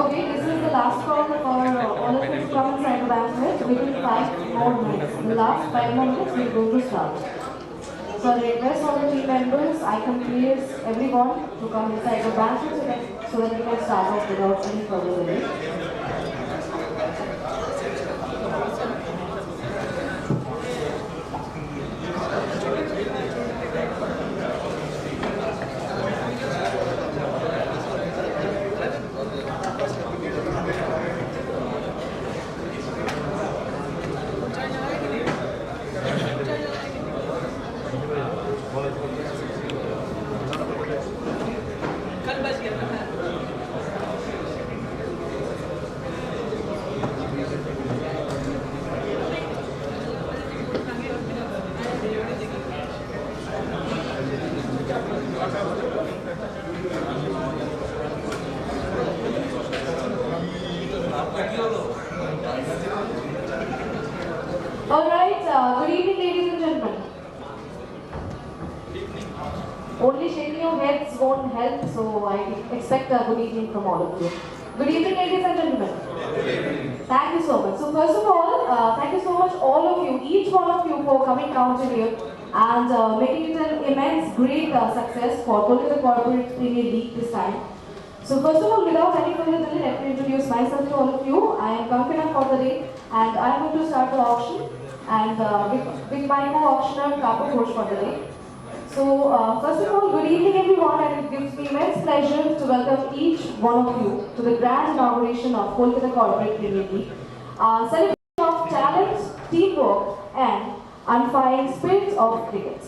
Okay, this is the last call for all of you to come inside the banquet within 5 more minutes. The last 5 more minutes we're going to start. So I request all the team members, I can please everyone to come inside the banquet so that we can start off without any further delay. Alright, good evening ladies and gentlemen. Only shaking your heads won't help, so I expect a good evening from all of you. Good evening ladies and gentlemen. Thank you so much. So first of all, thank you so much all of you, each one of you for coming down to here and making it an immense great success for Kolkata Corporate Premier League this time. So first of all, without any further delay, let me introduce myself to all of you. I am COMPINES for the day and I am going to start the auction and with my co-auctioneer Kapu Ghosh for the day. So first of all, good evening everyone, and it gives me immense pleasure to welcome each one of you to the grand inauguration of Kolkata Corporate Premier League. Celebration of talent, teamwork and unfailing spirit of cricket.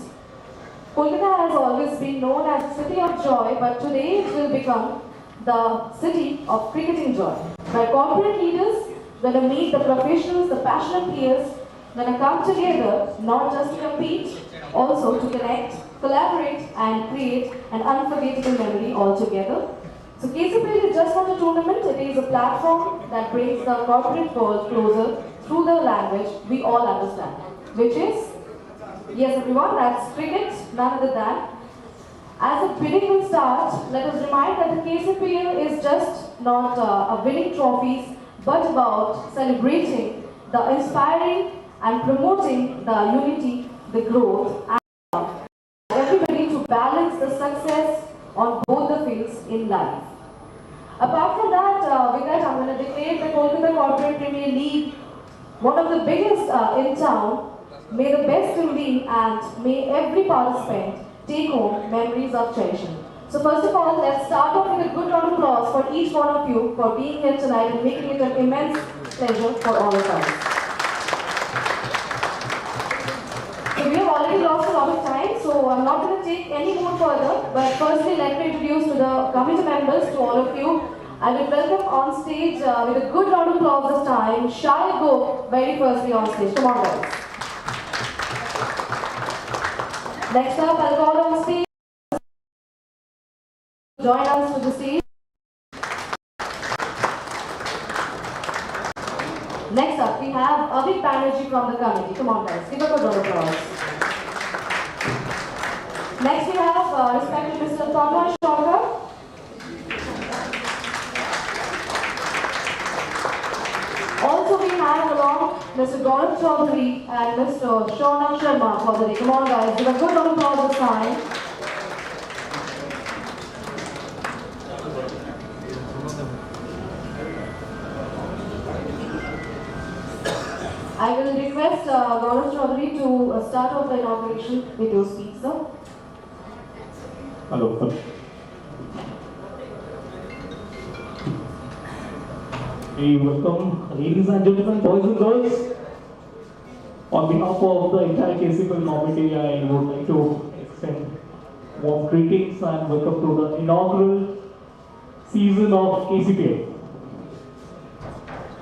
Kolkata has always been known as the city of joy, but today it will become the city of cricketing joy. Where corporate leaders gonna meet the professionals, the passionate players, gonna come together not just to compete, also to connect, collaborate and create an unforgettable memory altogether. So KCPL is just not a tournament, it is a platform that brings the corporate world closer through the language we all understand, which is, yes everyone, that's cricket, none other than. As the bidding will start, let us remind that the KCPL is just not a winning trophies, but about celebrating the inspiring and promoting the unity, the growth, and love. Everybody to balance the success on both the fields in life. Apart from that, with that, I'm going to declare the Kolkata Corporate Premier League one of the biggest in town. May the best team win and may every participant take home memories of cherishing. So first of all, let's start off with a good round of applause for each one of you for being here tonight and making it an immense pleasure for all of us. So we have already lost a lot of time, so I'm not going to take any more further, but firstly let me introduce to the committee members, to all of you. I will welcome on stage with a good round of applause this time, Shai Go, very firstly on stage. Come on guys. Next up, I'll call on stage. Join us to the stage. Next up, we have Avik Banerjee from the committee. Come on guys, give a good round of applause. Next we have respected Mr. Thomas Shankar. Also we have along Mr. Gaurav Chaudhary and Mr. Shaunak Sharma for the day. Come on guys, give a good round of applause this time. I will request Gaurav Chaudhary to start off the inauguration with your speech, sir. Hello. Hey, welcome, ladies and gentlemen, boys and girls. On behalf of the entire KCPL committee, I would like to extend warm greetings and welcome to the inaugural season of KCPL.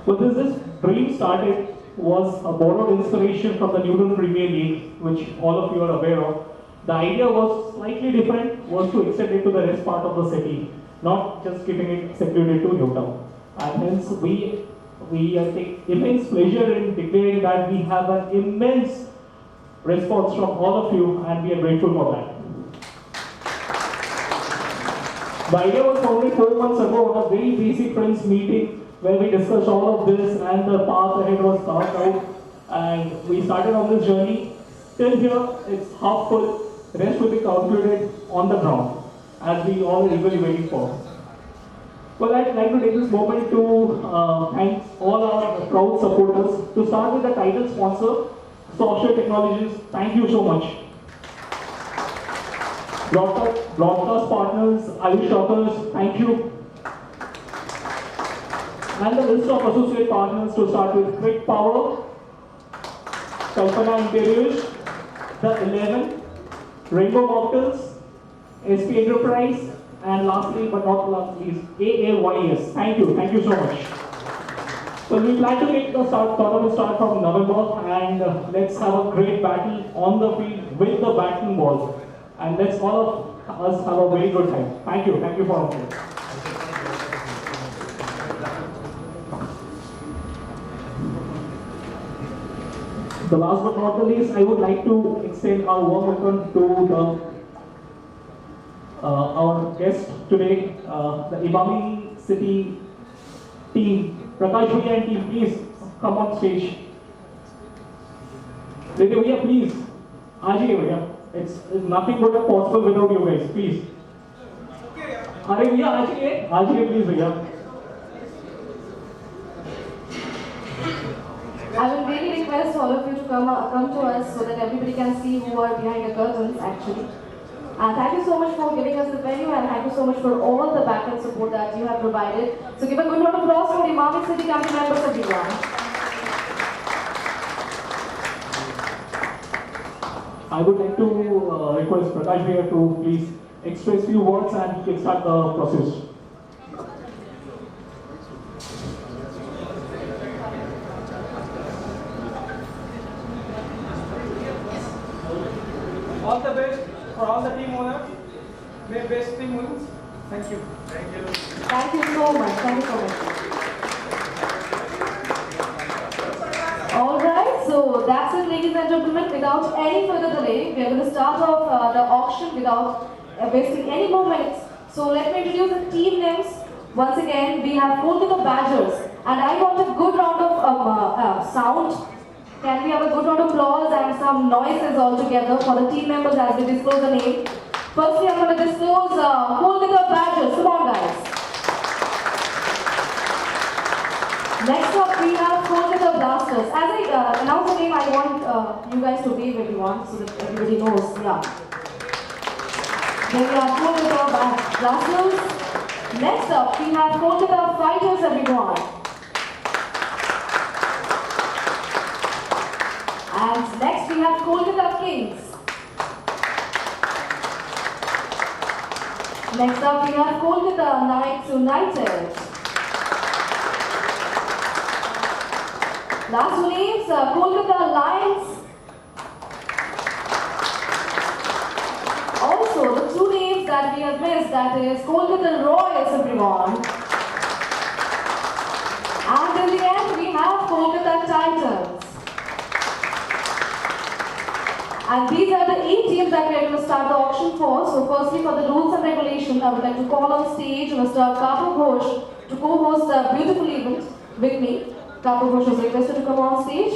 So this dream started was a borrowed inspiration from the Inaugural Premier League, which all of you are aware of. The idea was slightly different, was to extend it to the rest part of the city, not just keeping it secluded to Newtown. And hence we take immense pleasure in declaring that we have an immense response from all of you and we are grateful for that. The idea was only 4 months ago on a very basic friends meeting where we discussed all of this and the path ahead was carved out and we started on this journey. Till here, it's half full, rest will be calculated on the ground as we all are eagerly waiting for. Well, I'd like to take this moment to thank all our proud supporters. To start with the title sponsor, Software Technologies, thank you so much. Broadcast partners, Ayush Shockers, thank you. And the list of associate partners to start with Quick Power, Kalpana Interiors, The 11, Rainbow Mocktails, SP Enterprise, and lastly but not least, AAYS. Thank you so much. So we plan to make the tournament start from November and let's have a great battle on the field with the batting ball. And let's all of us have a very good time. Thank you for watching. The last but not the least, I would like to extend our warm welcome to our guest today, the Imami City team. Prakash Bhaiya and team, please come on stage. Lede Bhaiya, please. Aajiye Bhaiya. It's nothing but possible without you guys, please. Are Bhaiya, aajiye please Bhaiya. I will really request all of you to come to us so that everybody can see who are behind the curtains actually. And thank you so much for giving us the venue and thank you so much for all the backup support that you have provided. So give a good round of applause for the Imami City Council members everyone. I would like to request Prakash Bhaiya to please express few words and he can start the process. All the best for all the team owners. May best team wins. Thank you. Thank you so much. Alright, so that's it ladies and gentlemen. Without any further delay, we are going to start off the auction without wasting any more minutes. So let me introduce the team names. Once again, we have Kolkata Badgers and I want a good round of sound. Can we have a good round of applause and some noises all together for the team members as we disclose the name. Firstly, I'm going to disclose Kolkata Badgers. Come on guys. Next up, we have Kolkata Blasters. As I announce the name, I want you guys to wave everyone so that everybody knows. Yeah. Then we have Kolkata Blasters. Next up, we have Kolkata Fighters, everyone. And next, we have Kolkata Kings. Next up, we have Kolkata Knights United. Last two names, Kolkata Lions. Also, the two names that we have missed, that is Kolkata Royals, everyone. And in the end, we have Kolkata Titans. And these are the 8 teams that we are going to start the auction for. So firstly, for the rules and regulations, I would like to call on stage Mr. Kapil Ghosh to co-host the beautiful event with me. Kapil Ghosh is requested to come on stage.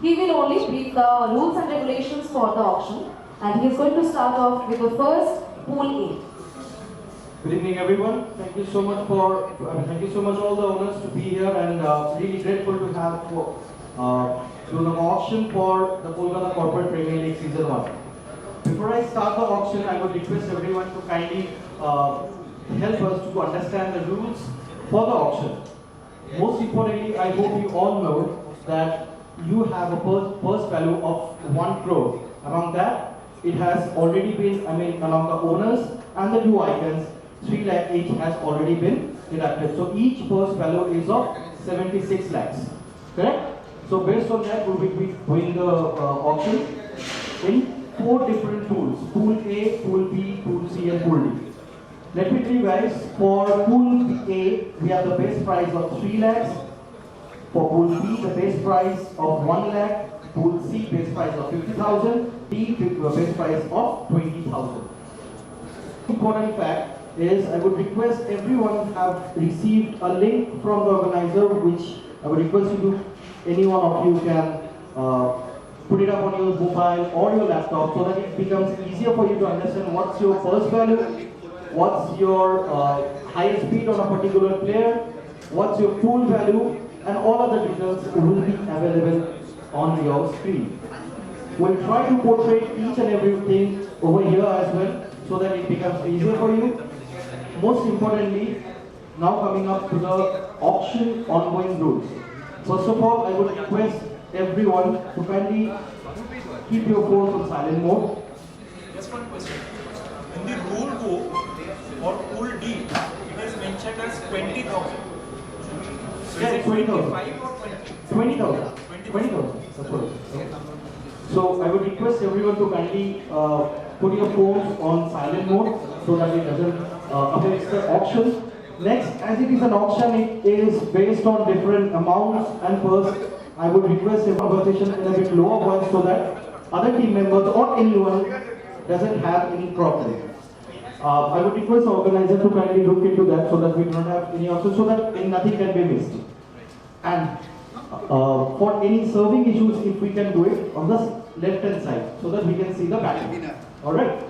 He will only brief the rules and regulations for the auction. And he is going to start off with the first Pool A. Good evening, everyone. Thank you so much all the owners to be here, and really grateful to have do the auction for the Kolkata Corporate Premier League Season 1. Before I start the auction, I would request everyone to kindly help us to understand the rules for the auction. Most importantly, I hope you all know that you have a purse value of 1 crore. Among that, it has already been, among the owners and the 2 icons, 3 lakh each has already been deducted. So each purse value is of 76 lakhs. Correct? So based on that, we will be doing the auction in 4 different pools. Pool A, Pool B, Pool C and Pool D. Let me tell you guys, for Pool A, we have the base price of 3 lakhs. For Pool B, the base price of 1 lakh. Pool C, base price of 50,000. D, base price of 20,000. Important fact, is I would request everyone have received a link from the organizer, which I would request you to, any one of you can put it up on your mobile or your laptop so that it becomes easier for you to understand what's your first value, what's your highest bid on a particular player, what's your pool value, and all other details will be available on your screen. We'll try to portray each and everything over here as well so that it becomes easier for you. Most importantly, now coming up to the auction ongoing rules. First of all, I would request everyone to kindly keep your phones on silent mode. Just one question. In the rule book for pool D, it is mentioned as 20,000. So Yeah, is it 20,000. 25 or 20? 20,000. 20,000. That's what it is. So I would request everyone to kindly put your phones on silent mode so that it doesn't affect the auction. Next, as it is an auction, it is based on different amounts and purse. I would request a conversation in a bit lower voice so that other team members or anyone doesn't have any problem. I would request the organizer to kindly look into that so that we do not have any options, so that nothing can be missed. And for any serving issues, if we can do it on the left hand side so that we can see the pattern. Alright.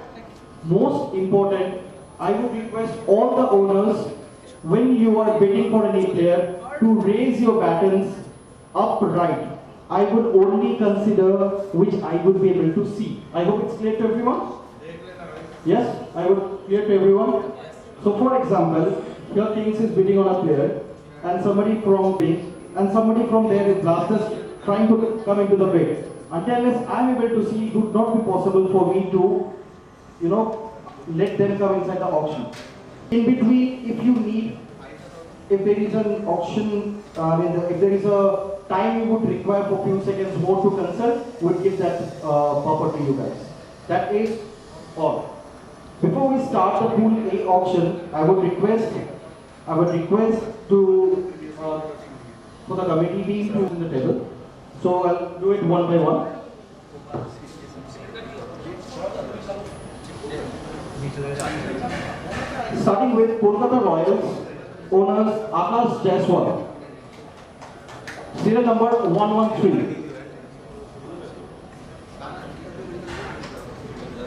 Most important, I would request all the owners, when you are bidding for any player, to raise your battens upright. I would only consider which I would be able to see. I hope it's clear to everyone? Yes, I would clear to everyone. So for example, here Kings is bidding on a player and somebody from B and somebody from there is Blasters trying to come into the bid. Until I am able to see, it would not be possible for me to, let them come inside the auction. In between, if you need, if there is an auction, if there is a time you would require for few seconds more to consult, we'll give that buffer to you guys. That is all. Before we start the Pool A auction, I would request to for the committee team to in the table. So I'll do it one by one. Starting with Kolkata Royals, owners Akash Jaiswal. Serial number 113.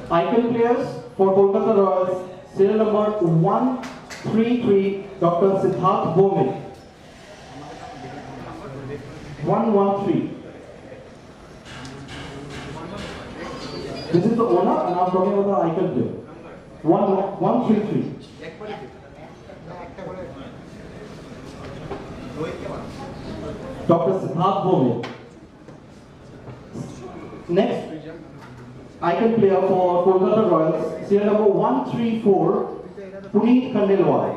Icon players for Kolkata Royals, serial number 133, Dr. Siddharth Bowman. 113. This is the owner, and I'm talking about the icon player. 133. Dr. Siddharth Bowman. Next, icon player for Kolkata Royals, serial number 134, Puneet Khandelwal.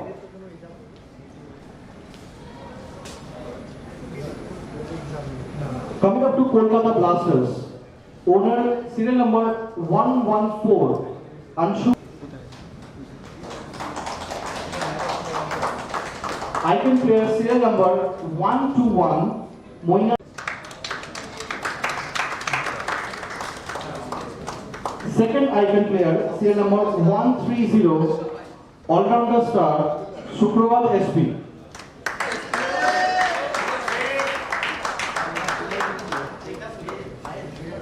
Coming up to Kolkata Blasters, owner serial number 114, Anshu. Icon player serial number 121, Moina. Second icon player serial number 130, all-rounder star Supraval SP.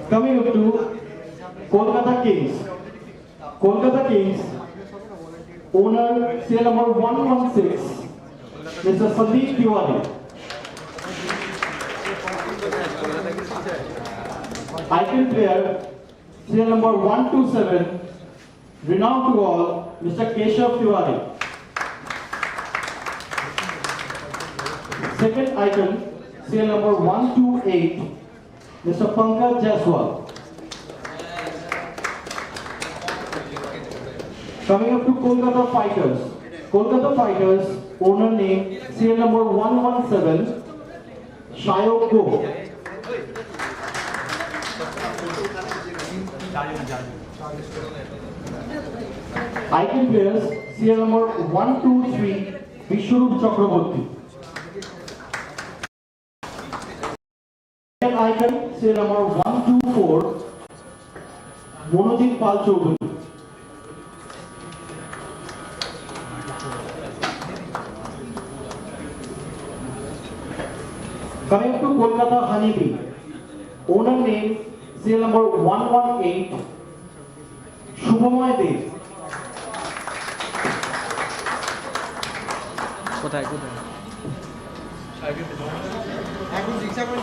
Coming up to Kolkata Kings. Kolkata Kings, owner serial number 116, Mr. Sandeep Tiwari. Icon player serial number 127, renowned to all, Mr. Keshav Tiwari. Second icon serial number 128, Mr. Pankaj Jaiswal. Coming up to Kolkata Fighters. Kolkata Fighters, owner name, serial number 117, Shayok Go. Icon players, serial number 123, Vishwarup Chakraborty. Second icon, serial number 124, Monojit Pal Chaudhary. Coming to Kolkata Honeybee, owner name serial number 118, Shubhamoy Dev.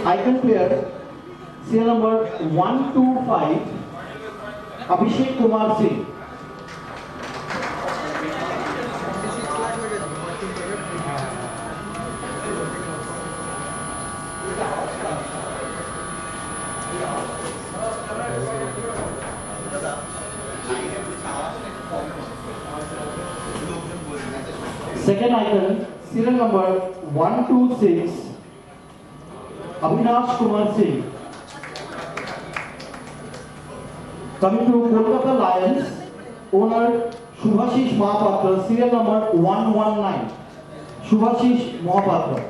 Icon player serial number 125, Abhishek Kumar Singh. Second icon, serial number 126, Avinash Kumar Singh. Coming to Kolkata Lions, owner Shubhashish Mahapatra, serial number 119, Shubhashish Mahapatra.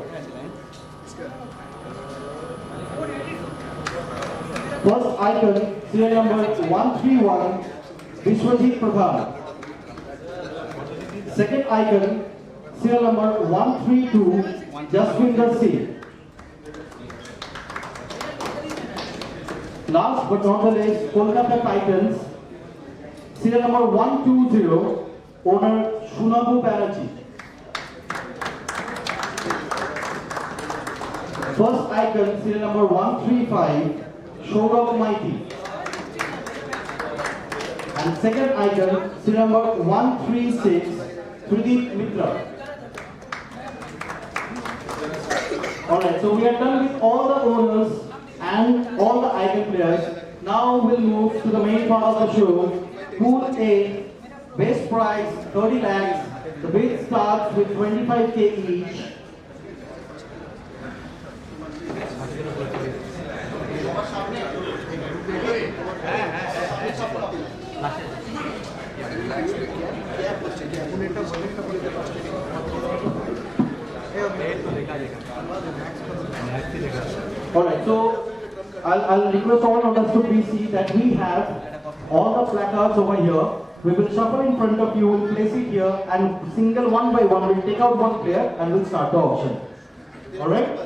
First icon, serial number 131, Vishwajit Pradhan. Second icon, serial number 132, Jaswinder Singh. Last but not the least, Kolkata Titans, serial number 120, owner Shunabu Banerjee. First icon, serial number 135, Shourabh Maiti. And second icon, serial number 136, Pradeep Mitra. Alright, so we are done with all the owners and all the icon players. Now we'll move to the main part of the show. Pool A, base prize 30 lakhs. The bid starts with 25k each. Alright, so I'll request all of us to please see that we have all the placards over here. We will shuffle in front of you, we'll place it here, and single one by one, we'll take out one player and we'll start the auction. Alright?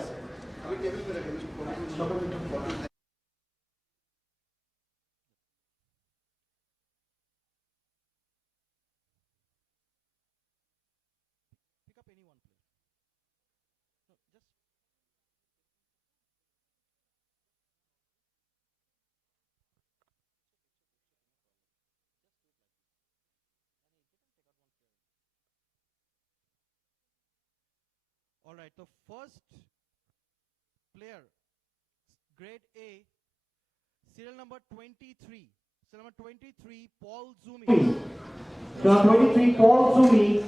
Alright, the first player, grade A, serial number 23. Serial number 23, Paul Zumi. Serial 23, Paul Zumi,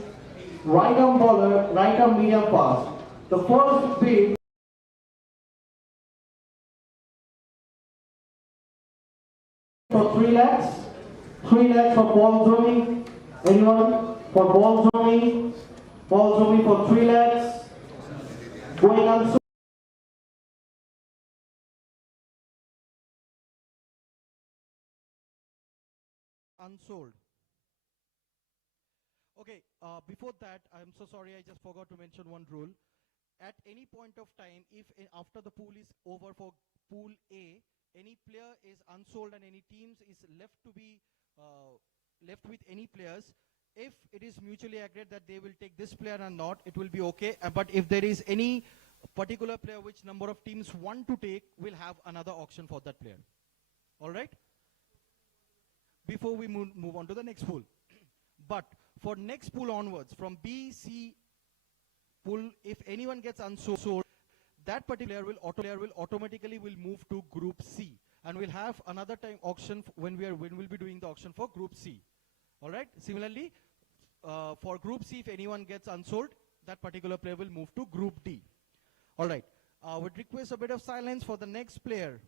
right arm bowler, right arm medium fast. The first bid for 3 lakhs. 3 lakhs for Paul Zumi. Anyone for Paul Zumi? Paul Zumi for 3 lakhs. Going on. Unsold. Okay, before that, I'm so sorry, I just forgot to mention one rule. At any point of time, if after the pool is over for pool A, any player is unsold and any teams is left to be left with any players, if it is mutually agreed that they will take this player or not, it will be okay. But if there is any particular player which number of teams want to take, we'll have another auction for that player. All right? Before we move on to the next pool. But for next pool onwards, from B, C pool, if anyone gets unsold, that particular player will automatically move to Group C, and we'll have another time auction when we'll be doing the auction for Group C. All right. Similarly, for Group C, if anyone gets unsold, that particular player will move to Group D. All right. Would request a bit of silence for the next player.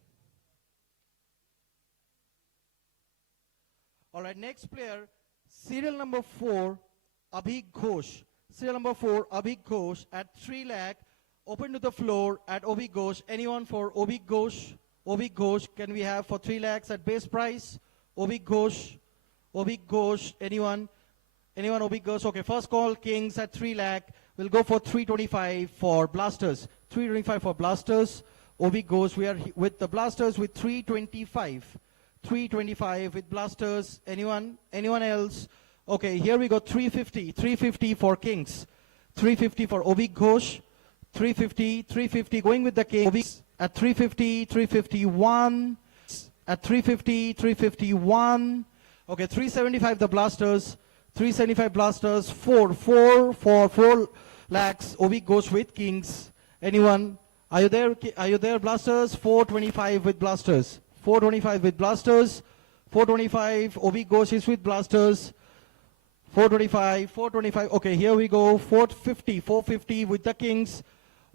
All right. Next player, serial number 4, Abhik Ghosh. Serial number 4, Abhik Ghosh at 3 lakh. Open to the floor at Abhik Ghosh. Anyone for Abhik Ghosh? Abhik Ghosh, can we have for 3 lakhs at base price? Abhik Ghosh. Abhik Ghosh, anyone? Anyone Abhik Ghosh? Okay, first call, Kings at 3 lakh. We'll go for 325 for Blasters. 325 for blasters. OB goes, we are with the blasters with 325. 325 with blasters. Anyone else? Okay, here we go. 350. 350 for kings. 350 for OB Ghosh. 350 going with the kings at 350. 351 at 350. 351. Okay, 375 the blasters. 375 blasters. 4 lakhs. OB goes with kings. Anyone? Are you there? Are you there, blasters? 425 with blasters. 425 with blasters. 425. OB goes is with blasters. 425. Okay, here we go. 450 with the kings.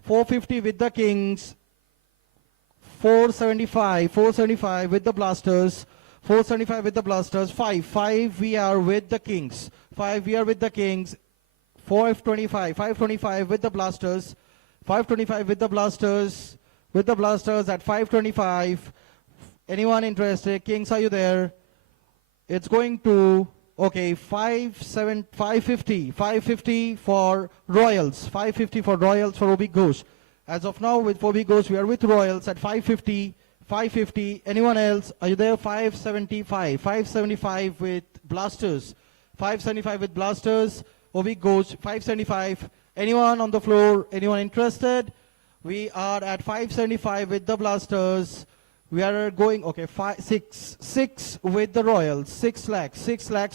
450 with the kings. 475 with the blasters. 475 with the blasters. 5 we are with the kings. 5 we are with the kings. 525 with the blasters. 525 with the blasters. With the blasters at 525. Anyone interested? Kings, are you there? It's going to, okay, 550 for royals. 550 for royals for OB Ghosh. As of now, with OB Ghosh, we are with royals at 550. 550. Anyone else? Are you there? 575. 575 with blasters. 575 with blasters. OB Ghosh, 575. Anyone on the floor? Anyone interested? We are at 575 with the blasters. We are going, okay, 6 with the royals. 6 lakhs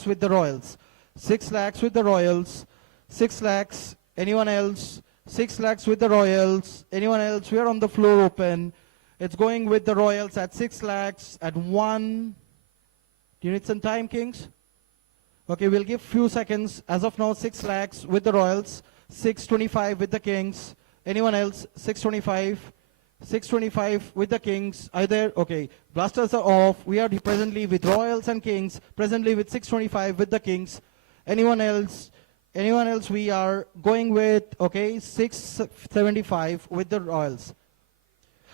with the royals. 6 lakhs with the royals. 6 lakhs. Anyone else? 6 lakhs with the royals. Anyone else? We are on the floor open. It's going with the royals at 6 lakhs at 1. Do you need some time, kings? Okay, we'll give few seconds. As of now, 6 lakhs with the royals. 625 with the kings. Anyone else? 625. 625 with the kings. Are you there? Okay. Blasters are off. We are presently with royals and kings. Presently with 625 with the kings. Anyone else? Anyone else? We are going with, okay, 675 with the royals.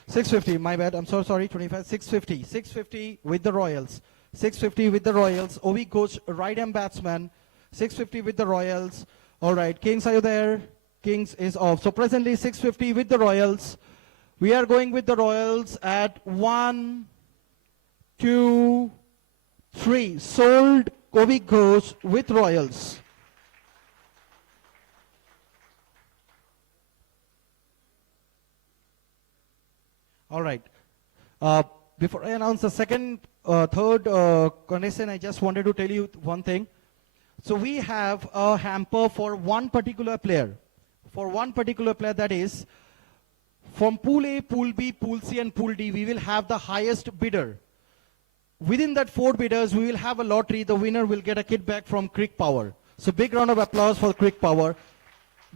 650, my bad. I'm so sorry. 25. 650. 650 with the royals. 650 with the royals. OB Coach, right hand batsman. 650 with the royals. All right. Kings, are you there? Kings is off. So presently 650 with the royals. We are going with the royals at 1, 2, 3. Sold. OB goes with royals. All right. Before I announce the third contestant, I just wanted to tell you one thing. So we have a hamper for one particular player. For one particular player, that is, from Pool A, Pool B, Pool C, and Pool D, we will have the highest bidder. Within that 4 bidders, we will have a lottery. The winner will get a kit back from Crick Power. So big round of applause for Crick Power.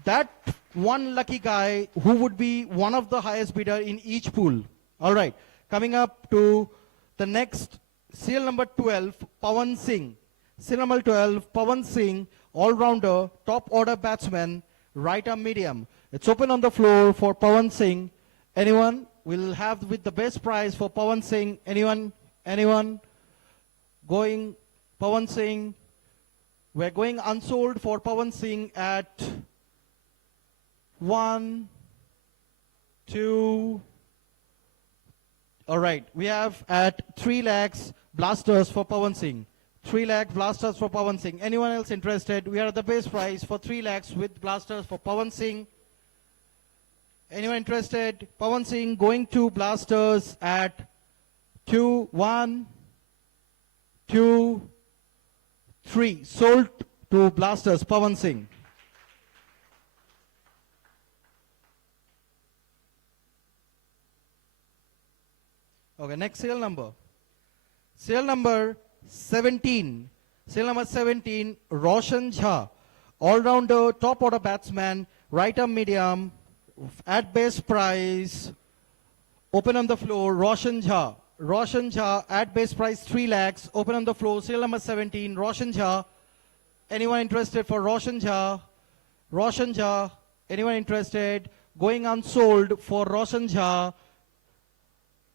That one lucky guy who would be one of the highest bidder in each pool. All right. Coming up to the next, serial number 12, Pawan Singh. Serial number 12, Pawan Singh, all-rounder, top order batsman, right arm medium. It's open on the floor for Pawan Singh. Anyone? We'll have with the best prize for Pawan Singh. Anyone? Anyone? Going Pawan Singh. We're going unsold for Pawan Singh at 1, 2. All right. We have at 3 lakhs blasters for Pawan Singh. 3 lakh blasters for Pawan Singh. Anyone else interested? We are at the base price for 3 lakhs with blasters for Pawan Singh. Anyone interested? Pawan Singh going to blasters at 2, 1, 2, 3. Sold to blasters, Pawan Singh. Okay, next serial number. Serial number 17. Serial number 17, Roshan Jha. All-rounder, top order batsman, right arm medium, at base price. Open on the floor, Roshan Jha. Roshan Jha, at base price 3 lakhs. Open on the floor, serial number 17, Roshan Jha. Anyone interested for Roshan Jha? Roshan Jha. Anyone interested? Going unsold for Roshan Jha.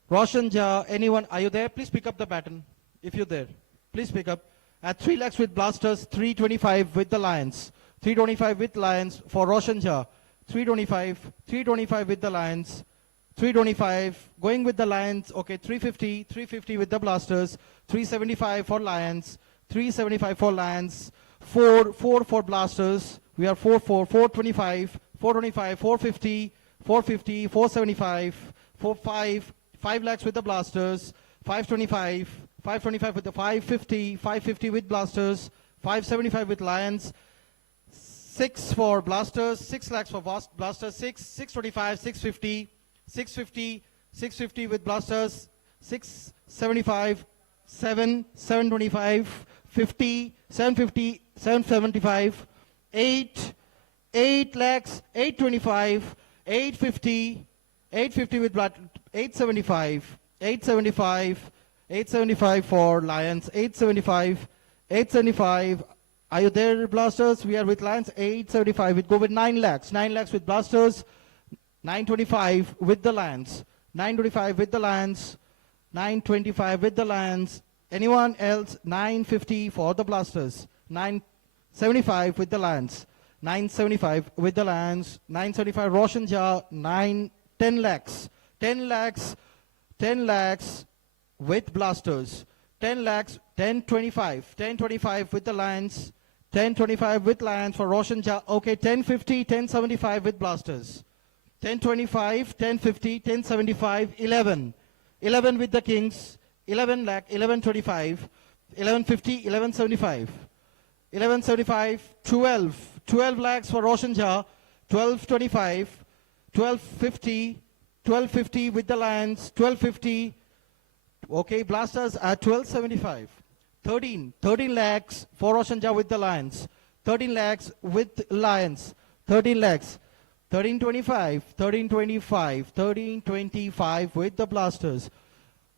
Roshan Jha. Anyone? Are you there? Please pick up the baton. If you're there, please pick up. At 3 lakhs with blasters, 325 with the Lions. 325 with Lions for Roshan Jha. 325, 325 with the Lions, 325, going with the Lions, okay, 350, 350 with the Blasters, 375 for Lions, 375 for Lions, 4 for Blasters, we are 425, 450, 450, 475, 5 lakhs with the Blasters, 525, 525 with the 550, 550 with Blasters, 575 with Lions, 6 for Blasters, 6 lakhs for Blasters, 625, 650, 650, 650 with Blasters, 675, 725, 50, 750, 775, 8 lakhs, 825, 850, 850 with 875, 875, 875 for Lions, 875, 875. Are you there, Blasters? We are with Lions, 875. We go with 9 lakhs. 9 lakhs with Blasters, 925 with the Lions, 925 with the Lions, 925 with the Lions. Anyone else? 950 for the Blasters, 975 with the Lions, 975 with the Lions, 975 Roshan Jha, 10 lakhs, 10 lakhs, 10 lakhs with Blasters, 10 lakhs, 1025, 1025 with the Lions, 1025 with Lions for Roshan Jha. Okay, 1050, 1075 with Blasters, 1025, 1050, 1075, 11 with the Kings, 11 lakh, 1125, 1150, 1175, 1175, 12 lakhs for Roshan Jha, 1225, 1250, 1250 with the Lions, 1250. Okay, Blasters at 1275. 13 lakhs for Roshan Jha with the Lions. 13 lakhs with Lions. 13 lakhs. 1325, 1325, 1325 with the Blasters.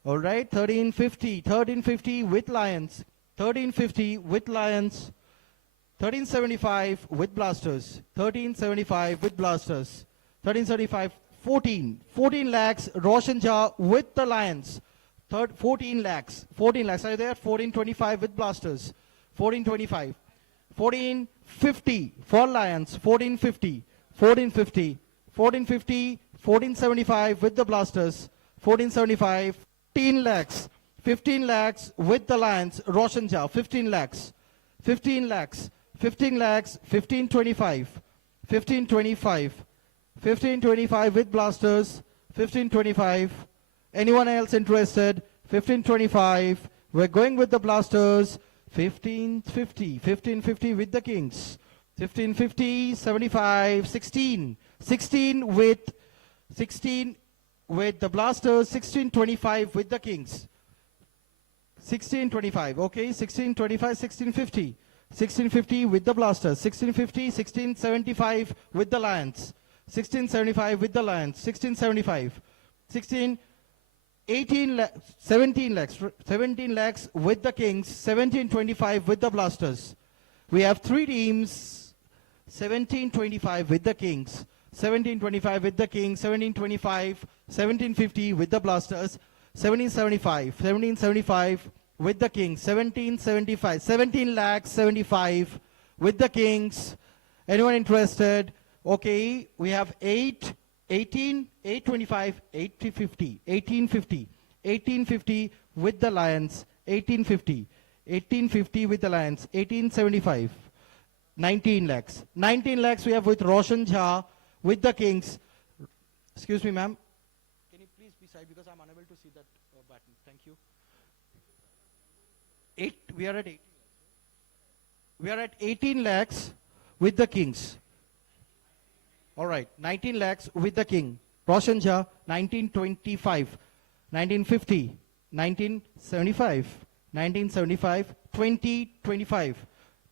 All right, 1350 with Lions. 1350 with Lions. 1375 with Blasters. 1375 with Blasters. 1375, 14 lakhs Roshan Jha with the Lions. 14 lakhs. Are you there? 1425 with Blasters. 1425. 1450 for Lions. 1450. 1450. 1450. 1475 with the Blasters. 1475. 15 lakhs. 15 lakhs with the Lions. Roshan Jha. 15 lakhs. 15 lakhs. 15 lakhs. 1525. 1525. 1525 with Blasters. 1525. Anyone else interested? 1525. We're going with the Blasters. 1550. 1550 with the Kings. 1550, 75, 16. 16 with the Blasters. 1625 with the Kings. 1625. Okay, 1625, 1650. 1650 with the Blasters. 1650, 1675 with the Lions. 1675 with the Lions. 1675. 17 lakhs with the Kings, 1725 with the Blasters. We have 3 teams, 1725 with the Kings, 1725 with the Kings, 1725, 1750 with the Blasters, 1775 with the Kings, 1775, 17 lakhs 75 with the Kings. Anyone interested? Okay, we have 18, 825, 1850, 1850, 1850 with the Lions, 1850, 1850 with the Lions, 1875, 19 lakhs. 19 lakhs we have with Roshan Jha with the Kings. Excuse me, ma'am. Can you please be side because I'm unable to see that button. Thank you. We are at 18 lakhs with the Kings. All right, 19 lakhs with the King. Roshan Jha, 1925, 1950, 1975, 1975, 2025,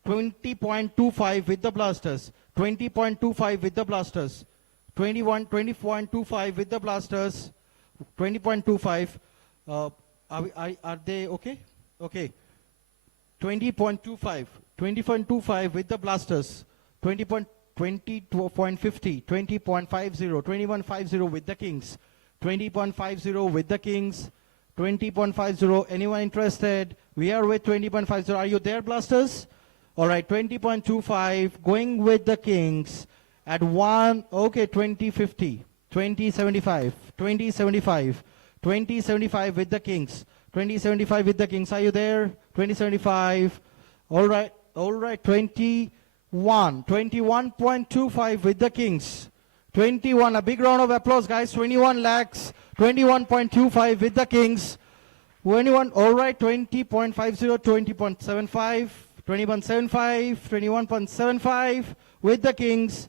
20.25 with the Blasters, 20.25 with the Blasters, 20.25 with the Blasters, 20.25. Are they okay? Okay. 20.25, 20.25 with the Blasters, 20.50, 20.50, 21.50 with the Kings, 20.50 with the Kings, 20.50. Anyone interested? We are with 20.50. Are you there, Blasters? All right, 20.25 going with the Kings, at 1, okay, 2050, 2075, 2075, 2075 with the kings, 2075 with the kings. Are you there? 2075. All right, 21, 21.25 with the kings. 21, a big round of applause, guys. 21 lakhs, 21.25 with the kings. 21, all right, 20.50, 20.75, 20.75, 21.75 with the kings.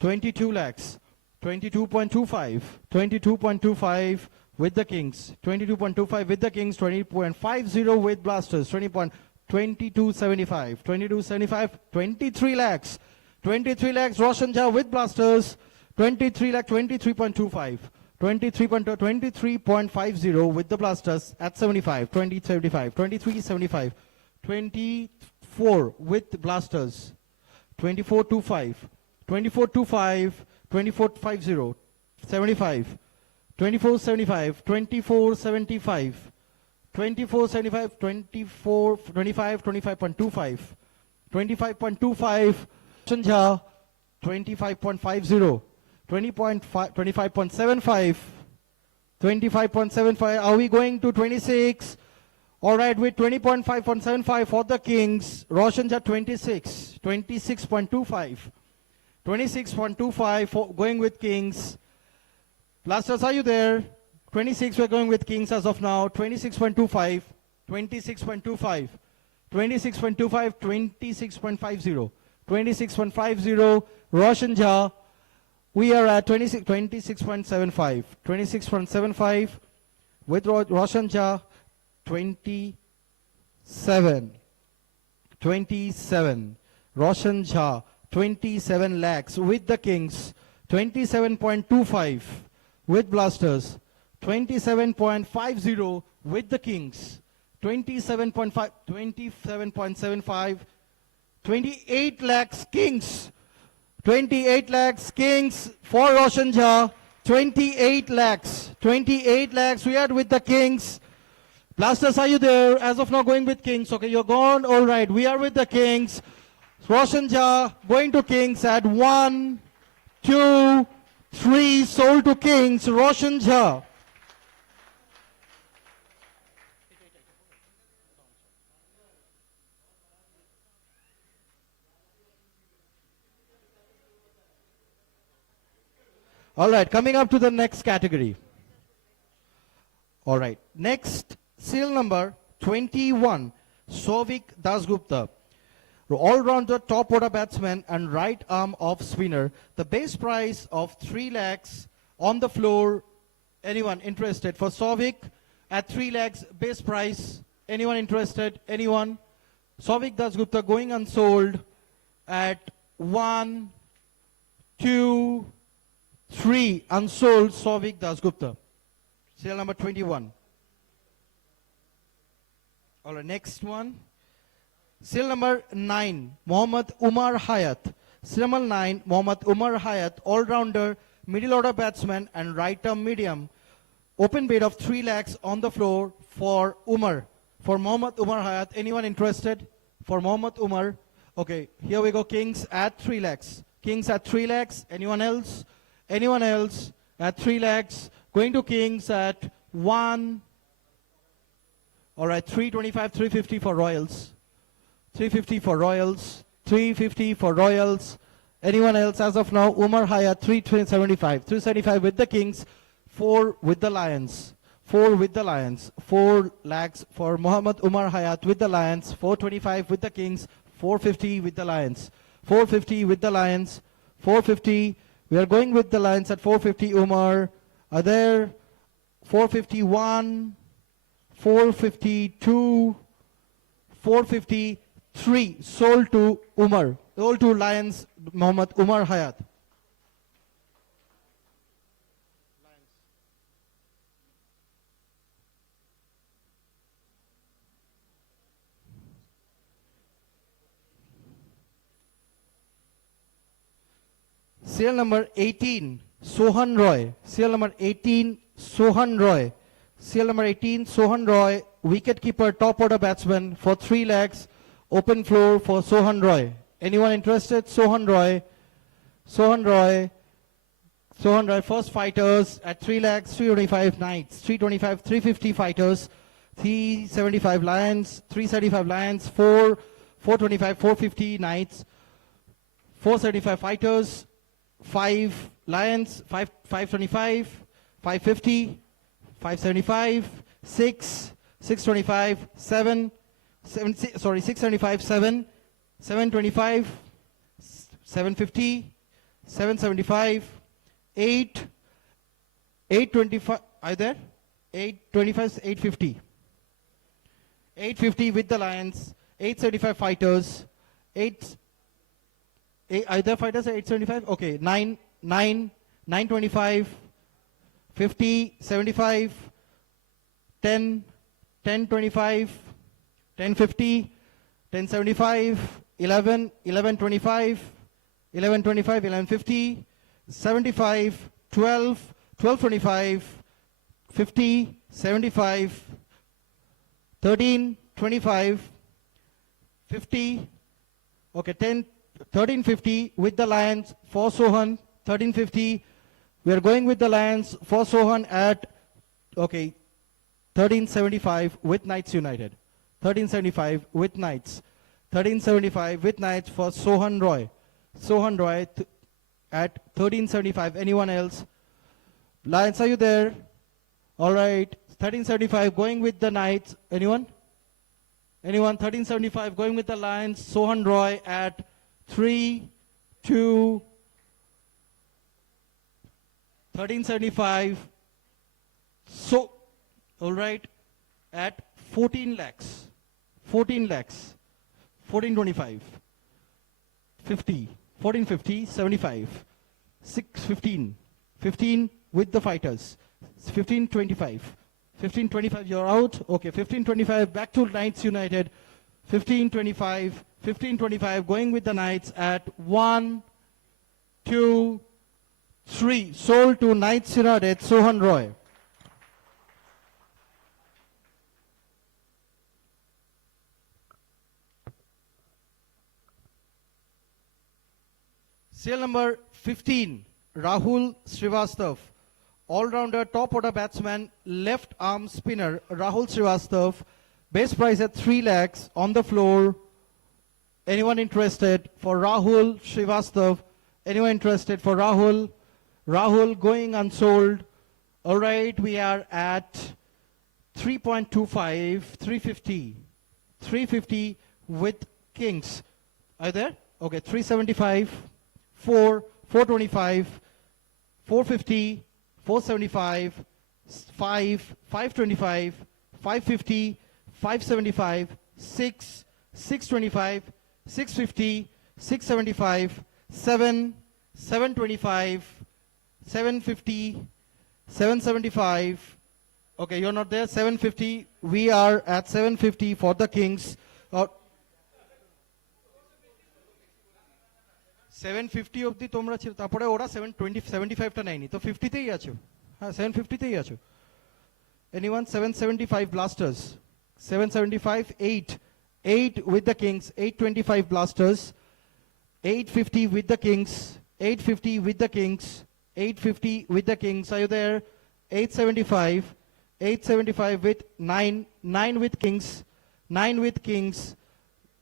22 lakhs, 22.25, 22.25 with the kings, 22.25 with the kings, 20.50 with blasters, 22.75, 22.75, 23 lakhs, 23 lakhs Roshan Jha with blasters, 23 lakh, 23.25, 23.50 with the blasters at 75, 20.75, 23.75, 24 with blasters, 24.25, 24.25, 24.50, 75, 24.75, 24.75, 24.75, 24, 25, 25.25, 25.25, Shanja, 25.50, 25.75, 25.75. Are we going to 26? All right, with 20.5.75 for the kings, Roshanjha 26, 26.25. 26.25 for going with kings. Blasters, are you there? 26, we're going with kings as of now. 26.25, 26.25, 26.25, 26.50, 26.50, Roshan Jha. We are at 26.75, 26.75 with Roshan Jha. 27, Roshan Jha. 27 lakhs with the kings, 27.25 with blasters, 27.50 with the kings, 27.5, 27.75, 28 lakhs kings, 28 lakhs kings for Roshan Jha, 28 lakhs, we are with the kings. Blasters, are you there? As of now going with kings. Okay, you're gone. All right, we are with the kings. Roshan Jha going to kings at 1, 2, 3, sold to kings, Roshan Jha. All right, coming up to the next category. All right, next serial number 21, Souvik Dasgupta. All-rounder, top order batsman and right arm off spinner. The base price of 3 lakhs on the floor. Anyone interested? For Souvik at 3 lakhs base price. Anyone interested? Anyone? Souvik Dasgupta going unsold at 1, 2, 3. Unsold Souvik Dasgupta. Serial number 21. All right, next one. Serial number 9, Mohammad Umar Hayat. Serial number 9, Mohammad Umar Hayat, all-rounder, middle order batsman and right-arm medium. Open bid of 3 lakhs on the floor for Umar. For Mohammad Umar Hayat, anyone interested? For Mohammad Umar. Okay, here we go, kings at 3 lakhs. Kings at 3 lakhs. Anyone else? Anyone else? At 3 lakhs. Going to kings at 1. All right, 325, 350 for Royals. 350 for Royals, 350 for Royals. Anyone else as of now? Umar Hayat, 375, 375 with the Kings, 4 with the Lions, 4 with the Lions, 4 lakhs for Muhammad Umar Hayat with the Lions, 425 with the Kings, 450 with the Lions, 450 with the Lions, 450. We are going with the Lions at 450. Umar, are there? 451, 452, 453, sold to Umar, sold to Lions, Muhammad Umar Hayat. Serial number 18, Sohan Roy. Serial number 18, Sohan Roy. Serial number 18, Sohan Roy, wicket-keeper, top order batsman for 3 lakhs. Open floor for Sohan Roy. Anyone interested? Sohan Roy. Sohan Roy. Sohan Roy, first fighters at 3 lakhs, 325 knights, 325, 350 fighters, 375 lions, 375 lions, 425, 450 knights, 475 fighters, 5 lions, 525, 550, 575, 625, 675, 725, 750, 775, 825, are you there? 825, 850. 850 with the lions, 875 fighters, 8, are there fighters at 875? Okay, 925, 50, 75, 10, 1025, 1050, 1075, 11, 1125, 1125, 1150, 75, 12, 1225, 50, 75, 13, 25, 50, okay, 10, 1350 with the lions for Sohan, 1350. We are going with the lions for Sohan at, okay, 1375 with Knights United. 1375 with Knights. 1375 with Knights for Sohan Roy. Sohan Roy at 1375. Anyone else? Lions, are you there? All right. 1375 going with the Knights. Anyone? Anyone? 1375 going with the Lions. Sohan Roy at 3, 2, 1375. So, all right, at 14 lakhs, 14 lakhs, 1425, 50, 1450, 75, 615, 15 with the fighters, 1525, 1525 you're out, okay, 1525 back to Knights United, 1525, 1525 going with the Knights at 1, 2, 3, sold to Knights United, Sohan Roy. Sale number 15, Rahul Srivastav. All-rounder, top-order batsman, left arm spinner, Rahul Srivastav. Base price at 3 lakhs on the floor. Anyone interested for Rahul Srivastav? Anyone interested for Rahul? Rahul going unsold. All right, we are at 3.25, 350. 350 with Kings. Are you there? Okay, 375, 425, 450, 475, 525, 550, 575, 625, 650, 675, 725, 750, 775. Okay, you're not there. 750. We are at 750 for the Kings. 750 অবধি তোমরা ছিল, তারপরে ওরা 725টা নেয়নি, তো 50তেই আছো। হ্যাঁ, 750তেই আছো। Anyone? 775 blasters. 775, 8 with the Kings. 825 blasters. 850 with the Kings. 850 with the Kings. 850 with the Kings. Are you there? 875. 875 with 9 with Kings. 9 with Kings.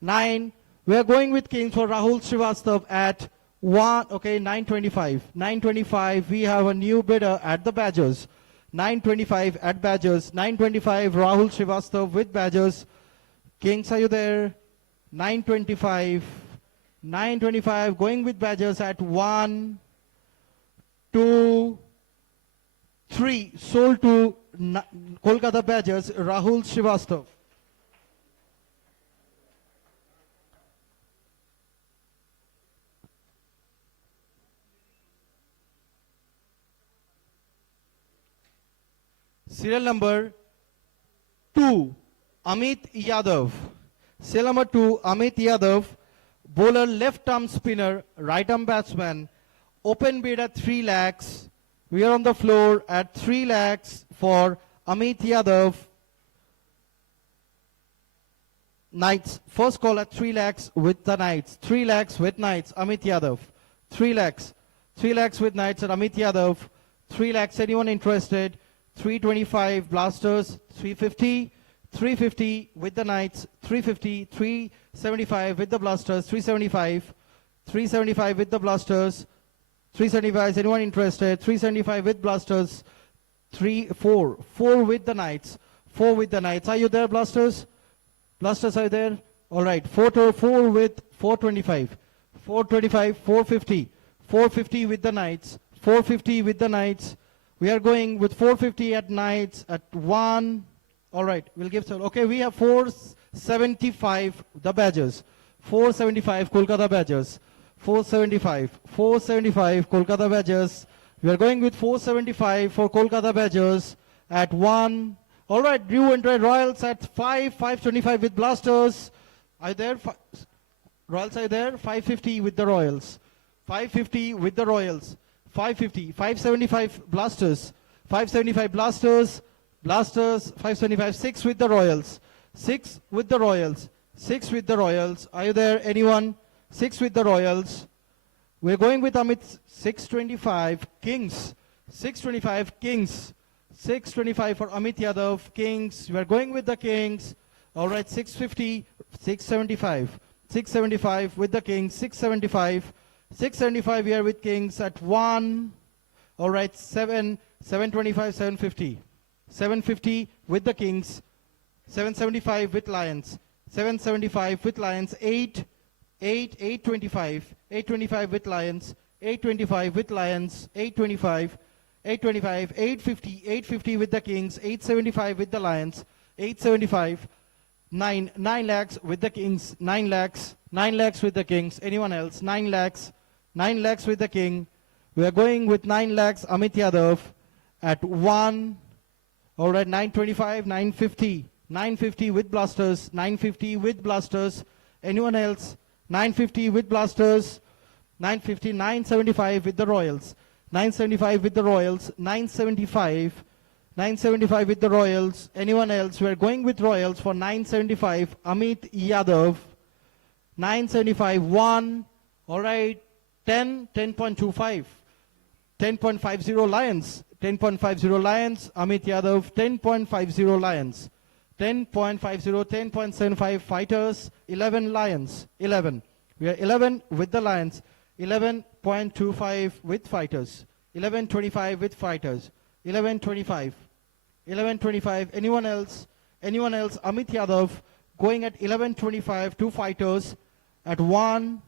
9. We are going with Kings for Rahul Srivastav at 1. Okay, 925. 925. We have a new bidder at the Badgers. 925 at Badgers. 925 Rahul Srivastav with Badgers. Kings, are you there? 925. 925 going with Badgers at 1, 2, 3. Sold to Kolkata Badgers, Rahul Srivastav. Serial number 2, Amit Yadav. Serial number 2, Amit Yadav. Bowler, left arm spinner, right arm batsman. Open bid at 3 lakhs. We are on the floor at 3 lakhs for Amit Yadav. Knights, first call at 3 lakhs with the Knights. 3 lakhs with Knights, Amit Yadav. 3 lakhs. 3 lakhs with knights at Amit Yadav. 3 lakhs, anyone interested? 325 blasters, 350. 350 with the knights, 350, 375 with the blasters, 375. 375 with the blasters, 375, is anyone interested? 375 with blasters, 4 with the knights, 4 with the knights. Are you there, blasters? Blasters, are you there? All right, 4 with 425, 425, 450, 450 with the knights, 450 with the knights. We are going with 450 at knights at 1. All right, we'll give some. Okay, we have 475 the badgers, 475 Kolkata badgers, 475 Kolkata badgers. We are going with 475 for Kolkata badgers at 1. All right, Drew and Red Royals at 525 with blasters. Are you there? Royals are there? 550 with the Royals. 550 with the Royals. 550, 575 blasters. 575 blasters. Blasters, 575, 6 with the Royals. 6 with the Royals. 6 with the Royals. Are you there? Anyone? 6 with the Royals. We're going with Amit. 625 Kings. 625 Kings. 625 for Amit Yadav. Kings. We're going with the Kings. All right, 650, 675. 675 with the Kings. 675. 675 here with Kings at 1. All right, 725, 750. 750 with the Kings. 775 with Lions. 775 with Lions. 825. 825 with Lions. 825 with Lions. 825. 825. 850. 850 with the Kings. 875 with the Lions. 875. 9 lakhs with the Kings. 9 lakhs. 9 lakhs with the Kings. Anyone else? 9 lakhs. 9 lakhs with the King. We are going with 9 lakhs Amit Yadav at 1. All right, 925, 950. 950 with blasters. 950 with blasters. Anyone else? 950 with blasters. 950, 975 with the Royals. 975 with the Royals. 975. 975 with the Royals. Anyone else? We're going with Royals for 975. Amit Yadav. 975, 1. All right, 10, 10.25. 10.50 Lions. 10.50 Lions. Amit Yadav. 10.50 Lions. 10.50, 10.75 Fighters. 11 Lions. 11. We are 11 with the Lions. 11.25 with Fighters. 11.25 with Fighters. 11.25. 11.25. Anyone else? Anyone else? Amit Yadav going at 11.25 to Fighters at 1.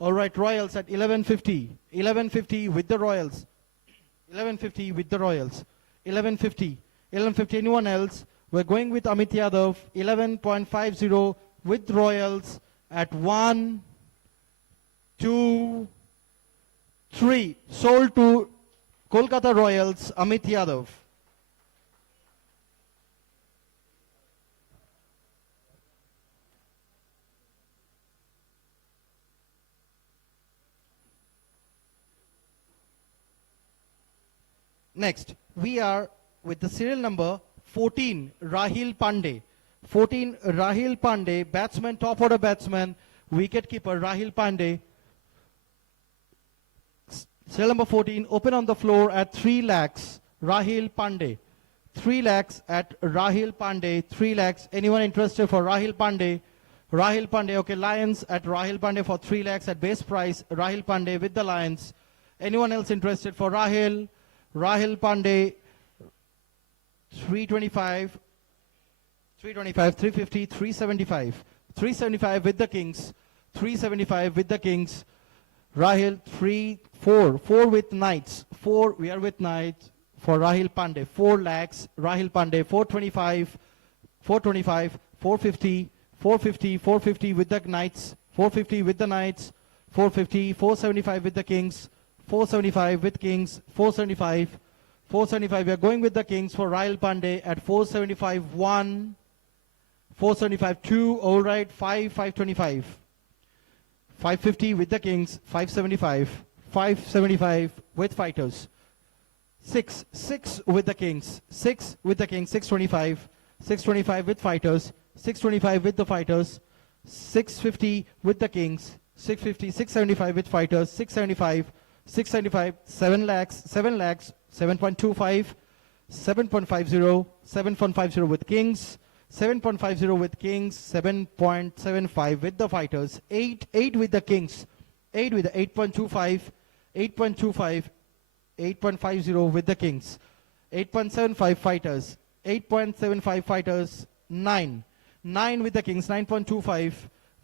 All right, Royals at 11.50. 11.50 with the Royals. 11.50 with the Royals. 11.50. 11.50. Anyone else? We're going with Amit Yadav. 11.50 with Royals at 1, 2, 3. Sold to Kolkata Royals, Amit Yadav. Next, we are with the serial number 14, Rahil Pandey. 14, Rahil Pandey, batsman, top order batsman, wicket keeper, Rahil Pandey. Serial number 14, open on the floor at 3 lakhs, Rahil Pandey. 3 lakhs at Rahil Pandey, 3 lakhs. Anyone interested for Rahil Pandey? Rahil Pandey, okay, Lions at Rahil Pandey for 3 lakhs at base price, Rahil Pandey with the Lions. Anyone else interested for Rahil? Rahil Pandey, 325, 325, 350, 375. 375 with the Kings. 375 with the Kings. Rahil, 4 with Knights. 4, we are with Knights for Rahil Pandey. 4 lakhs, Rahil Pandey, 425, 425, 450, 450, 450 with the Knights. 450 with the Knights. 450, 475 with the Kings. 475 with Kings, 475, 475. We are going with the Kings for Rahil Pandey at 475, 1, 475, 2, all right, 525. 550 with the Kings, 575, 575 with Fighters. 6 with the Kings, 6 with the Kings, 625, 625 with Fighters, 625 with the Fighters, 650 with the Kings, 650, 675 with fighters, 675, 675, 7 lakhs, 7 lakhs, 7.25, 7.50, 7.50 with kings, 7.50 with kings, 7.75 with the fighters, 8 with the kings, 8 with the 8.25, 8.25, 8.50 with the kings, 8.75 fighters, 8.75 fighters, 9 with the kings, 9.25,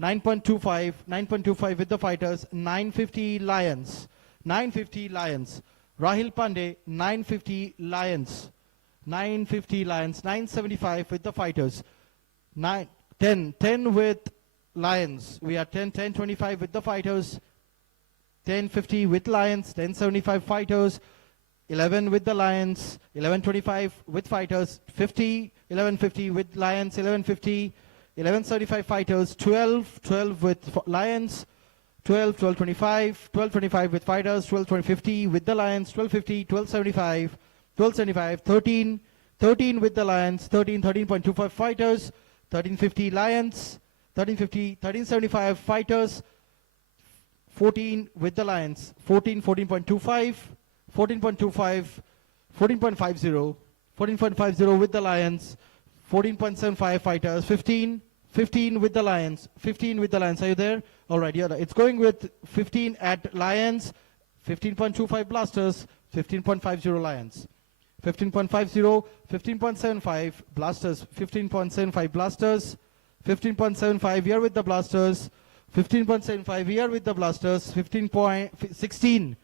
9.25, 9.25 with the fighters, 950 lions, 950 lions, Rahil Pandey, 950 lions, 950 lions, 975 with the fighters, 10 with lions, we are 10, 25 with the fighters, 1050 with lions, 1075 fighters, 11 with the lions, 1125 with fighters, 50, 1150 with lions, 1150, 1135 fighters, 12 with lions, 1225, 1225 with fighters, 1250 with the lions, 1250, 1275, 1275, 13 with the lions, 13.25 fighters, 1350 lions, 1375 fighters, 14 with the lions, 14.25, 14.25, 14.50, 14.50 with the lions, 14.75 fighters, 15 with the lions, 15 with the lions. Are you there? All right, yeah. It's going with 15 at lions, 15.25 blasters, 15.50 lions, 15.50, 15.75 blasters, 15.75 blasters, 15.75 here with the blasters, 15.75 here with the blasters, 16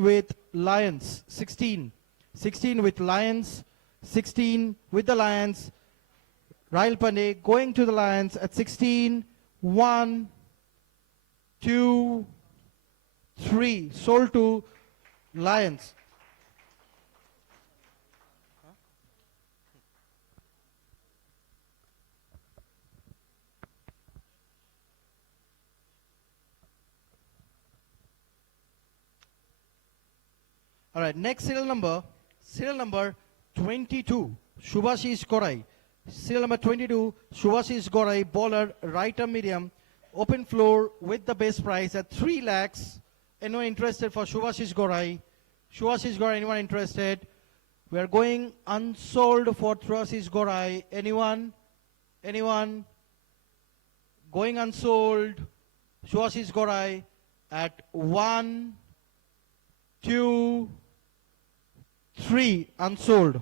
with lions, 16 with lions, 16 with the lions. Rahil Pandey going to the lions at 16, 1, 2, 3, sold to lions. All right, next serial number 22, Shubhashish Gorai. Serial number 22, Shubhashish Gorai, bowler, right arm medium, open floor with the base price at 3 lakhs. Anyone interested for Shubhashish Gorai? Shubhashish Gorai, anyone interested? We are going unsold for Shubhashish Gorai. Anyone? Going unsold. Shubhashish Gorai at 1, 2, 3 unsold.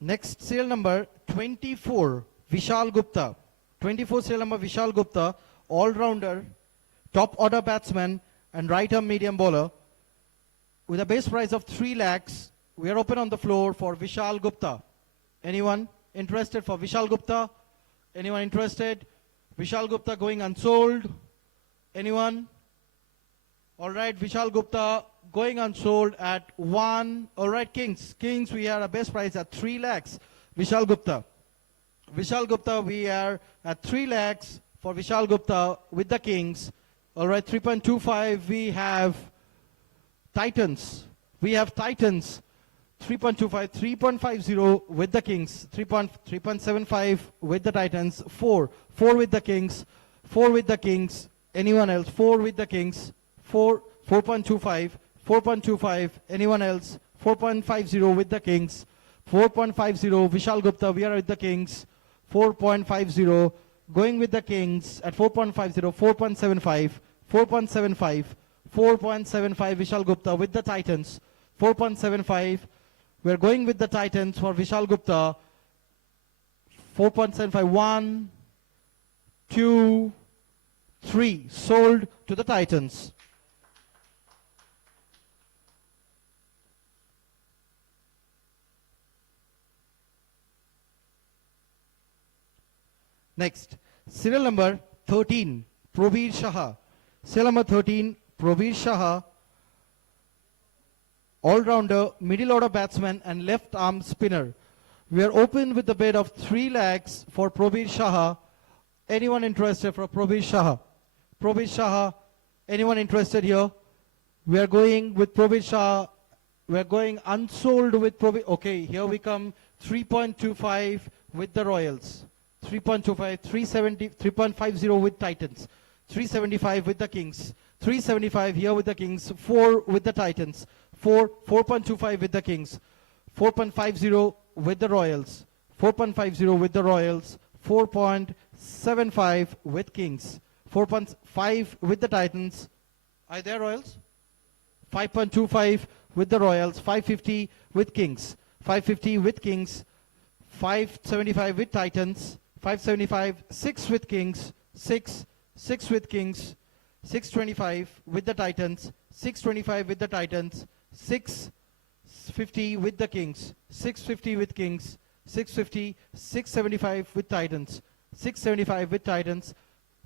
Next serial number 24, Vishal Gupta. 24 serial number Vishal Gupta, all-rounder, top order batsman and right arm medium bowler with a base price of 3 lakhs. We are open on the floor for Vishal Gupta. Anyone interested for Vishal Gupta? Anyone interested? Vishal Gupta going unsold. Anyone? All right, Vishal Gupta going unsold at 1. All right, Kings, we are a best price at 3 lakhs. Vishal Gupta, we are at 3 lakhs for Vishal Gupta with the Kings. All right, 3.25, we have Titans. 3.25, 3.50 with the Kings, 3.75 with the Titans, 4 with the Kings, 4 with the Kings. Anyone else? 4 with the Kings, 4.25, 4.25. Anyone else? 4.50 with the Kings, 4.50. Vishal Gupta, we are with the Kings, 4.50. Going with the Kings at 4.50, 4.75, 4.75, 4.75. Vishal Gupta with the Titans, 4.75. We're going with the Titans for Vishal Gupta. 4.75. 1, 2, 3. Sold to the Titans. Next, serial number 13, Probir Shah. Serial number 13, Probir Shah, all-rounder, middle order batsman and left arm spinner. We are open with the bid of 3 lakhs for Probir Shah. Anyone interested for Probir Shah? Probir Shah, anyone interested here? We are going with Probir Shah we're going unsold with okay, here we come 3.25 with the Royals. 3.25, 370, 3.50 with Titans. 375 with the Kings. 375 here with the Kings. 4 with the Titans. 4.25 with the Kings. 4.50 with the Royals. 4.50 with the Royals. 4.75 with Kings. 4.5 with the Titans. Are there Royals? 5.25 with the Royals. 550 with Kings. 550 with Kings. 575 with Titans. 575, 6 with Kings. 6 with Kings. 625 with the Titans. 625 with the Titans. 650 with the Kings. 650 with Kings. 650, 675 with Titans. 675 with Titans.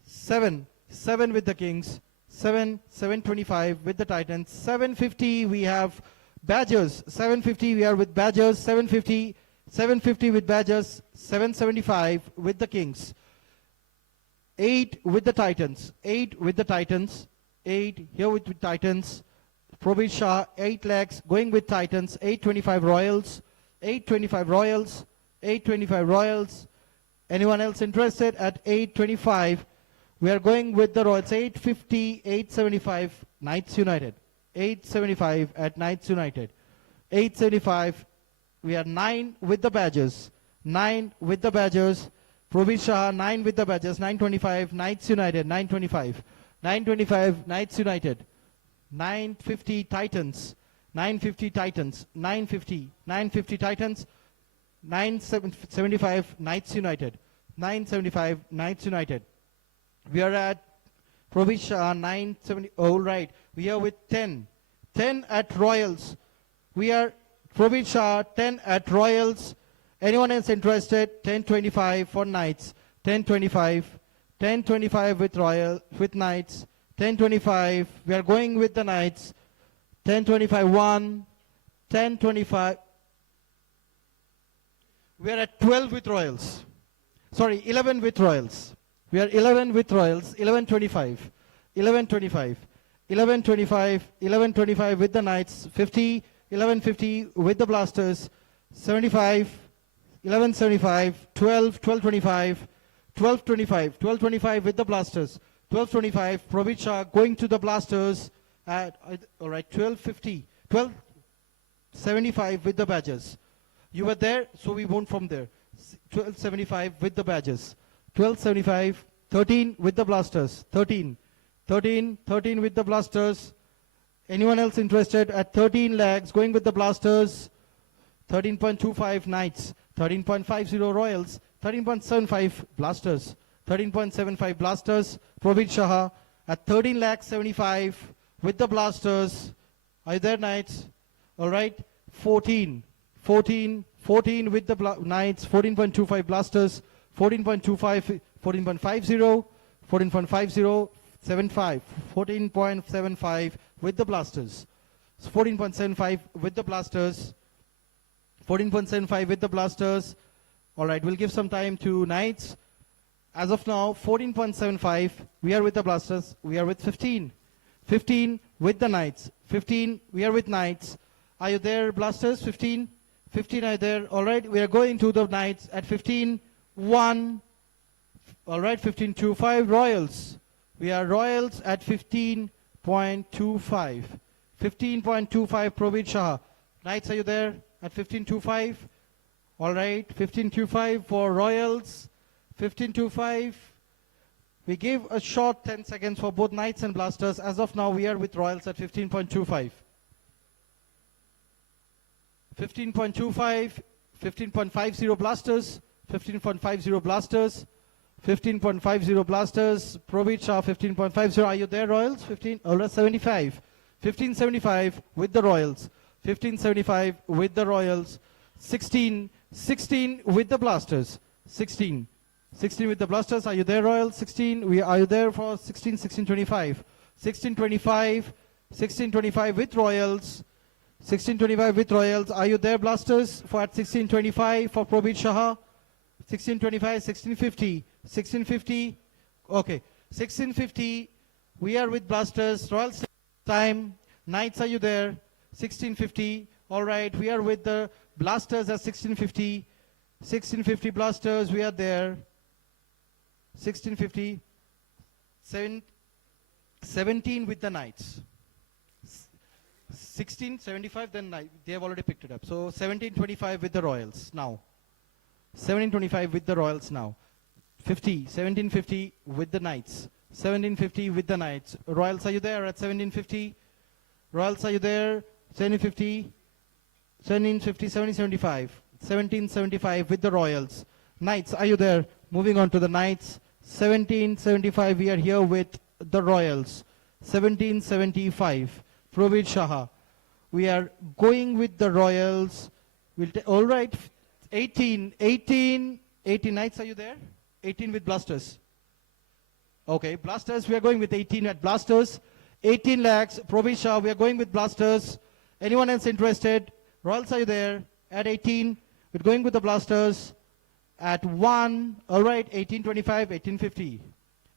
7 with the Kings. 725 with the Titans. 750 we have Badgers. 750 we are with Badgers. 750 with Badgers. 775 with the Kings. 8 with the Titans. 8 with the Titans. 8 here with Titans. Probit Shah 8 lakhs going with Titans. 825 Royals. 825 Royals. 825 Royals. Anyone else interested at 825? We are going with the Royals. 850, 875 Knights United. 875 at Knights United. 875. We are 9 with the Badgers. 9 with the Badgers. Probit Shah 9 with the Badgers. 925 Knights United. 925. 925 Knights United. 950 Titans. 950 Titans. 950. 950 Titans. 975 Knights United. 975 Knights United. We are at Probit Shah 970. All right. We are with 10. 10 at Royals. We are Probit Shah 10 at Royals. Anyone else interested? 1025 for Knights. 1025. 1025 with Knights. 1025. We are going with the Knights. 1025 1. 1025. We are at 12 with Royals. Sorry, 11 with Royals. We are 11 with Royals. 1125. 1125. 1125. 1125 with the Knights. 50. 1150 with the Blasters. 75. 1175. 12. 1225. 1225. 1225 with the Blasters. 1225. Probit Shah going to the Blasters at, all right, 1250. 1275 with the Badgers. You were there, so we won't from there. 1275 with the Badgers. 1275. 13 with the Blasters. 13. 13 with the Blasters. Anyone else interested at 13 lakhs going with the Blasters? 13.25 Knights. 13.50 Royals. 13.75 Blasters. 13.75 Blasters. Probit Shah at 13 lakhs 75 with the Blasters. Are you there, Knights? All right. 14 with the Knights. 14.25 Blasters. 14.25, 14.50, 14.50, 75, 14.75 with the Blasters. 14.75 with the Blasters. 14.75 with the Blasters. All right, we'll give some time to Knights. As of now, 14.75, we are with the Blasters. We are with 15. 15 with the Knights. 15, we are with Knights. Are you there, Blasters? 15? 15 are there. All right, we are going to the Knights at 15. 1. All right, 15.25 Royals. We are Royals at 15.25. 15.25 Probit Shah. Knights, are you there at 15.25? All right, 15.25 for Royals. 15.25. We give a short 10 seconds for both Knights and Blasters. As of now, we are with Royals at 15.25. 15.25. 15.50 Blasters. 15.50 Blasters. 15.50 Blasters. Probit Shah 15.50. Are you there, Royals? 15. All right, 75. 15.75 with the Royals. 15.75 with the Royals. 16. 16 with the Blasters. 16. 16 with the Blasters. Are you there, Royals? 16. Are you there for 16? 16.25. 16.25. 16.25 with Royals. 16.25 with Royals. Are you there, Blasters? For at 16.25 for Probit Shah. 16.25, 16.50, 16.50, okay, 16.50, we are with Blasters, Royals time, Knights, are you there? 16.50, All right, we are with the Blasters at 1650. 1650 Blasters, we are there. 1650. 17 with the Knights. 1675, then they have already picked it up. So 1725 with the Royals now. 1725 with the Royals now. 1750 with the Knights. 1750 with the Knights. Royals, are you there at 1750? Royals, are you there? 1750. 1750, 1775. 1775 with the Royals. Knights, are you there? Moving on to the Knights. 1775, we are here with the Royals. 1775. Provid Shah. We are going with the Royals. All right. 18 Knights, are you there? 18 with Blasters. Okay, Blasters, we are going with 18 at Blasters. 18 lakhs, Provid Shah, we are going with Blasters. Anyone else interested? Royals, are you there? At 18, we're going with the Blasters. At 1, all right, 1825, 1850.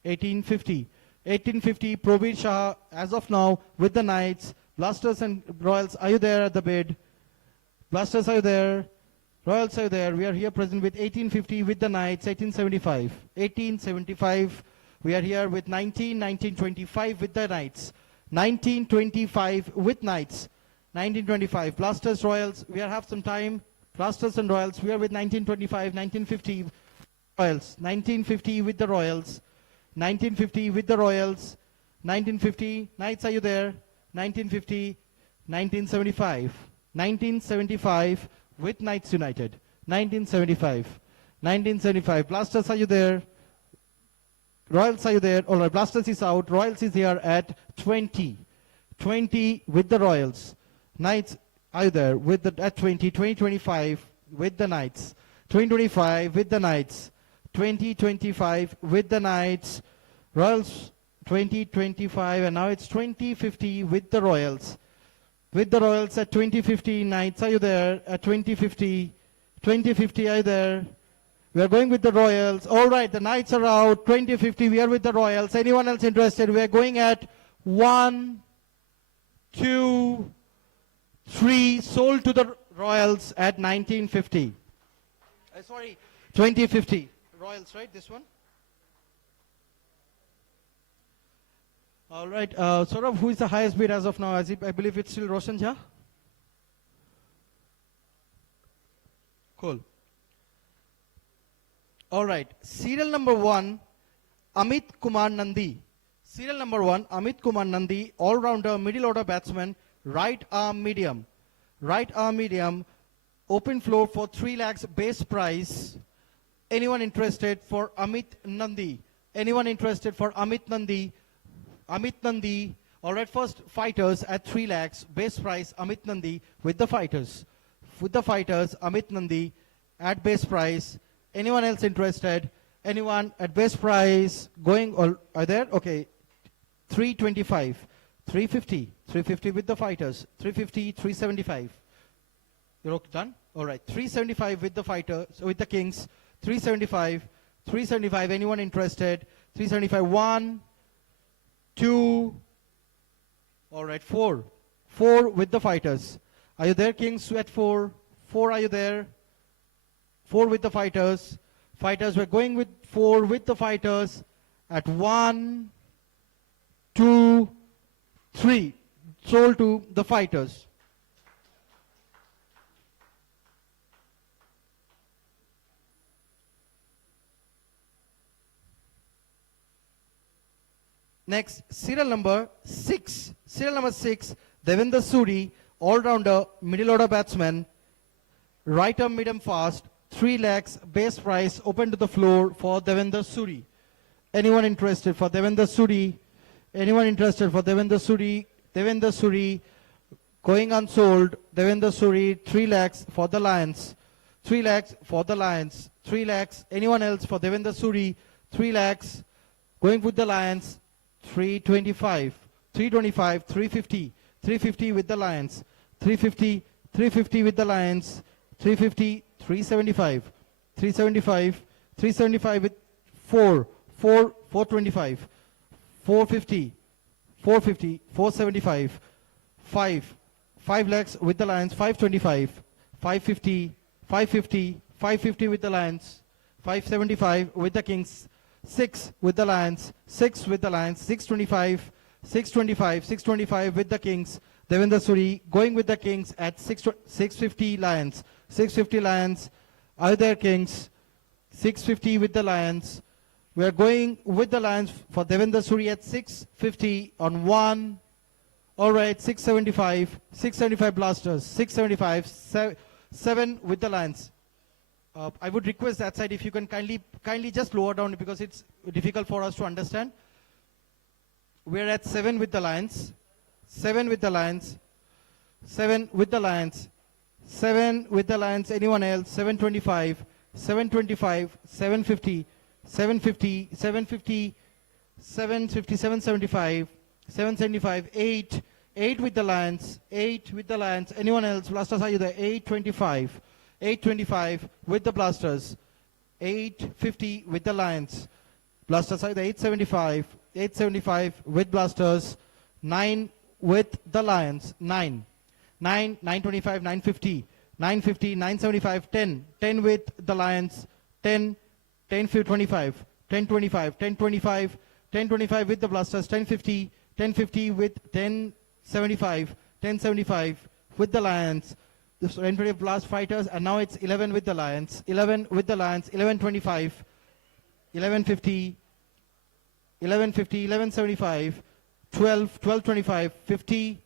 1850. 1850, Provid Shah, as of now, with the Knights. Blasters and Royals, are you there at the bid? Blasters, are you there? Royals, are you there? We are here present with 1850 with the Knights, 1875. 1875, we are here with 1925 with the Knights. 1925 with Knights. 1925, Blasters, Royals, we have some time. Blasters and Royals, we are with 1925, 1950, Royals. 1950 with the Royals. 1950 with the Royals. 1950, Knights, are you there? 1950, 1975. 1975 with Knights United. 1975. 1975, Blasters, are you there? Royals, are you there? All right, Blasters is out. Royals is here at 20. 20 with the Royals. Knights, are you there? With the at 20. 2025 with the Knights. 2025 with the Knights. 2025 with the Knights. Royals 2025, and now it's 2050 with the Royals. With the Royals at 2050. Knights, are you there? At 2050. 2050, are you there? We are going with the Royals. All right, the Knights are out. 2050, we are with the Royals. Anyone else interested? We are going at 1, 2, 3. Sold to the Royals at 1950. Sorry, 2050. Royals, right? This one? All right. Saurabh, who is the highest bid as of now? I believe it's still Roshan Jha. Cool. All right. Serial number 1, Amit Kumar Nandi. Serial number 1, Amit Kumar Nandi, all-rounder, middle order batsman, right arm medium. Right arm medium, open floor for 3 lakhs base price. Anyone interested for Amit Nandi? Anyone interested for Amit Nandi? Amit Nandi. All right, first fighters at 3 lakhs base price, Amit Nandi with the fighters. With the fighters, Amit Nandi at base price. Anyone else interested? Anyone at base price going? All are there? Okay. 325, 350, 350 with the fighters. 350, 375. You're okay, done? All right. 375 with the fighters, with the Kings. 375, 375. Anyone interested? 375. 1, 2. All right. 4, 4 with the fighters. Are you there, Kings? At 4, 4. Are you there? 4 with the fighters. Fighters, we're going with 4 with the fighters at 1, 2, 3. Sold to the fighters. Next, serial number 6. Serial number 6, Devendra Suri, all-rounder, middle order batsman, right arm medium fast, 3 lakhs base price, open to the floor for Devendra Suri. Anyone interested for Devendra Suri? Anyone interested for Devendra Suri? Devendra Suri going unsold. Devendra Suri, 3 lakhs for the Lions. 3 lakhs for the Lions. 3 lakhs. Anyone else for Devendra Suri? 3 lakhs. Going with the Lions. 325. 325. 350. 350 with the Lions. 350. 350 with the Lions. 350. 375. 375. 375 with 4. 425. 450. 450. 475. 5. 5 lakhs with the Lions, 525, 550, 550, 550 with the Lions, 575 with the Kings, 6 with the Lions, 6 with the Lions, 625, 625, 625 with the Kings. Devendra Suri going with the Kings at 650 Lions, 650 Lions. Are there Kings? 650 with the Lions. We are going with the Lions for Devendra Suri at 650 on 1. All right, 675, 675 Blasters, 675, 7 with the Lions. I would request that side if you can kindly just lower down because it's difficult for us to understand. We're at 7 with the Lions, 7 with the Lions, 7 with the Lions, 7 with the Lions. Anyone else? 725, 725, 750, 750, 750, 750, 775, 775, 8, 8 with the Lions, 8 with the Lions. Anyone else? Blasters, are you there? 825, 825 with the Blasters, 850 with the Lions. Blasters are there? 875, 875 with Blasters, 9 with the Lions, 9, 9, 925, 950, 950, 975, 10, 10 with the Lions, 10, 10, 25, 10, 25, 10, 25, 10, 25 with the Blasters, 1050, 1050 with 1075, 1075 with the Lions. This 1020 Blast Fighters, and now it's 11 with the Lions, 11 with the Lions, 1125, 1150, 1150, 1175, 12, 1225, 50,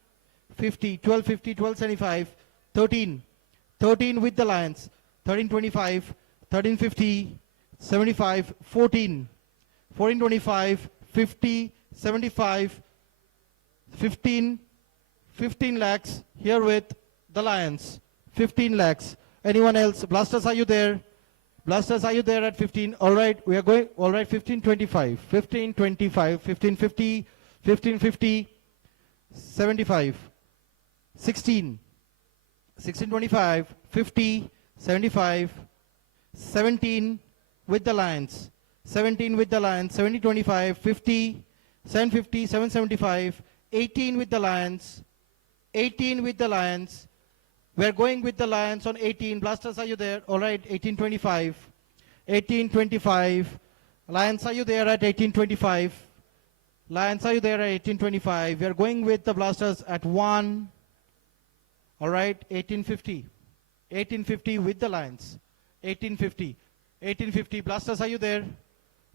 50, 1250, 1275, 13, 13 with the Lions, 1325, 1350, 75, 14, 1425, 50, 75, 15, 15 lakhs here with the Lions, 15 lakhs. Anyone else? Blasters, are you there? Blasters, are you there at 15? All right, we are going. All right, 1525, 1525, 1550, 1550, 75, 16, 1625, 50, 75, 17 with the Lions, 17 with the Lions, 1725, 50, 750, 775, 18 with the Lions, 18 with the Lions. We're going with the Lions on 18. Blasters, are you there? All right, 1825, 1825. Lions, are you there at 1825? Lions, are you there at 1825? We're going with the Blasters at 1. All right, 1850, 1850 with the Lions, 1850, 1850. Blasters, are you there?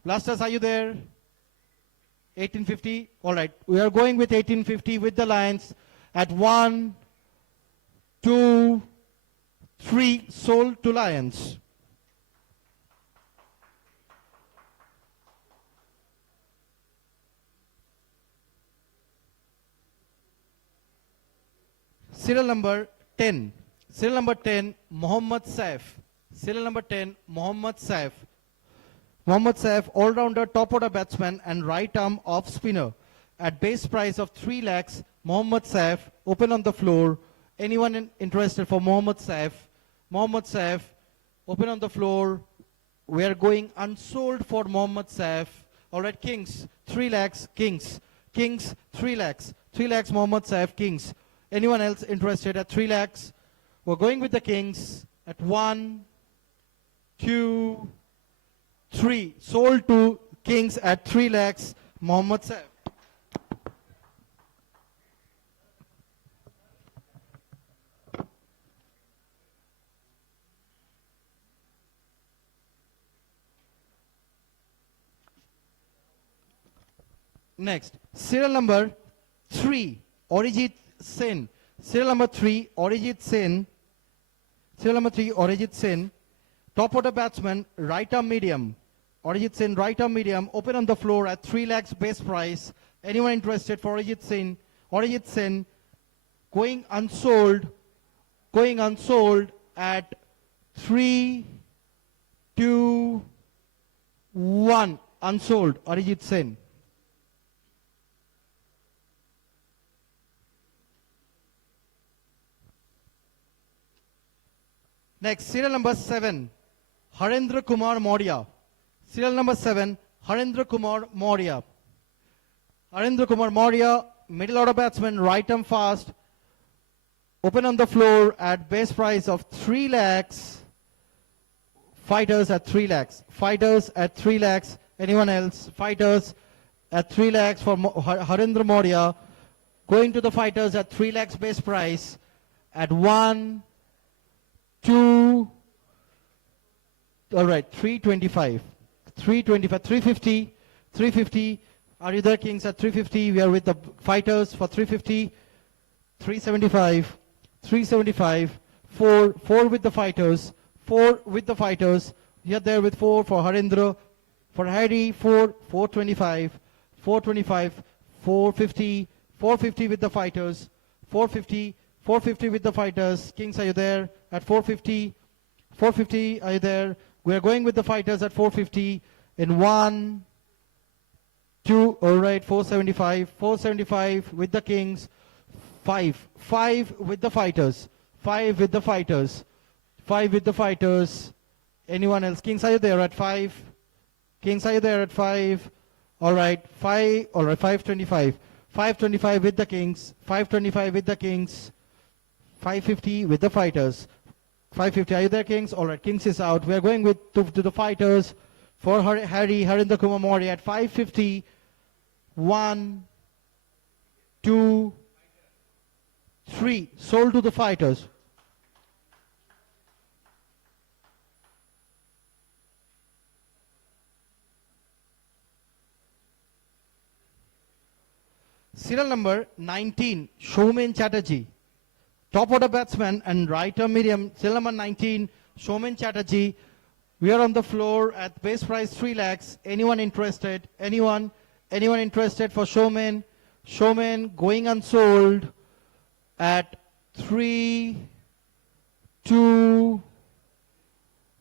Blasters, are you there? 1850. All right, we are going with 1850 with the Lions at 1, 2, 3, sold to Lions. Serial number 10. Serial number 10, Mohammad Saif. Serial number 10, Mohammad Saif. Mohammad Saif, all-rounder, top-order batsman and right-arm off-spinner. At base price of 3 lakhs, Mohammad Saif, open on the floor. Anyone interested for Mohammad Saif? Mohammad Saif, open on the floor. We are going unsold for Mohammad Saif. All right, Kings, 3 lakhs, Kings. Kings, 3 lakhs. 3 lakhs, Mohammad Saif, Kings. Anyone else interested at 3 lakhs? We're going with the Kings at 1, 2, 3. Sold to Kings at 3 lakhs, Mohammad Saif. Next, serial number 3, Arijit Singh. Serial number 3, Arijit Singh. Serial number 3, Arijit Singh. Top order batsman, right arm medium. Arijit Singh, right arm medium. Open on the floor at 3 lakhs base price. Anyone interested for Arijit Singh? Arijit Singh going unsold at 3, 2, 1. Unsold, Arijit Singh. Next, serial number 7, Harendra Kumar Maurya. Serial number 7, Harendra Kumar Maurya. Harendra Kumar Maurya, middle order batsman, right arm fast. open on the floor at base price of 3 lakhs. Fighters at 3 lakhs. Fighters at 3 lakhs. Anyone else? Fighters at 3 lakhs for Harendra Maurya. Going to the fighters at 3 lakhs base price at 1, 2, all right, 325. 325, 350, 350. Are you there, Kings, at 350? We are with the fighters for 350, 375, 375, 4 with the fighters, 4 with the fighters. We are there with 4 for Harendra. For Harry, 4, 425, 425, 450, 450 with the fighters, 450, 450 with the fighters. Kings, are you there at 450? 450, are you there? We are going with the fighters at 450 in 1, 2, all right, 475, 475 with the Kings, 5 with the fighters, 5 with the fighters, 5 with the fighters. Anyone else? Kings, are you there at 5? Kings, are you there at 5? All right, 5, all right, 525. 525 with the Kings, 525 with the Kings, 550 with the fighters. 550, are you there, Kings? All right, Kings is out. We are going with to the fighters for Harry Harendra Kumar Maurya at 550. 1, 2, 3. Sold to the fighters. Serial number 19, Showman Chatterjee. Top order batsman and right-arm medium, serial number 19, Showman Chatterjee. We are on the floor at base price 3 lakhs. Anyone interested? Anyone interested for Showman? Showman going unsold at 3, 2,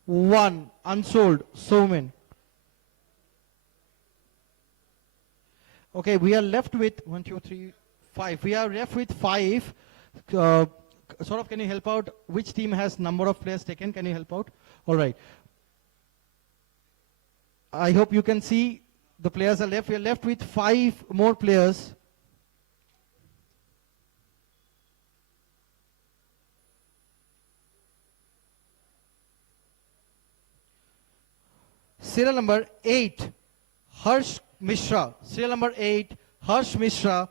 1. Unsold, Showman. Okay, we are left with 1, 2, 3, 5. We are left with 5. Sort of, can you help out? Which team has number of players taken? Can you help out? All right. I hope you can see the players are left. We are left with 5 more players. Serial number 8, Harsh Mishra. Serial number 8, Harsh Mishra.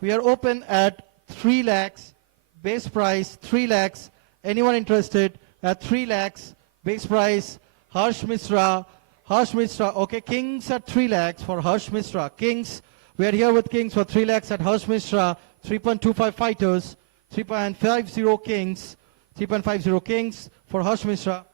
We are open at 3 lakhs. Base price 3 lakhs. Anyone interested at 3 lakhs? Base price, Harsh Mishra. Harsh Mishra. Okay, Kings at 3 lakhs for Harsh Mishra. Kings, we are here with Kings for 3 lakhs at Harsh Mishra. 3.25 fighters. 3.50 Kings. 3.50 Kings for Harsh Mishra.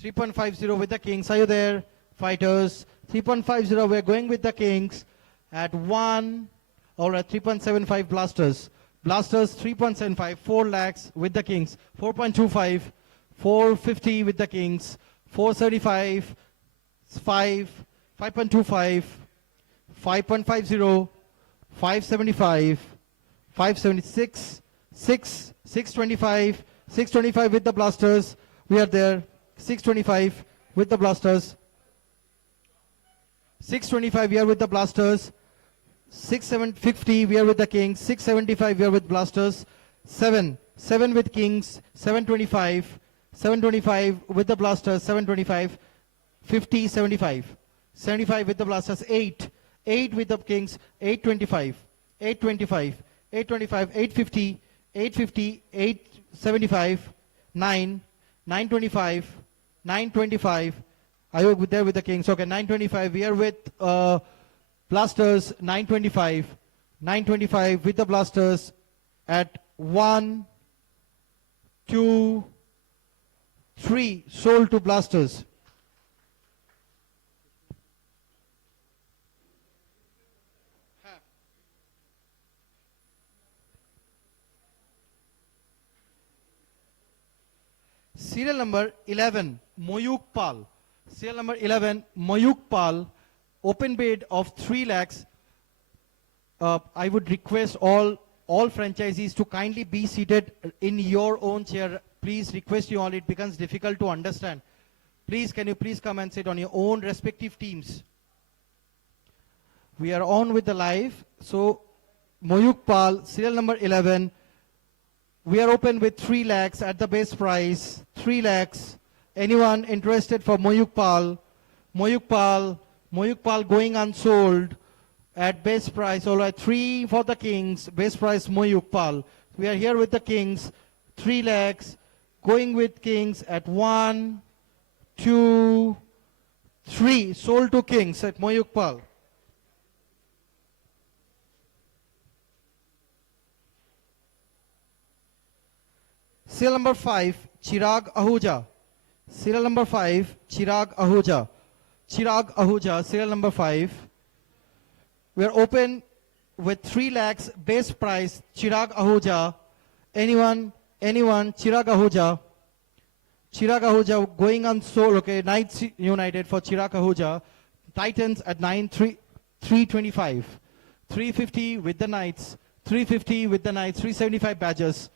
3.50 with the Kings. Are you there? Fighters. 3.50. We're going with the Kings at 1. All right, 3.75 Blasters. Blasters 3.75, 4 lakhs with the Kings. 4.25, 450 with the Kings. 475, 5, 5.25, 5.50, 575, 576, 625, 625 with the Blasters. We are there. 625 with the Blasters. 625 we are with the Blasters. 650 we are with the Kings. 675 we are with Blasters. 7 with Kings. 725 with the Blasters. 725 50 75 with the Blasters. 8 with the Kings. 825 850 875 925 Are you there with the Kings? Okay, 925 we are with Blasters. 925 with the Blasters at 1, 2, 3 sold to Blasters. Serial number 11, Moyuk Pal. Serial number 11, Moyuk Pal. Open bid of 3 lakhs. I would request all franchisees to kindly be seated in your own chair. Please request you all. It becomes difficult to understand. Please, can you please come and sit on your own respective teams? We are on with the live. So Moyuk Pal, serial number 11. We are open with 3 lakhs at the base price. 3 lakhs. Anyone interested for Moyuk Pal? Moyuk Pal, Moyuk Pal going unsold at base price. All right, 3 for the kings. Base price Moyuk Pal. We are here with the kings. 3 lakhs. Going with kings at 1, 2, 3. Sold to kings at Moyuk Pal. Serial number 5, Chirag Ahuja. Serial number 5, Chirag Ahuja. Chirag Ahuja, serial number 5. We are open with 3 lakhs base price. Chirag Ahuja. Anyone, Chirag Ahuja. Chirag Ahuja going on sold. Okay, Knights United for Chirag Ahuja. Titans at 325. 350 with the Knights. 350 with the Knights. 375 badges.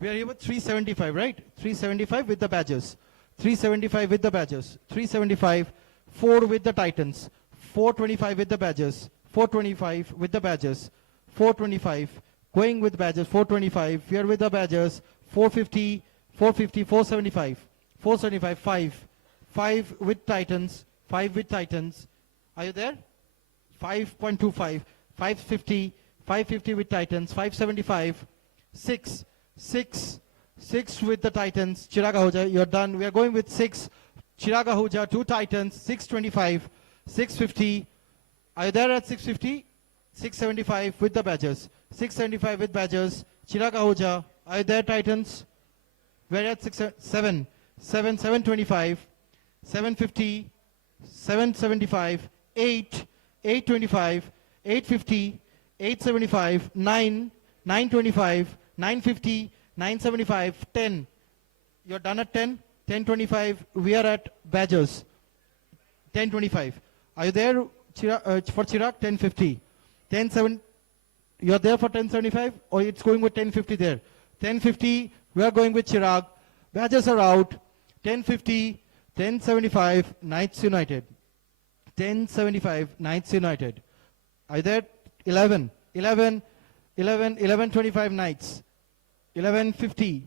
We are here with 375, right? 375 with the badges. 375 with the badges. 375. 4 with the Titans. 425 with the badges. 425 with the badges. 425. Going with badges. 425. We are with the badges. 450. 450. 475. 475. 5. 5 with Titans. 5 with Titans. Are you there? 5.25. 550. 550 with Titans. 575. 6. 6 with the Titans. Chirag Ahuja, you're done. We are going with 6. Chirag Ahuja, 2 Titans. 625. 650. Are you there at 650? 675 with the badges. 675 with badges. Chirag Ahuja, are you there, Titans? We're at 7. 725. 750. 775. 8. 825. 850. 875. 9. 925. 950, 975, 10. You're done at 10? 1025. We are at badges. 1025. Are you there for Chirag? 1050. 107. You're there for 1075 or it's going with 1050 there? 1050. We are going with Chirag. Badges are out. 1050, 1075, Knights United. 1075, Knights United. Are you there? 11. 1125 Knights. 1150.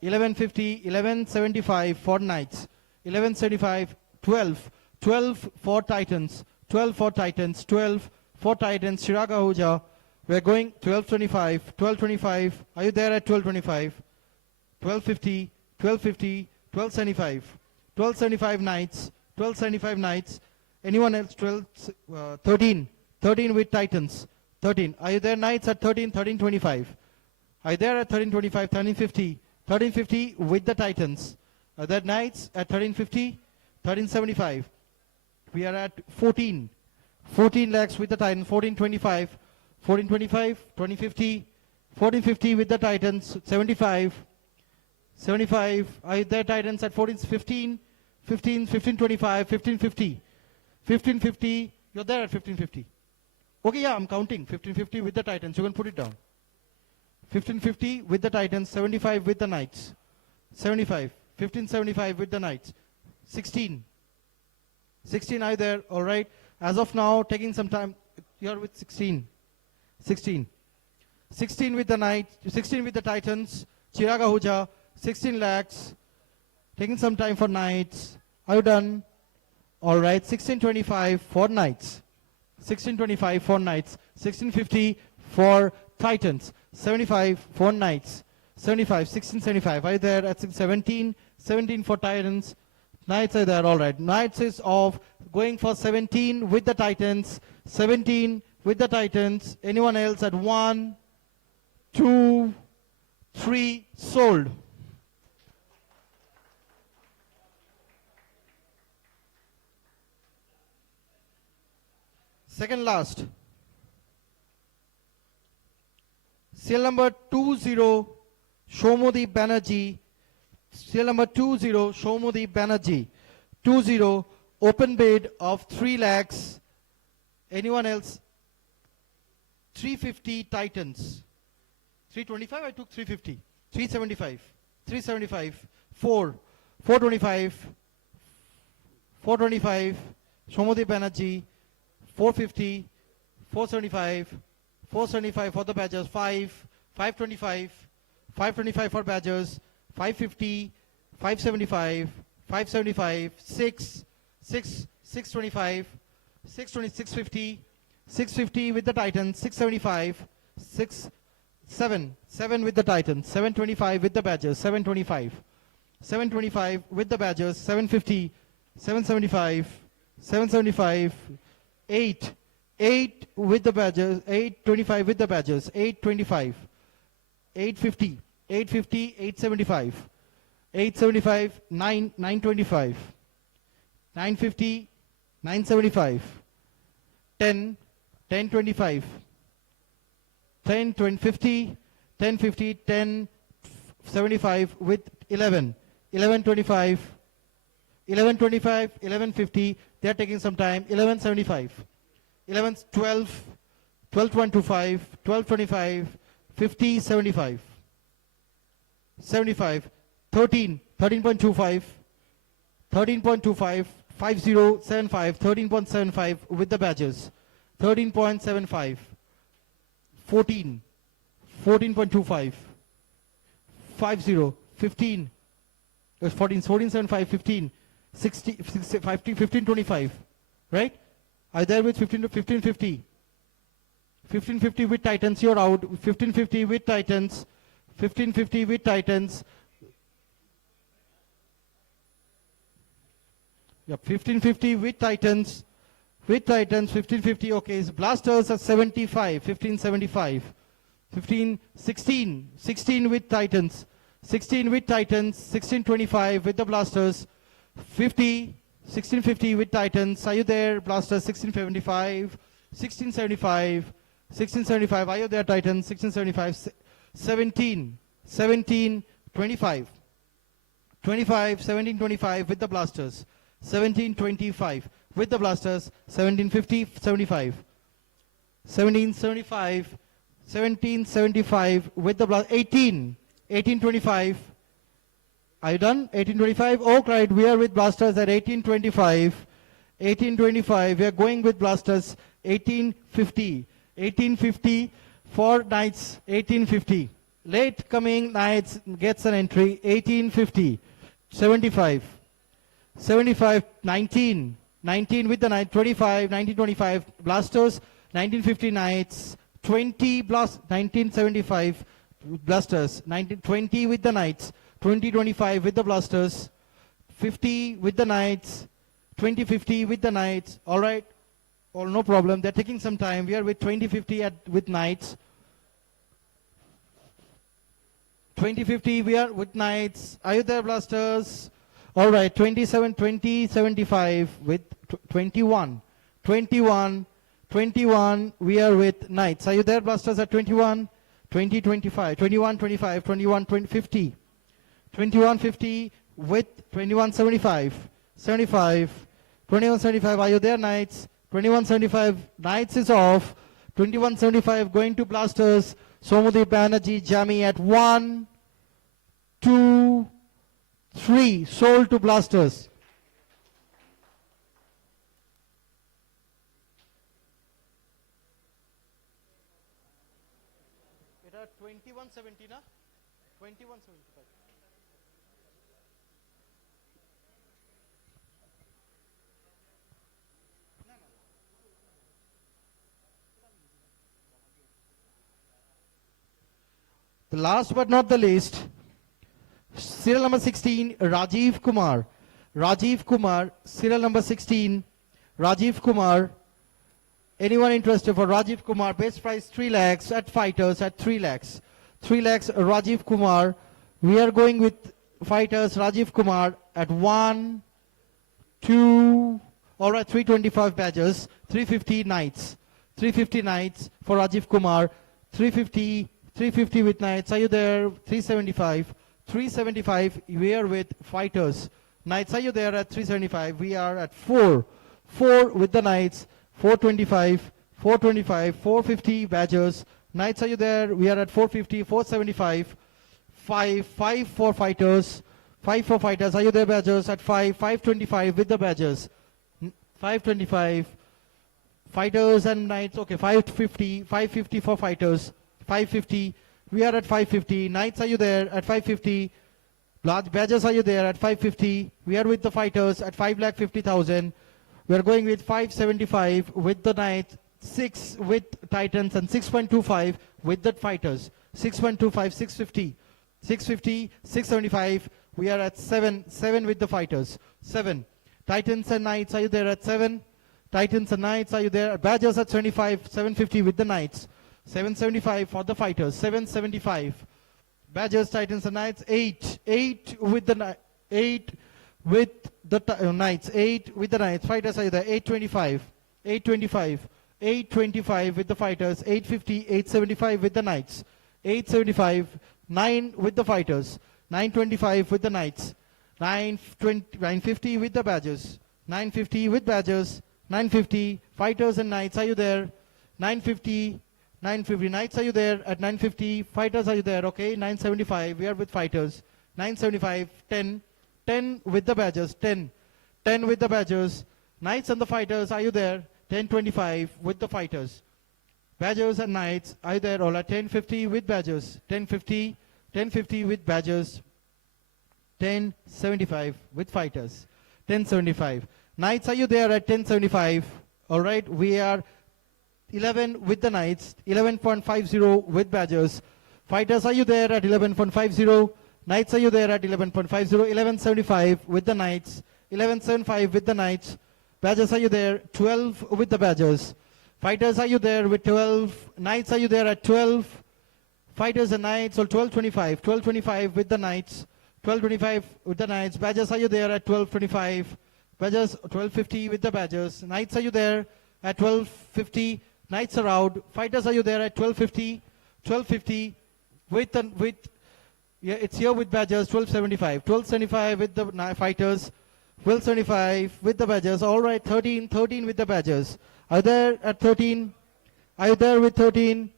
1150, 1175 for Knights. 1175, 12. 12 for Titans. 12 for Titans. 12 for Titans. Chirag Ahuja. We're going 1225. 1225. Are you there at 1225? 1250. 1250. 1275. 1275 Knights. 1275 Knights. Anyone else? 13. 13 with Titans. 13. Are you there, Knights, at 13? 1325. Are you there at 1325? 1350. 1350 with the Titans. Are there Knights at 1350? 1375. We are at 14. 14 lakhs with the Titans. 1425. 1425. 2050. 1450 with the Titans. 75. 75. Are you there, Titans, at 1415? 1525. 1550. 1550. You're there at 1550. Okay, yeah, I'm counting. 1550 with the Titans. You can put it down. 1550 with the Titans. 75 with the Knights. 75. 1575 with the Knights. 16. 16, are you there? All right. As of now, taking some time. You're with 16. 16. 16 with the Knights. 16 with the Titans. Chirag Ahuja. 16 lakhs. Taking some time for Knights. Are you done? All right. 1625 for Knights. 1625 for Knights. 1650 for Titans. 75 for Knights. 75, 1675. Are you there at 17? 17 for Titans. Knights are there. All right. Knights is off. Going for 17 with the Titans. 17 with the Titans. Anyone else at 1, 2, 3? Sold. Second last. Serial number 20, Shomudi Banerjee. Serial number 20, Shomudi Banerjee. 20, open bid of 3 lakhs. Anyone else? 350 Titans. 325, I took 350. 375. 375. 4. 425, 425, Shomodip Banerjee, 450, 475, 475 for the Badgers, 525, 525 for Badgers, 550, 575, 575, 625, 650, 650 with the Titans, 675, 7 with the Titans, 725 with the Badgers, 725, 725 with the Badgers, 750, 775, 775, 8 with the Badgers, 825 with the Badgers, 825, 850, 850, 875, 875, 925, 950, 975, 10, 1025, 10, 50, 1050, 1075 with 11, 1125, 1125, 1150, they are taking some time, 1175, 11, 12, 1225, 1225, 50, 75, 75, 13, 13.25, 13.25, 5075, 13.75 with the Badgers, 13.75, 14, 14.25, 50, 15, 14, 14.75, 15, 60, 50, 15.25, right? Are you there with 15 to 15.50? 15.50 with Titans, you're out. 15.50 with Titans, 15.50 with Titans. Yep, 15.50 with Titans. With Titans, 15.50. Okay, so Blasters at 75, 15.75. 15, 16, 16 with Titans. 16 with Titans, 16.25 with the Blasters. 50, 16.50 with Titans. Are you there, Blasters? 16.75, 16.75, 16.75. Are you there, Titans? 16.75, 17, 17, 25. 25, 17.25 with the Blasters. 17.25 with the Blasters. 17.50, 75. 17.75, 17.75 with the Blasters. 18, 18.25. Are you done? 18.25. Oh, right. We are with Blasters at 18.25. 18.25. We are going with Blasters. 18.50. 18.50 for Knights. 18.50. Late coming Knights gets an entry. 18.50. 75. 75. 19. 19 with the Knights. 25. 19.25. Blasters. 19.50 Knights. 20 1975 Blasters. 1920 with the Knights. 2025 with the Blasters, 50 with the Knights, 2050 with the Knights. All right, all no problem. They're taking some time. We are with 2050 with Knights. 2050 we are with Knights. Are you there, Blasters? All right, 27, 20, 75 with 21, 21, 21. We are with Knights. Are you there, Blasters? At 21, 20, 25, 21, 25, 21, 20, 50. 2150 with 2175, 75, 2175. Are you there, Knights? 2175. Knights is off. 2175 going to Blasters. Somodip Banerjee, Jami at 1, 2, 3. Sold to Blasters. It at 2170, na? 2175. The last but not the least, serial number 16, Rajiv Kumar. Rajiv Kumar, serial number 16, Rajiv Kumar. Anyone interested for Rajiv Kumar? Base price 3 lakhs at Fighters at 3 lakhs. 3 lakhs, Rajiv Kumar. We are going with Fighters, Rajiv Kumar at 1, 2, all right, 325 Badgers, 350 Knights. 350 Knights for Rajiv Kumar, 350 with Knights. Are you there? 375. 375. We are with Fighters. Knights, are you there at 375? We are at 4. 4 with the Knights. 425. 425. 450 Badgers. Knights, are you there? We are at 450. 475. 5 for Fighters. 5 for fighters. Are you there, badgers? At 5. 525 with the badgers. 525. Fighters and knights. Okay, 550. 550 for fighters. 550. We are at 550. Knights, are you there? At 550. Badgers, are you there? At 550. We are with the fighters at 5,50,000. We are going with 575 with the knights. 6 with titans and 6.25 with the fighters. 6.25, 650. 650, 675. We are at 7. 7 with the fighters. 7. Titans and knights, are you there at 7? Titans and knights, are you there? Badgers at 75, 750 with the knights. 775 for the fighters. 775. Badgers, titans and knights. 8. 8 with the 8 with the knights. 8 with the knights. Fighters, are you there? 825. 825. 825 with the fighters. 850, 875 with the knights. 875. 9 with the fighters. 925 with the knights. 950 with the badgers. 950 with badgers. 950 fighters and knights, are you there? 950. 950 knights, are you there? At 950 fighters, are you there? Okay. 975 we are with fighters. 975. 10. 10 with the badgers. 10. 10 with the badgers. Knights and the fighters, are you there? 1025 with the fighters. Badgers and knights, are you there? All at 1050 with badgers. 1050. 1050 with badgers. 1075 with fighters. 1075. Knights, are you there at 1075? All right, we are 11 with the knights. 11.50 with badgers. Fighters, are you there at 11.50? Knights, are you there at 11.50? 1175 with the knights. 1175 with the knights. Badgers, are you there? 12 with the badgers. Fighters, are you there with 12? Knights, are you there at 12? Fighters and knights, or 1225. 1225 with the knights. 1225 with the knights. Badgers, are you there at 1225? Badgers, 1250 with the badgers. Knights, are you there at 1250? Knights are out. Fighters, are you there at 1250? 1250 with yeah, it's here with badgers. 1275. 1275 with the fighters. 1275 with the badgers. All right, 13. 13 with the badgers. Are you there at 13? Are you there with 13?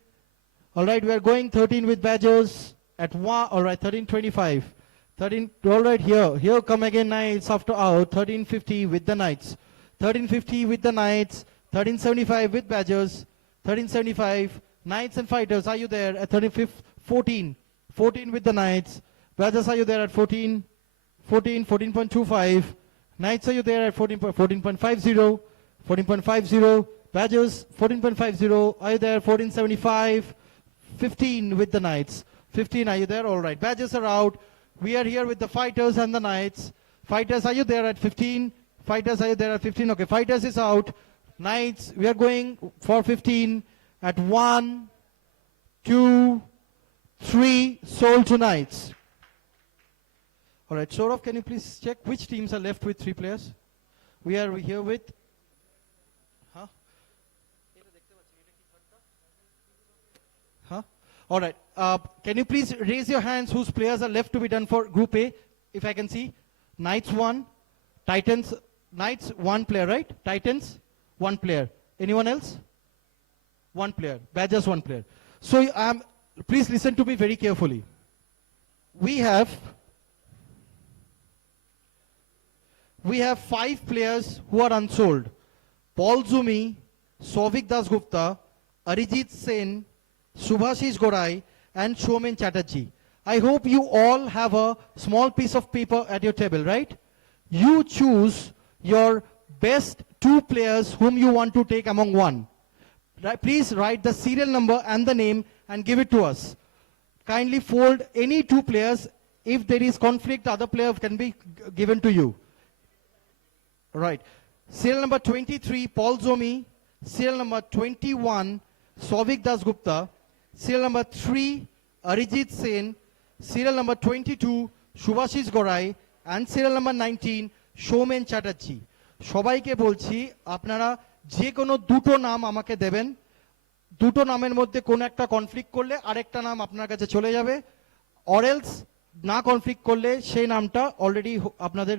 All right, we are going 13 with badgers at 1. All right, 1325. 13, all right, here come again knights after out. 1350 with the knights. 1350 with the knights. 1375 with badgers. 1375 knights and fighters, are you there at 14. 14 with the knights. Badgers, are you there at 14? 14, 14.25. Knights, are you there at 14.50? 14.50. Badgers, 14.50. Are you there? 1475. 15 with the knights. 15, are you there? All right. Badgers are out. We are here with the fighters and the knights. Fighters, are you there at 15? Fighters, are you there at 15? Okay, fighters is out. Knights, we are going for 15 at 1, 2, 3, sold to knights. All right, Saurav, can you please check which teams are left with 3 players? We are here with... Huh? Huh? All right. Can you please raise your hands whose players are left to be done for Group A, if I can see? Knights 1, Titans, Knights 1 player, right? Titans 1 player. Anyone else? 1 player. Badgers 1 player. So please listen to me very carefully. We have 5 players who are unsold. Paul Zumi, Souvik Dasgupta, Arijit Sen, Subhashish Gorai, and Shomen Chatterjee. I hope you all have a small piece of paper at your table, right? You choose your best 2 players whom you want to take among 1. Please write the serial number and the name and give it to us. Kindly fold any 2 players. If there is conflict, other player can be given to you. Right. Serial number 23, Paul Zomi. Serial number 21, Souvik Dasgupta. Serial number 3, Arijit Sen. Serial number 22, Subhashish Gorai. And serial number 19, Shomen Chatterjee. সবাইকে বলছি আপনারা যে কোনো 2টো নাম আমাকে দেবেন। 2টো নামের মধ্যে কোনো একটা কনফ্লিক্ট করলে আরেকটা নাম আপনার কাছে চলে যাবে। অর এলস না কনফ্লিক্ট করলে সেই নামটা অলরেডি আপনাদের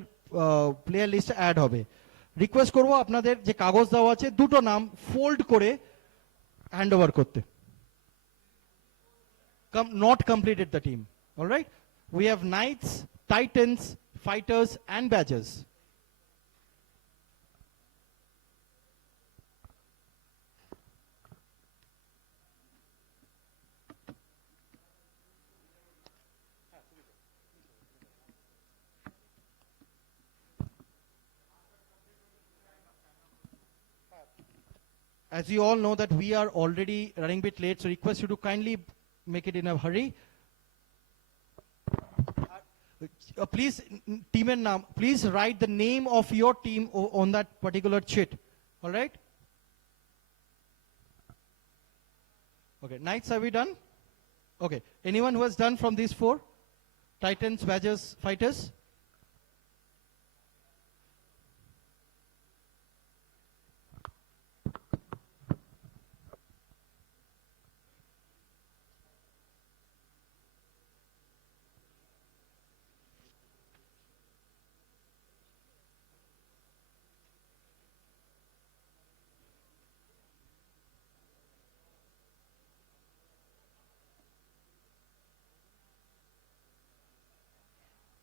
প্লেয়ার লিস্টে অ্যাড হবে। রিকোয়েস্ট করব আপনাদের যে কাগজ দেওয়া আছে 2টো নাম ফোল্ড করে হ্যান্ড ওভার করতে। Not completed the team. All right. We have knights Titans, Fighters, and Badgers. As you all know that we are already running a bit late, so request you to kindly make it in a hurry. Please, team and name, please write the name of your team on that particular sheet. All right? Okay, Knights, are we done? Okay, anyone who has done from these four? Titans, Badgers, Fighters?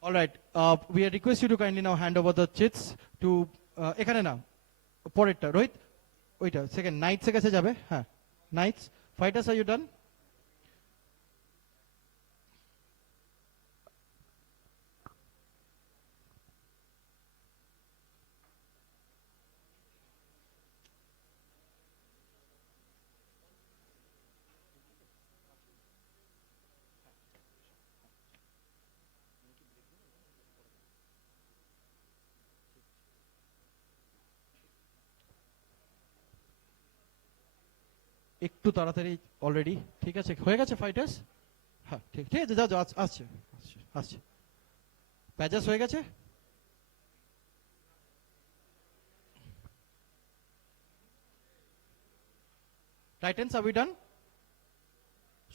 All right. We request you to kindly now hand over the chits to এখানে না পরেরটা রোহিত ওইটা second Knights এর কাছে যাবে হ্যাঁ knights fighters are you done একটু তাড়াতাড়ি অলরেডি ঠিক আছে হয়ে গেছে ফাইটার্স হ্যাঁ ঠিক ঠিক আছে যাও যাও আসছে আসছে প্যাজাস হয়ে গেছে টাইটান্স আর উই ডান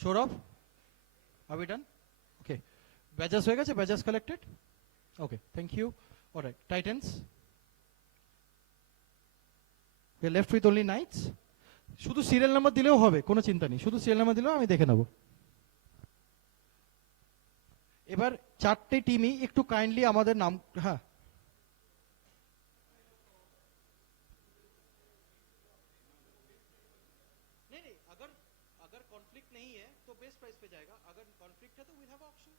সৌরভ আর উই ডান ওকে ব্যাজাস হয়ে গেছে badges collected okay thank you alright Titans we are left with only knights শুধু সিরিয়াল নাম্বার দিলেও হবে কোনো চিন্তা নেই শুধু সিরিয়াল নাম্বার দিলেও আমি দেখে নেব এবার চারটে টিমই একটু কাইন্ডলি আমাদের নাম হ্যাঁ नहीं अगर अगर कॉन्फ्लिक्ट नहीं है तो बेस्ट प्राइस पे जाएगा अगर कॉन्फ्लिक्ट है तो वी हैव ऑप्शन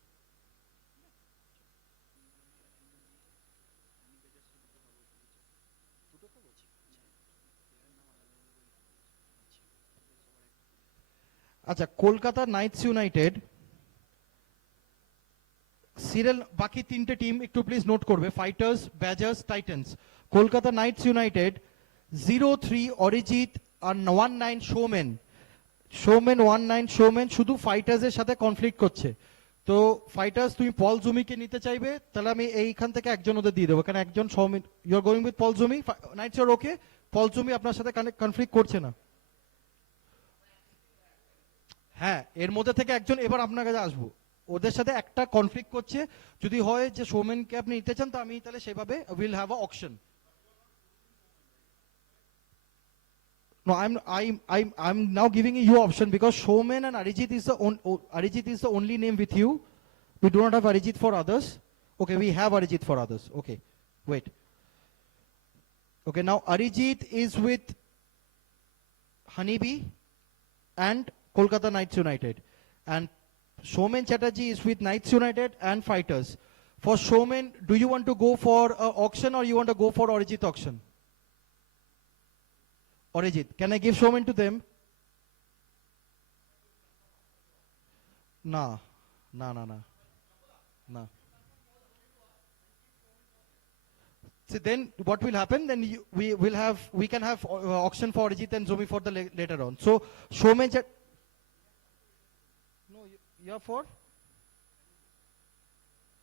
আচ্ছা কলকাতা নাইটস ইউনাইটেড সিরিয়াল বাকি তিনটে টিম একটু প্লিজ নোট করবে fighters badgers Titans Kolkata knights united 03 Arijit আর 19 শোমেন শোমেন 19 শোমেন শুধু ফাইটার্সের সাথে কনফ্লিক্ট করছে তো ফাইটার্স তুমি পল জুমিকে নিতে চাইবে তাহলে আমি এইখান থেকে একজন ওদের দিয়ে দেবো কারণ একজন শোমেন you are going with Paul Jumi Knights আর ওকে পল জুমি আপনার সাথে কনফ্লিক্ট করছে না হ্যাঁ এর মধ্যে থেকে একজন এবার আপনার কাছে আসবো ওদের সাথে একটা কনফ্লিক্ট করছে যদি হয় যে শোমেনকে আপনি নিতে চান তো আমি তাহলে সেভাবে will have a auction No, I'm now giving you your option because Showman and Arijit is the only name with you. We do not have Arijit for others. Okay, we have Arijit for others. Okay, wait. Okay, now Arijit is with Honeybee and Kolkata Knights United, and Showman Chatterjee is with Knights United and Fighters. For Showman, do you want to go for auction or you want to go for Arijit auction? Arijit, can I give Showman to them? No. See, then what will happen? Then we can have auction for Arijit and Zomi for the later on. So Showman no, you are for?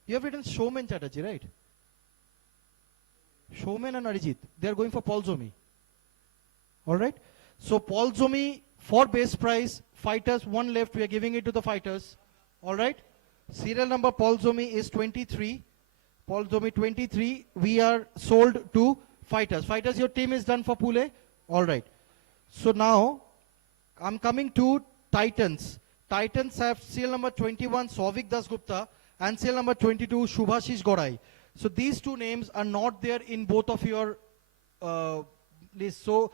You have written Showman Chatterjee, right? Showman and Arijit, they are going for Paul Zomi. All right. So Paul Zomi for base price, fighters one left. We are giving it to the fighters. All right. Serial number Paul Zomi is 23. Paul Zomi 23. We are sold to fighters. Fighters, your team is done for Pule. All right. So now I'm coming to Titans. Titans have serial number 21, Souvik Dasgupta, and serial number 22, Shubhashish Gorai. So these two names are not there in both of your list. So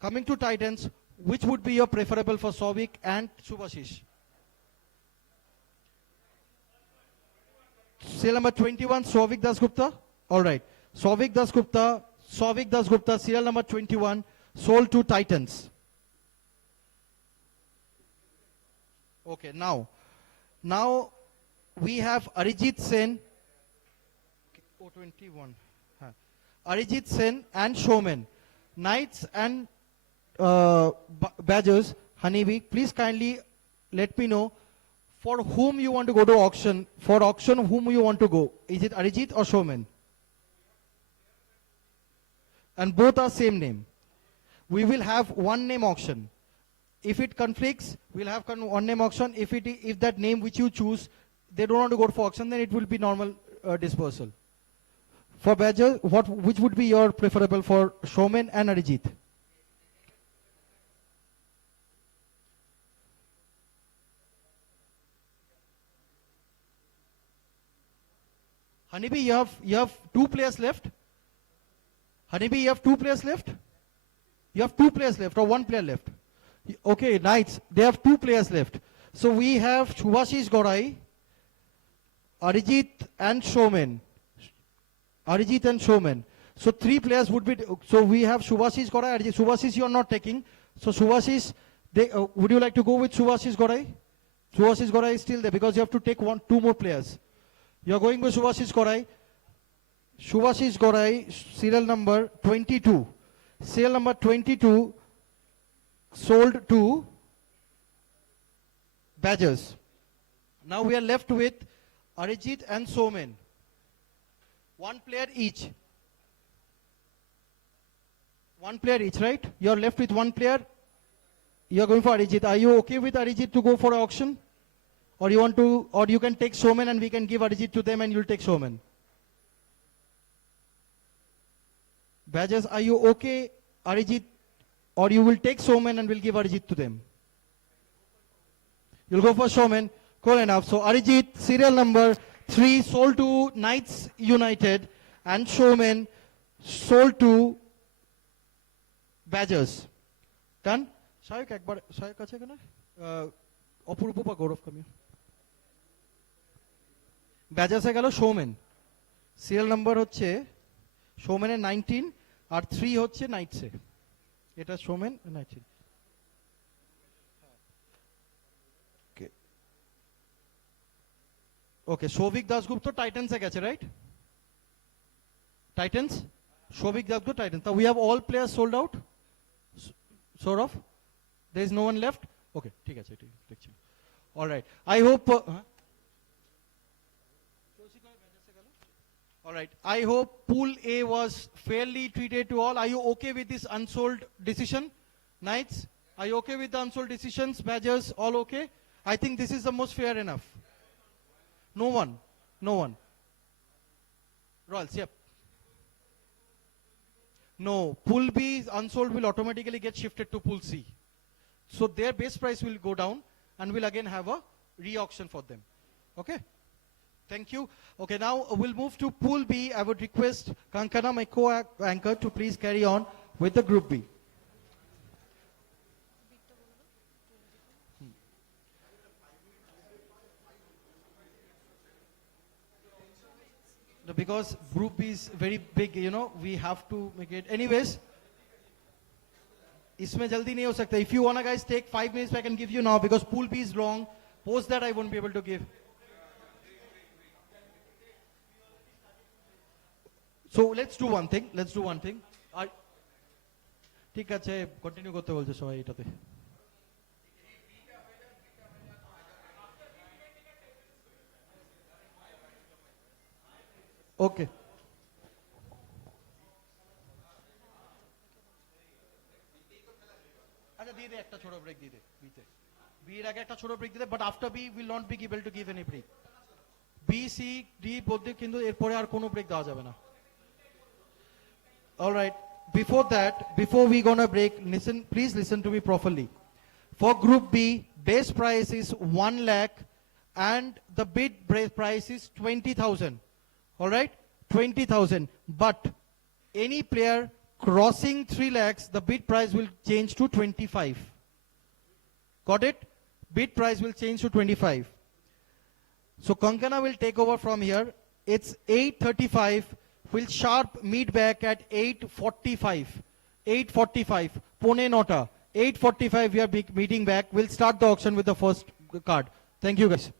coming to Titans, which would be your preferable for Souvik and Shubhashish? Serial number 21, Souvik Dasgupta. All right. Souvik Dasgupta, serial number 21, sold to Titans. Okay, now we have Arijit Sen, 021. Arijit Sen and Showman. Knights and Badgers, Honeybee, please kindly let me know for whom you want to go to auction. For auction, whom you want to go? Is it Arijit or Showman? And both are same name. We will have one name auction. If it conflicts, we'll have one name auction. If that name which you choose, they don't want to go for auction, then it will be normal dispersal. For Badger, which would be your preferable for Showman and Arijit? Honeybee, you have two players left. Honeybee, you have two players left. You have two players left or one player left. Okay, Knights, they have two players left. So we have Shubhashish Gorai, Arijit and Showman. Arijit and Showman. So three players would be, so we have Shubhashish Gorai, Arijit. Shubhashish you are not taking. So Shubhashish, would you like to go with Shubhashish Gorai? Shubhashish Gorai is still there because you have to take two more players. You are going with Shubhashish Gorai. Shubhashish Gorai, serial number 22. Serial number 22 sold to Badgers. Now we are left with Arijit and Showman. One player each. One player each, right? You are left with one player. You are going for Arijit. Are you okay with Arijit to go for auction? Or you want to, or you can take Showman and we can give Arijit to them and you'll take Showman. Badgers, are you okay, Arijit, or you will take Showman and will give Arijit to them? You'll go for Showman. Cool enough. So Arijit, serial number 3, sold to Knights United, and Showman sold to Badgers. Done? Shayuk ekbar Shayuk ache kena? Apurbo pa Gaurav come here. Badgers e gelo Showman. Serial number hocche Showman e 19 আর 3 হচ্ছে নাইটসে। এটা Showman and নাইটসে। Okay okay Souvik Dasgupta Titans এ গেছে, right? Titans, Souvik Dasgupta Titans. So we have all players sold out, sort of. There is no one left. Okay, ঠিক আছে, ঠিক আছে। All right, I hope all right, I hope Pool A was fairly treated to all. Are you okay with this unsold decision? Knights, are you okay with the unsold decisions? Badgers, all okay? I think this is the most fair enough. No one. Royals, yep. No, Pool B unsold will automatically get shifted to Pool C. So their base price will go down and we'll again have a re-auction for them. Okay? Thank you. Okay, now we'll move to Pool B. I would request Kankana, my co-anchor, to please carry on with the Group B. Because Group B is very big, you know, we have to make it. Anyways, इसमें जल्दी नहीं हो सकता. If you wanna guys take 5 minutes, I can give you now because Pool B is long. Post that I won't be able to give. So let's do one thing. ঠিক আছে, continue করতে বলছে সবাই এটাতে। ওকে, আচ্ছা দিয়ে দে, একটা ছোট ব্রেক দিয়ে দে। বির আগে একটা ছোট ব্রেক দিয়ে দে, but after B will not be able to give any break. B C D বলতে কিন্তু এরপরে আর কোনো ব্রেক দেওয়া যাবে না। All right, before we gonna break, please listen to me properly. For Group B, base price is 1 lakh and the bid price is 20,000. All right, 20,000. But any player crossing 3 lakhs, the bid price will change to 25. Got it? Bid price will change to 25. So Konkana will take over from here. It's 8:35. Will sharp meet back at 8:45. 8:45. Pune Nota. 8:45 we are meeting back. We'll start the auction with the first card. Thank you guys.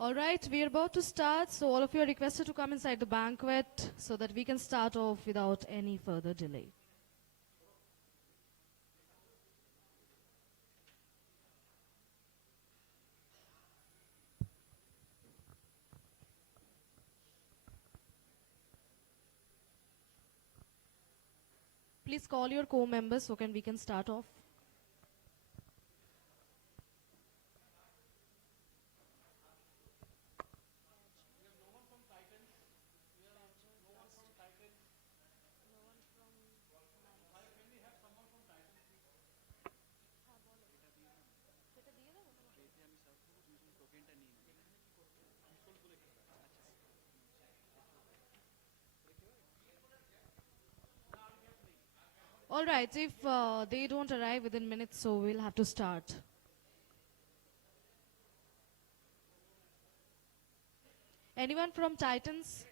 All right, we are about to start, so all of you are requested to come inside the banquet so that we can start off without any further delay. Please call your co-members so we can start off. All right, if they don't arrive within minutes, so we'll have to start. Anyone from Titans?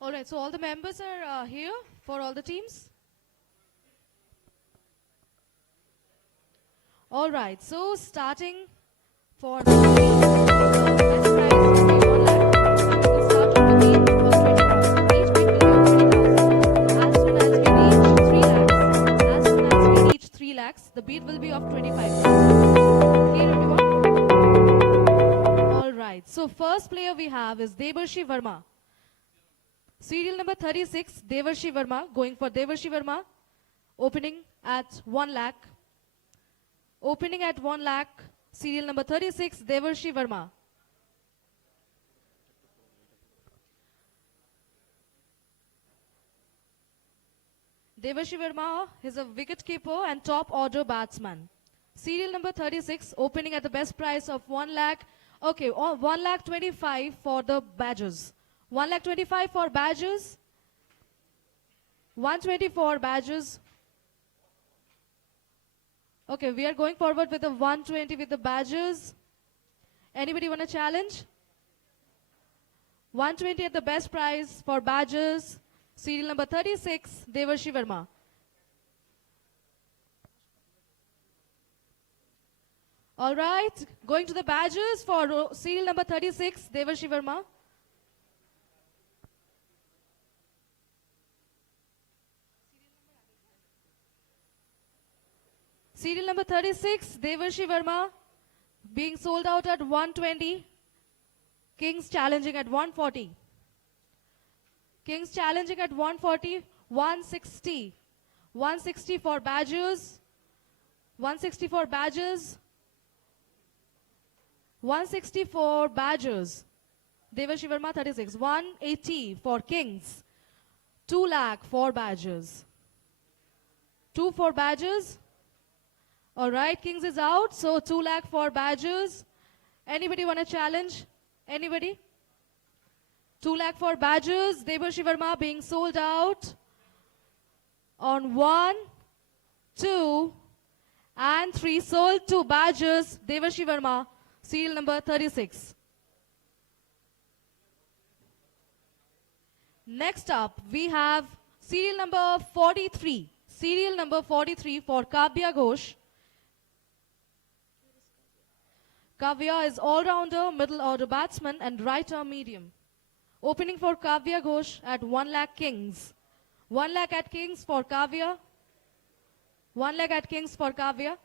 All right, so all the members are here for all the teams? All right, so starting for the best prize will be 1 lakh. And we will start with the bid of 20,000. Each bid will be of 20,000. As soon as we reach 3 lakhs, the bid will be of 25,000. Clear, everyone? All right, so first player we have is Devarshi Verma. Serial number 36, Devarshi Verma, going for Devarshi Verma, opening at 1 lakh. Opening at 1 lakh, serial number 36, Devarshi Verma. Devarshi Verma is a wicket keeper and top order batsman. Serial number 36, opening at the best price of 1 lakh. Okay, 1 lakh 25 for the badges. 1 lakh 25 for badges. 124 badges. Okay, we are going forward with the 120 with the badges. Anybody want a challenge? 120 at the best price for badges. Serial number 36, Devarshi Verma. All right, going to the badges for serial number 36, Devarshi Verma. Serial number 36, Devarshi Verma, being sold out at 120. Kings challenging at 140. Kings challenging at 140, 160. 160 for badges. 160 for badges. 160 for badges. Devarshi Verma 36. 180 for Kings. 2 lakh for badges. 2 for badges. All right, Kings is out, so 2 lakh for badges. Anybody want a challenge? Anybody? 2 lakh for badges. Devarshi Verma being sold out on 1, 2, and 3. Sold 2 badges. Devarshi Verma, serial number 36. Next up, we have serial number 43. Serial number 43 for Kavya Ghosh. Kavya is all-rounder, middle-order batsman and right-arm medium. Opening for Kavya Ghosh at 1 lakh Kings. 1 lakh at Kings for Kavya. 1 lakh at Kings for Kavya.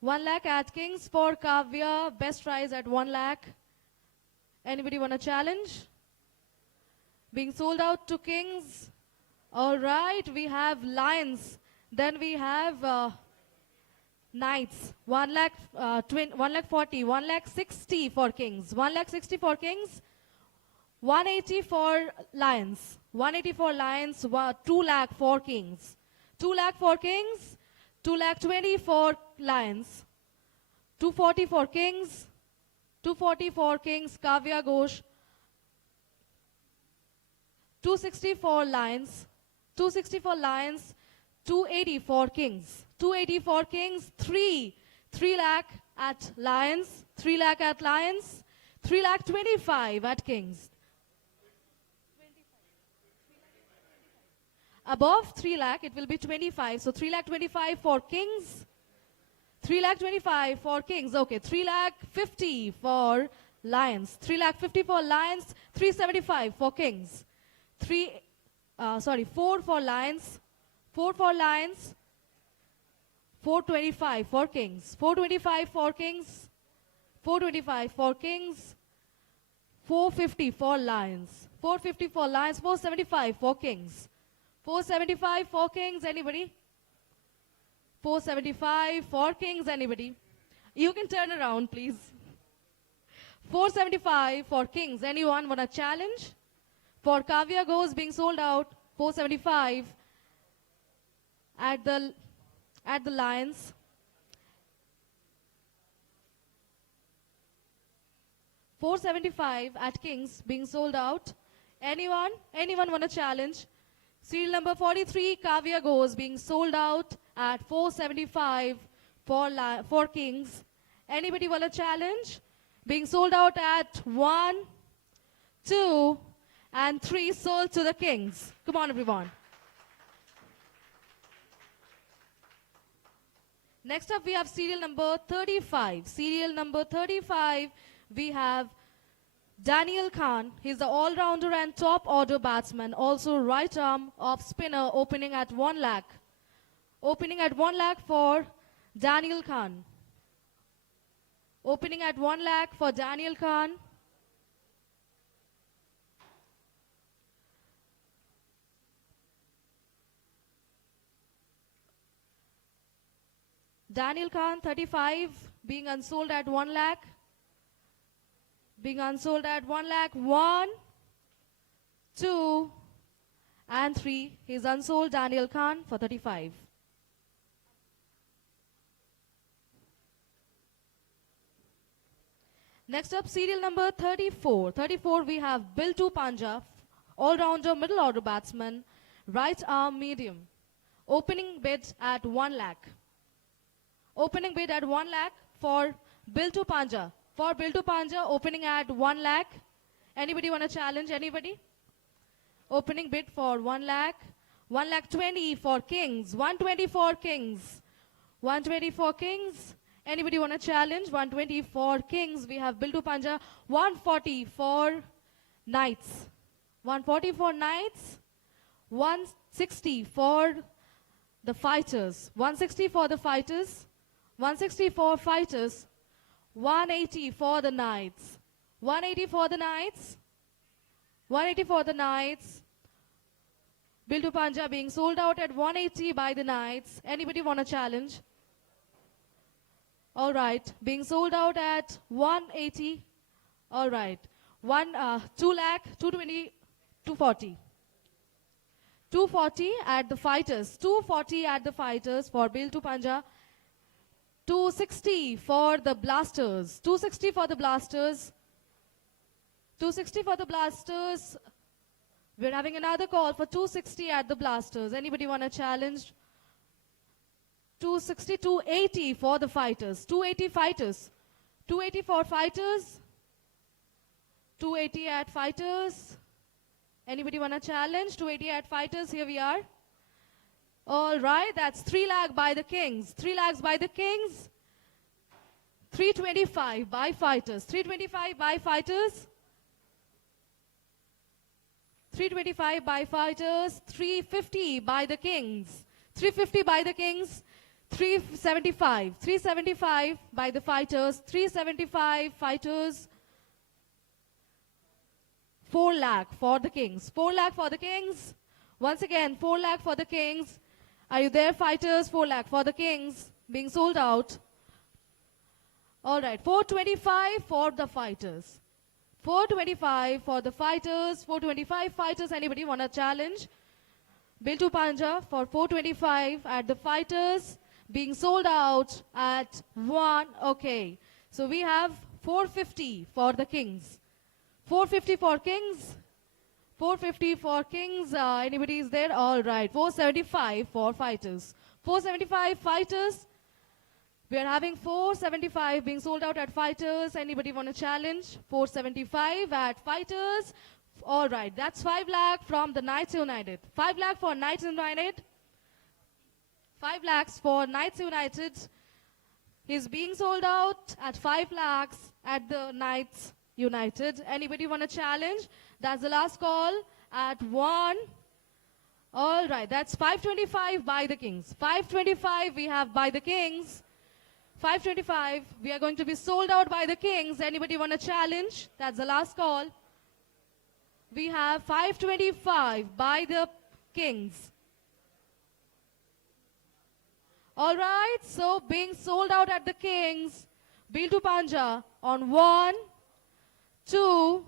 1 lakh at Kings for Kavya. Best prize at 1 lakh. Anybody want a challenge? Being sold out to Kings. All right, we have Lions. Then we have Knights, 1 lakh 40, 1 lakh 60 for kings, 1 lakh 60 for kings, 180 for lions, 180 for lions, 2 lakh for kings, 2 lakh for kings, 2 lakh 20 for lions, 240 for kings, 240 for kings, Kavya Ghosh, 260 for lions, 260 for lions, 280 for kings, 280 for kings, 3 lakh at lions, 3 lakh at lions, 3 lakh 25 at kings. Above 3 lakh, it will be 25. So 3 lakh 25 for kings, 3 lakh 25 for kings. Okay, 3 lakh 50 for lions, 3 lakh 50 for lions, 375 for kings. 4 for lions, 4 for lions, 425 for kings, 425 for kings, 425 for kings, 450 for lions, 450 for lions, 475 for kings, 475 for kings, anybody? 475 for kings, anybody? You can turn around, please. 475 for kings, anyone want a challenge? For Kavya Goes being sold out, 475 at the Lions. $475 at Kings being sold out. Anyone? Anyone want a challenge? Serial number 43, Kavya Goes being sold out at $475 for Kings. Anybody want a challenge? Being sold out at 1, 2, and 3 sold to the Kings. Come on, everyone. Next up, we have serial number 35. Serial number 35, we have Daniel Khan. He's the all-rounder and top order batsman, also right arm off spinner, opening at 1 lakh. Opening at 1 lakh for Daniel Khan. Opening at 1 lakh for Daniel Khan. Daniel Khan, 35, being unsold at 1 lakh. Being unsold at 1 lakh. 1, 2, and 3. He's unsold, Daniel Khan, for 35. Next up, serial number 34. 34, we have Biltu Panja, all-rounder, middle order batsman, right arm medium. Opening bid at 1 lakh. Opening bid at 1 lakh for Biltu Panja. For Biltu Panja, opening at 1 lakh. Anybody want to challenge? Anybody? Opening bid for 1 lakh. 1 lakh 20 for Kings. 120 for Kings. 120 for Kings. Anybody want to challenge? 120 for Kings. We have Biltu Panja. 140 for Knights. 140 for Knights. 160 for the Fighters. 160 for the Fighters. 160 for Fighters. 180 for the Knights. 180 for the Knights. 180 for the Knights. Biltu Panja being sold out at 180 by the Knights. Anybody want a challenge? All right. Being sold out at 180. All right. 2 lakh, 220, 240. 240 at the Fighters. 240 at the Fighters for Biltu Panja. 260 for the Blasters. 260 for the Blasters. 260 for the Blasters. We're having another call for 260 at the Blasters. Anybody want a challenge? 260, 280 for the Fighters. 280 Fighters. 280 for Fighters. 280 at Fighters. Anybody want a challenge? 280 at Fighters. Here we are. All right, that's 3 lakh by the Kings. 3 lakhs by the Kings. 325 by Fighters. 325 by Fighters. 325 by Fighters. 350 by the Kings. 350 by the Kings. 375. 375 by the Fighters. 375 Fighters. 4 lakh for the Kings. 4 lakh for the Kings. Once again, 4 lakh for the Kings. Are you there, Fighters? 4 lakh for the Kings. being sold out. All right, 425 for the fighters. 425 for the fighters. 425 fighters. Anybody want a challenge? Biltu Panja for 425 at the fighters, being sold out at 1. Okay, so we have 450 for the kings. 450 for kings. 450 for kings. Anybody is there? All right. 475 for fighters. 475 fighters. We are having 475 being sold out at fighters. Anybody want a challenge? 475 at fighters. All right. That's 5 lakh from the Knights United. 5 lakh for Knights United. 5 lakhs for Knights United. He's being sold out at 5 lakhs at the Knights United. Anybody want a challenge? That's the last call at 1. All right, that's 525 by the Kings. 525 we have by the Kings. 525 we are going to be sold out by the Kings. Anybody want a challenge? That's the last call. We have 525 by the Kings. All right, so being sold out at the Kings, Biltu Panja on 1, 2,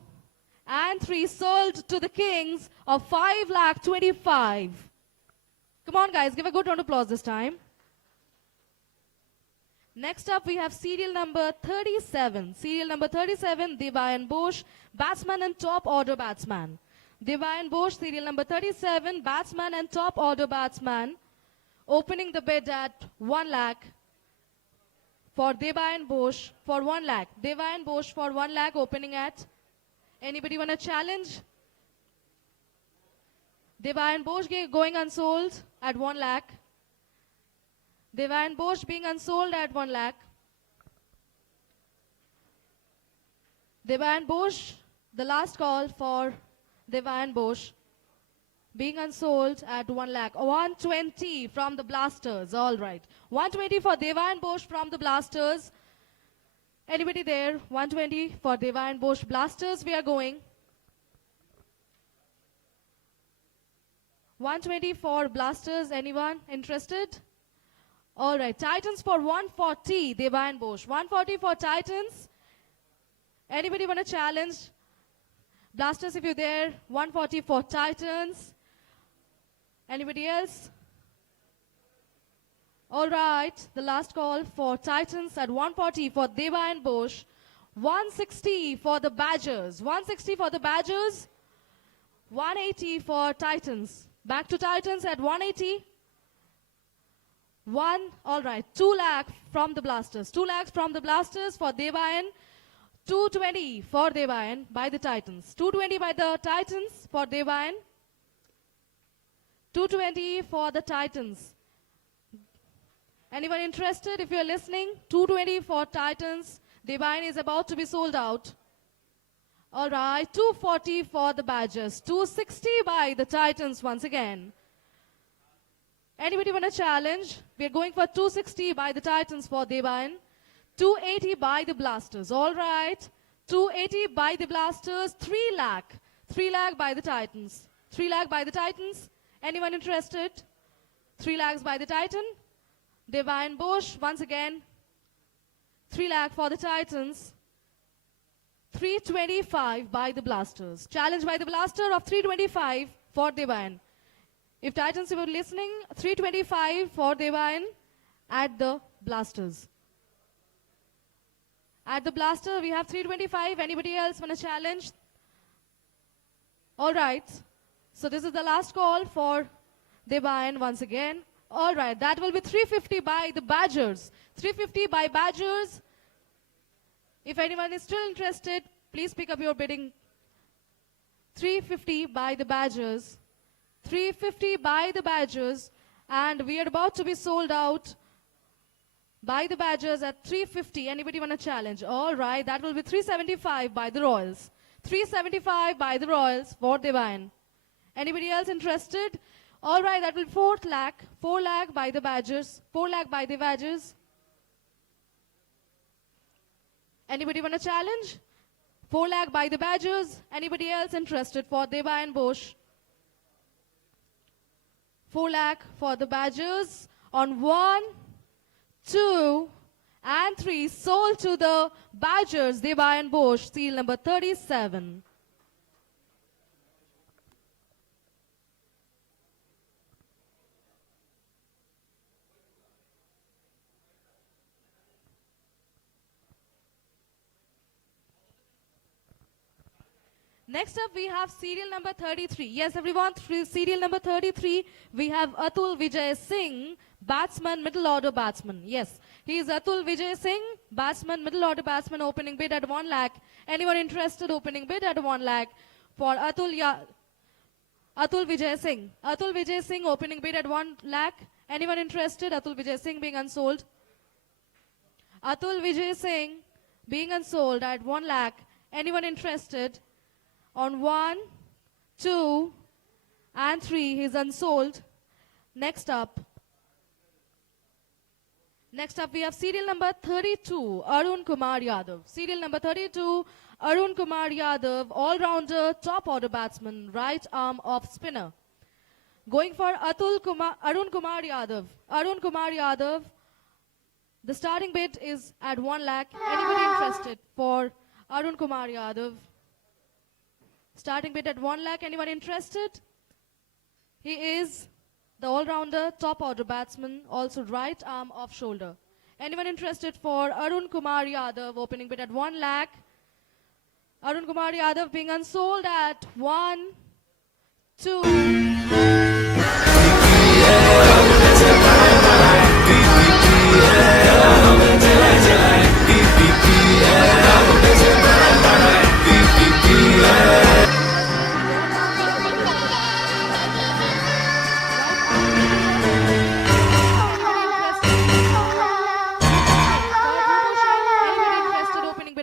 and 3, sold to the Kings of 5,25,000. Come on, guys, give a good round of applause this time. Next up, we have serial number 37. Serial number 37, Devayan Bosch, batsman and top order batsman. Devayan Bosch, serial number 37, batsman and top order batsman. Opening the bid at 1 lakh for Devayan Bosch for 1 lakh. Devayan Bosch for 1 lakh opening at. Anybody want a challenge? Devayan Bosch going unsold at 1 lakh. Devayan Bosch being unsold at 1 lakh. Devayan Bosch, the last call for Devayan Bosch, being unsold at 1 lakh. 120 from the Blasters. All right. 120 for Devayan Bosch from the Blasters. Anybody there? 120 for Devayan Bosch Blasters. We are going. 120 for Blasters. Anyone interested? All right. Titans for 140. Devayan Bosch. 140 for Titans. Anybody want a challenge? Blasters, if you're there. 140 for Titans. Anybody else? All right, the last call for Titans at 140 for Devayan Bosch. 160 for the Badgers. 160 for the Badgers. 180 for Titans. Back to Titans at 180. All right, 2 lakh from the Blasters. 2 lakhs from the Blasters for Devayan. 220 for Devayan by the Titans. 220 by the Titans for Devayan. 220 for the Titans. Anyone interested? If you're listening, 220 for Titans. Devayan is about to be sold out. All right, 240 for the Badgers. 260 by the Titans once again. Anybody want a challenge? We're going for 260 by the Titans for Devayan. 280 by the Blasters. All right, 280 by the Blasters. 3 lakh. 3 lakh by the Titans. 3 lakh by the Titans. Anyone interested? 3 lakhs by the Titan. Devayan Bosch, once again, 3 lakh for the Titans. 325 by the Blasters. Challenge by the Blaster of 325 for Devayan. If Titans, you were listening, 325 for Devayan at the Blasters. At the Blaster, we have 325. Anybody else want a challenge? All right. So this is the last call for Devayan once again. All right, that will be 350 by the Badgers. 350 by Badgers. If anyone is still interested, please pick up your bidding. 350 by the Badgers. 350 by the Badgers. And we are about to be sold out by the Badgers at 350. Anybody want a challenge? All right, that will be 375 by the Royals. 375 by the Royals for Devayan. Anybody else interested? All right, that will be 4 lakh. 4 lakh by the Badgers. 4 lakh by the Badgers. Anybody want a challenge? 4 lakh by the Badgers. Anybody else interested for Devayan Bosch? 4 lakh for the Badgers on 1, 2, and 3 sold to the Badgers, Deva and Bosch, serial number 37. Next up, we have serial number 33. Yes, everyone, serial number 33, we have Atul Vijay Singh, batsman, middle order batsman. Yes, he is Atul Vijay Singh, batsman, middle order batsman, opening bid at 1 lakh. Anyone interested, opening bid at 1 lakh for Atul Vijay Singh. Atul Vijay Singh, opening bid at 1 lakh. Anyone interested? Atul Vijay Singh being unsold. Atul Vijay Singh being unsold at 1 lakh. Anyone interested? On 1, 2, and 3, he's unsold. Next up, we have serial number 32, Arun Kumar Yadav. Serial number 32, Arun Kumar Yadav, all-rounder, top order batsman, right arm off spinner. Going for Arun Kumar Yadav. Arun Kumar Yadav, the starting bid is at 1 lakh. Anybody interested for Arun Kumar Yadav? Starting bid at 1 lakh. Anyone interested? He is the all-rounder, top order batsman, also right arm off shoulder. Anyone interested for Arun Kumar Yadav, opening bid at 1 lakh? Arun Kumar Yadav being unsold at 1, 2.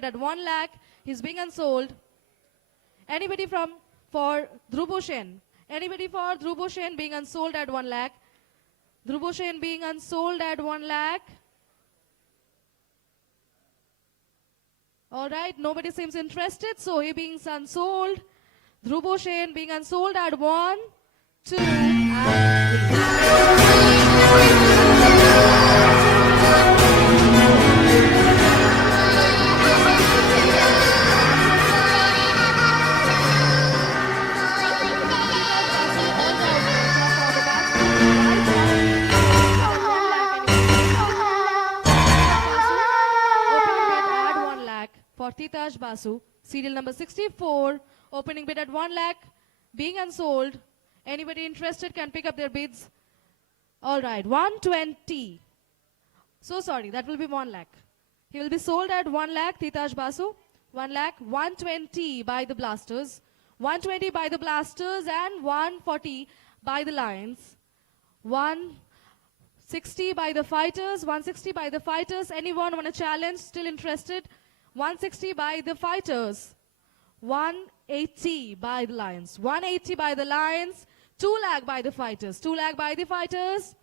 At 1 lakh, he's being unsold. Anybody for Dhruboshen? Anybody for Dhruboshen being unsold at 1 lakh? Dhruboshen being unsold at 1 lakh. All right, nobody seems interested, so he being unsold. Dhruboshen being unsold at 1, 2, and 3. For Titash Basu, serial number 64, opening bid at 1 lakh, being unsold. Anybody interested can pick up their bids. All right, 120. So sorry, that will be 1 lakh. He will be sold at 1 lakh, Titash Basu. 1 lakh, 120 by the Blasters. 120 by the Blasters and 140 by the Lions. 160 by the Fighters, 160 by the Fighters. Anyone want a challenge, still interested? 160 by the Fighters, 180 by the Lions, 180 by the Lions, 2 lakh by the Fighters, 2 lakh by the Fighters.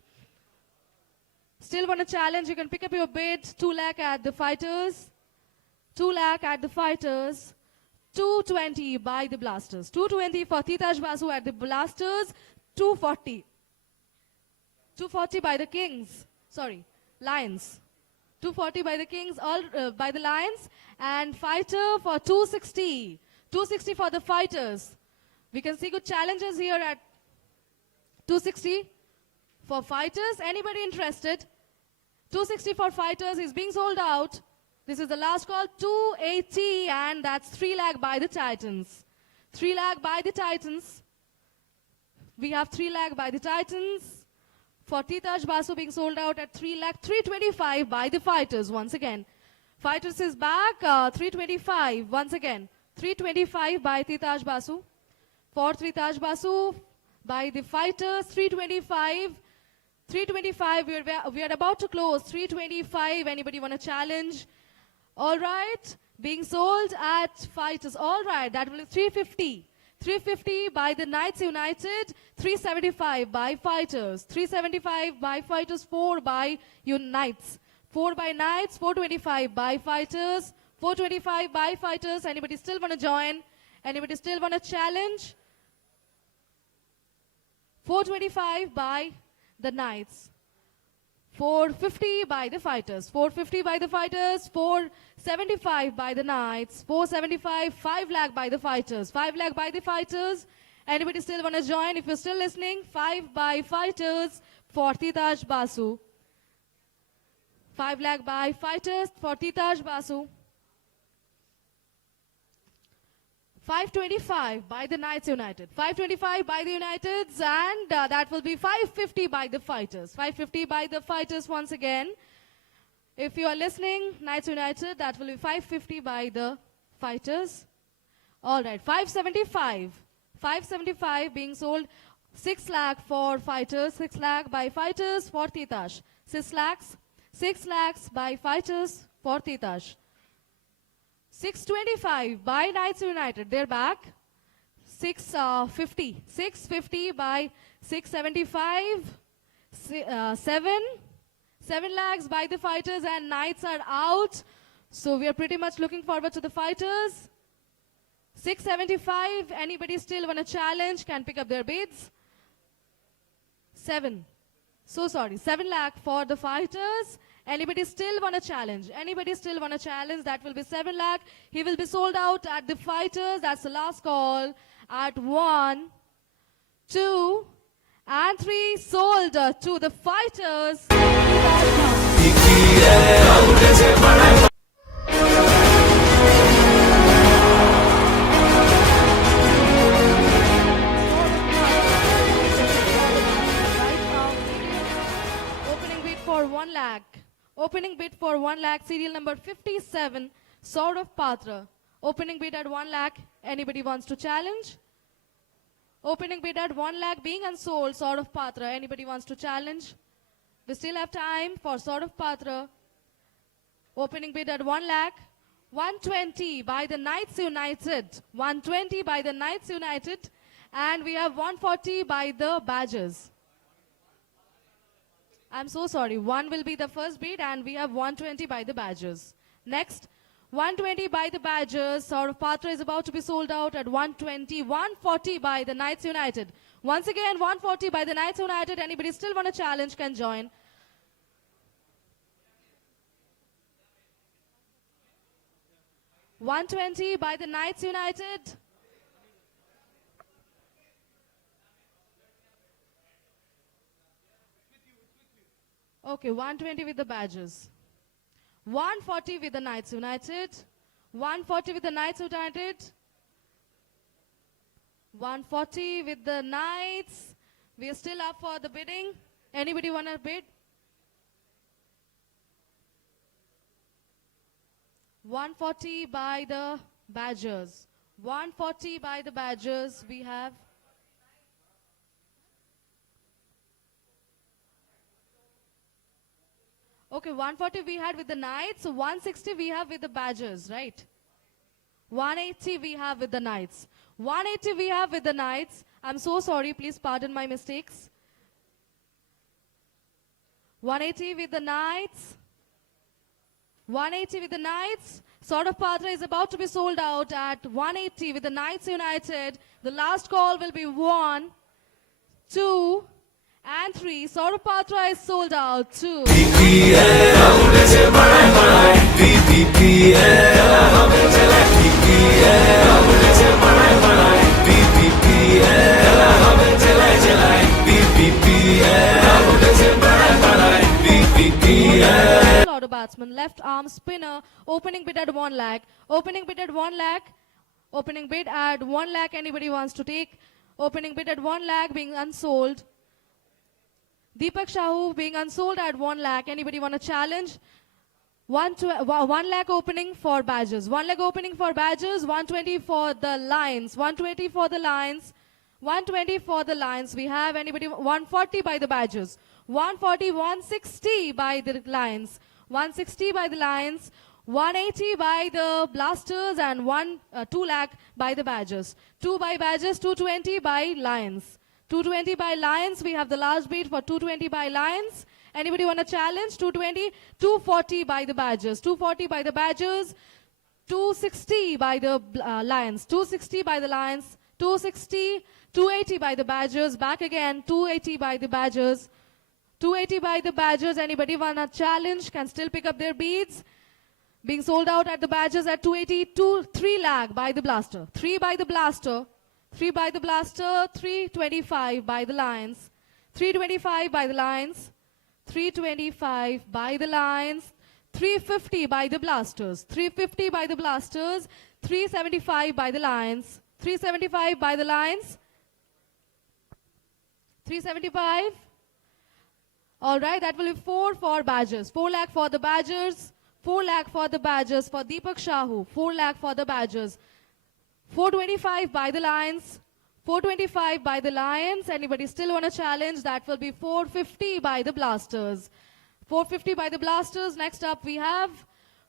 Still want a challenge, you can pick up your bid, 2 lakh at the Fighters, 2 lakh at the Fighters, 220 by the Blasters, 220 for Titash Basu at the Blasters, 240. 240 by the Kings, Lions. 240 by the Kings, by the Lions, and Fighter for 260. 260 for the Fighters. We can see good challenges here at 260 for Fighters. Anybody interested? 260 for Fighters is being sold out. This is the last call, 280, and that's 3 lakh by the Titans. 3 lakh by the Titans. We have 3 lakh by the Titans. For Titash Basu being sold out at 3 lakh, 325 by the Fighters once again. Fighters is back, 325 once again. 325 by Titash Basu. For Titash Basu by the Fighters, 325. 325, we are about to close. 325, anybody want a challenge? All right, being sold at Fighters. All right, that will be 350. 350 by the Knights United, 375 by Fighters, 375 by Fighters, 4 by Knights, 4 by Knights, 425 by Fighters, 425 by Fighters. Anybody still want to join? Anybody still want to challenge? 425 by the Knights, 450 by the fighters, 450 by the fighters, 475 by the knights, 475, 5 lakh by the fighters, 5 lakh by the fighters. Anybody still want to join? If you're still listening, 5 by fighters for Titash Basu. 5 lakh by fighters for Titash Basu. 525 by the Knights United. 525 by the Uniteds, and that will be 550 by the fighters. 550 by the fighters once again. If you are listening, Knights United, that will be 550 by the fighters. All right, 575. 575 being sold. 6 lakh for fighters. 6 lakh by fighters for Titash. 6 lakhs. 6 lakhs by fighters for Titash. 625 by Knights United, they're back. 650. 650 by 675. 7 lakhs by the fighters, and Knights are out. So we are pretty much looking forward to the fighters. 675, anybody still want a challenge can pick up their bids. 7 lakh for the fighters. Anybody still want a challenge? Anybody still want a challenge? That will be 7 lakh. He will be sold out at the fighters. That's the last call. At 1, 2, and 3. Sold to the fighters. Opening bid for 1 lakh. Opening bid for 1 lakh, serial number 57, Sword of Patra. Opening bid at 1 lakh. Anybody wants to challenge? Opening bid at 1 lakh being unsold, Sword of Patra. Anybody wants to challenge? We still have time for Sword of Patra. Opening bid at 1 lakh. 120 by the Knights United. 120 by the Knights United. And we have 140 by the Badgers. I'm so sorry. 1 will be the first bid, and we have 120 by the Badgers. Next, 120 by the Badgers. Sword of Patra is about to be sold out at 120. 140 by the Knights United. Once again, 140 by the Knights United. Anybody still want a challenge can join. $120 by the Knights United. Okay, 120 with the Badgers. 140 with the Knights United. 140 with the Knights United. 140 with the Knights. We are still up for the bidding. Anybody want to bid? 140 by the Badgers. 140 by the Badgers. We have. Okay, 140 we had with the Knights, so 160 we have with the Badgers, right? 180 we have with the Knights. 180 we have with the Knights. I'm so sorry, please pardon my mistakes. 180 with the Knights. 180 with the Knights. Sword of Patra is about to be sold out at 180 with the Knights United. The last call will be 1, 2, and 3. Sword of Patra is sold out. 2. Auto batsman, left arm spinner. Opening bid at 1 lakh. Opening bid at 1 lakh. Opening bid at 1 lakh. Anybody wants to take? Opening bid at 1 lakh being unsold. Deepak Shahu being unsold at 1 lakh. Anybody want to challenge? 1 lakh opening for Badgers. 1 lakh opening for Badgers. 120 for the Lions. 120 for the Lions. 120 for the Lions. We have anybody? 140 by the Badgers. 140, 160 by the Lions. 160 by the Lions. 180 by the Blasters, and 2 lakh by the Badgers. 2 by Badgers, 220 by Lions. 220 by Lions. We have the last bid for 220 by Lions. Anybody want a challenge? 220, 240 by the Badgers. 240 by the Badgers. 260 by the Lions. 260 by the Lions. 260, 280 by the Badgers. Back again, 280 by the Badgers. 280 by the Badgers. Anybody want a challenge can still pick up their beads. Being sold out at the Badgers at 280, 3 lakh by the Blaster. 3 by the Blaster. 3 by the Blaster. 325 by the Lions. 325 by the Lions. 325 by the Lions. 350 by the Blasters. 350 by the Blasters. 375 by the Lions. 375 by the Lions. 375. All right, that will be 4 for Badgers. 4 lakh for the Badgers. 4 lakh for the Badgers. For Deepak Shahu, 4 lakh for the Badgers. 425 by the Lions. 425 by the Lions. Anybody still want a challenge? That will be 450 by the Blasters. 450 by the Blasters. Next up we have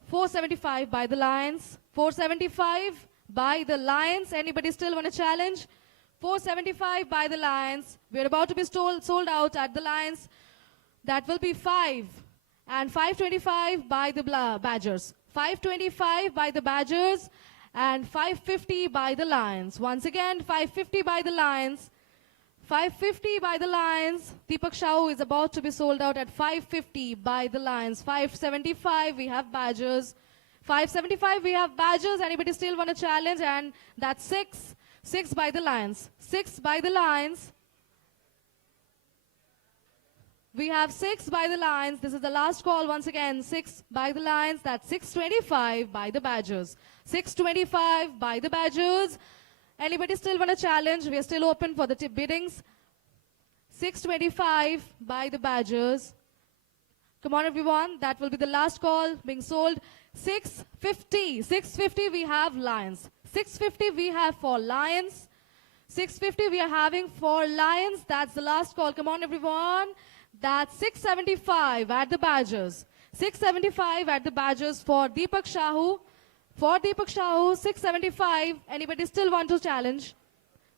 475 by the Lions. 475 by the Lions. Anybody still want a challenge? 475 by the Lions. We're about to be sold out at the Lions. That will be 5. And 525 by the Badgers. 525 by the Badgers. And 550 by the Lions. Once again, 550 by the Lions. 550 by the Lions. Deepak Shahu is about to be sold out at 550 by the Lions. 575 we have Badgers. 575 we have Badgers. Anybody still want a challenge? And that's 6. 6 by the Lions. 6 by the Lions. We have 6 by the Lions. This is the last call once again. 6 by the Lions. That's 625 by the Badgers. 625 by the Badgers. Anybody still want a challenge? We are still open for the biddings. 625 by the Badgers. Come on everyone. That will be the last call being sold. 650. 650 we have Lions. 650 we have for Lions. 650 we are having for Lions. That's the last call. Come on everyone. That's 675 at the Badgers. 675 at the Badgers for Deepak Shahu. For Deepak Shahu, 675. Anybody still want to challenge?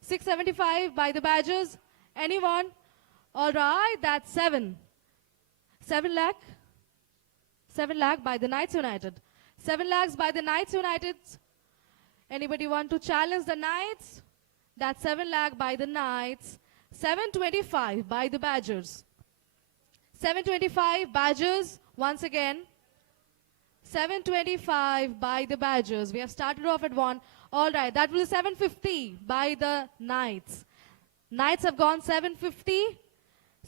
675 by the Badgers. Anyone? All right, that's 7. 7 lakh. 7 lakh by the Knights United. 7 lakhs by the Knights United. Anybody want to challenge the Knights? That's 7 lakh by the Knights. 725 by the Badgers. 725 Badgers, once again. 725 by the Badgers. We have started off at 1. All right, that will be 750 by the Knights. Knights have gone 750.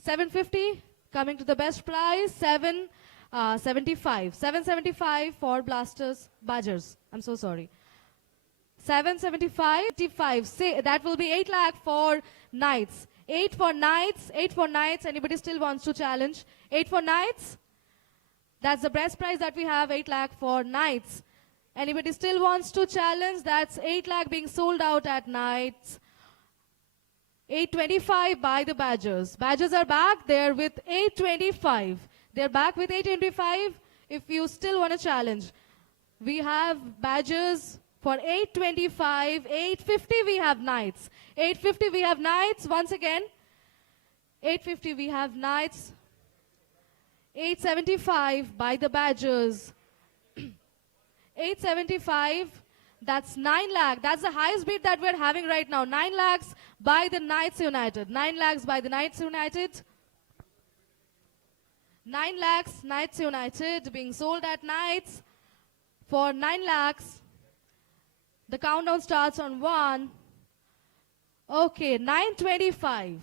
750, coming to the best price, 775. 775 for Badgers. I'm so sorry. 775, 55. Say, that will be 8 lakh for Knights. 8 for Knights, 8 for Knights. Anybody still wants to challenge? 8 for Knights. That's the best price that we have, 8 lakh for Knights. Anybody still wants to challenge? That's 8 lakh being sold out at Knights. 825 by the Badgers. Badgers are back. They're with 825. They're back with 825 if you still want to challenge. We have Badgers for 825. 850 we have Knights. 850 we have Knights once again. 850 we have Knights. 875 by the Badgers. 875, that's 9 lakh. That's the highest bid that we're having right now. 9 lakhs by the Knights United. 9 lakhs by the Knights United. 9 lakhs Knights United being sold at Knights for 9 lakhs. The countdown starts on 1. Okay, 925.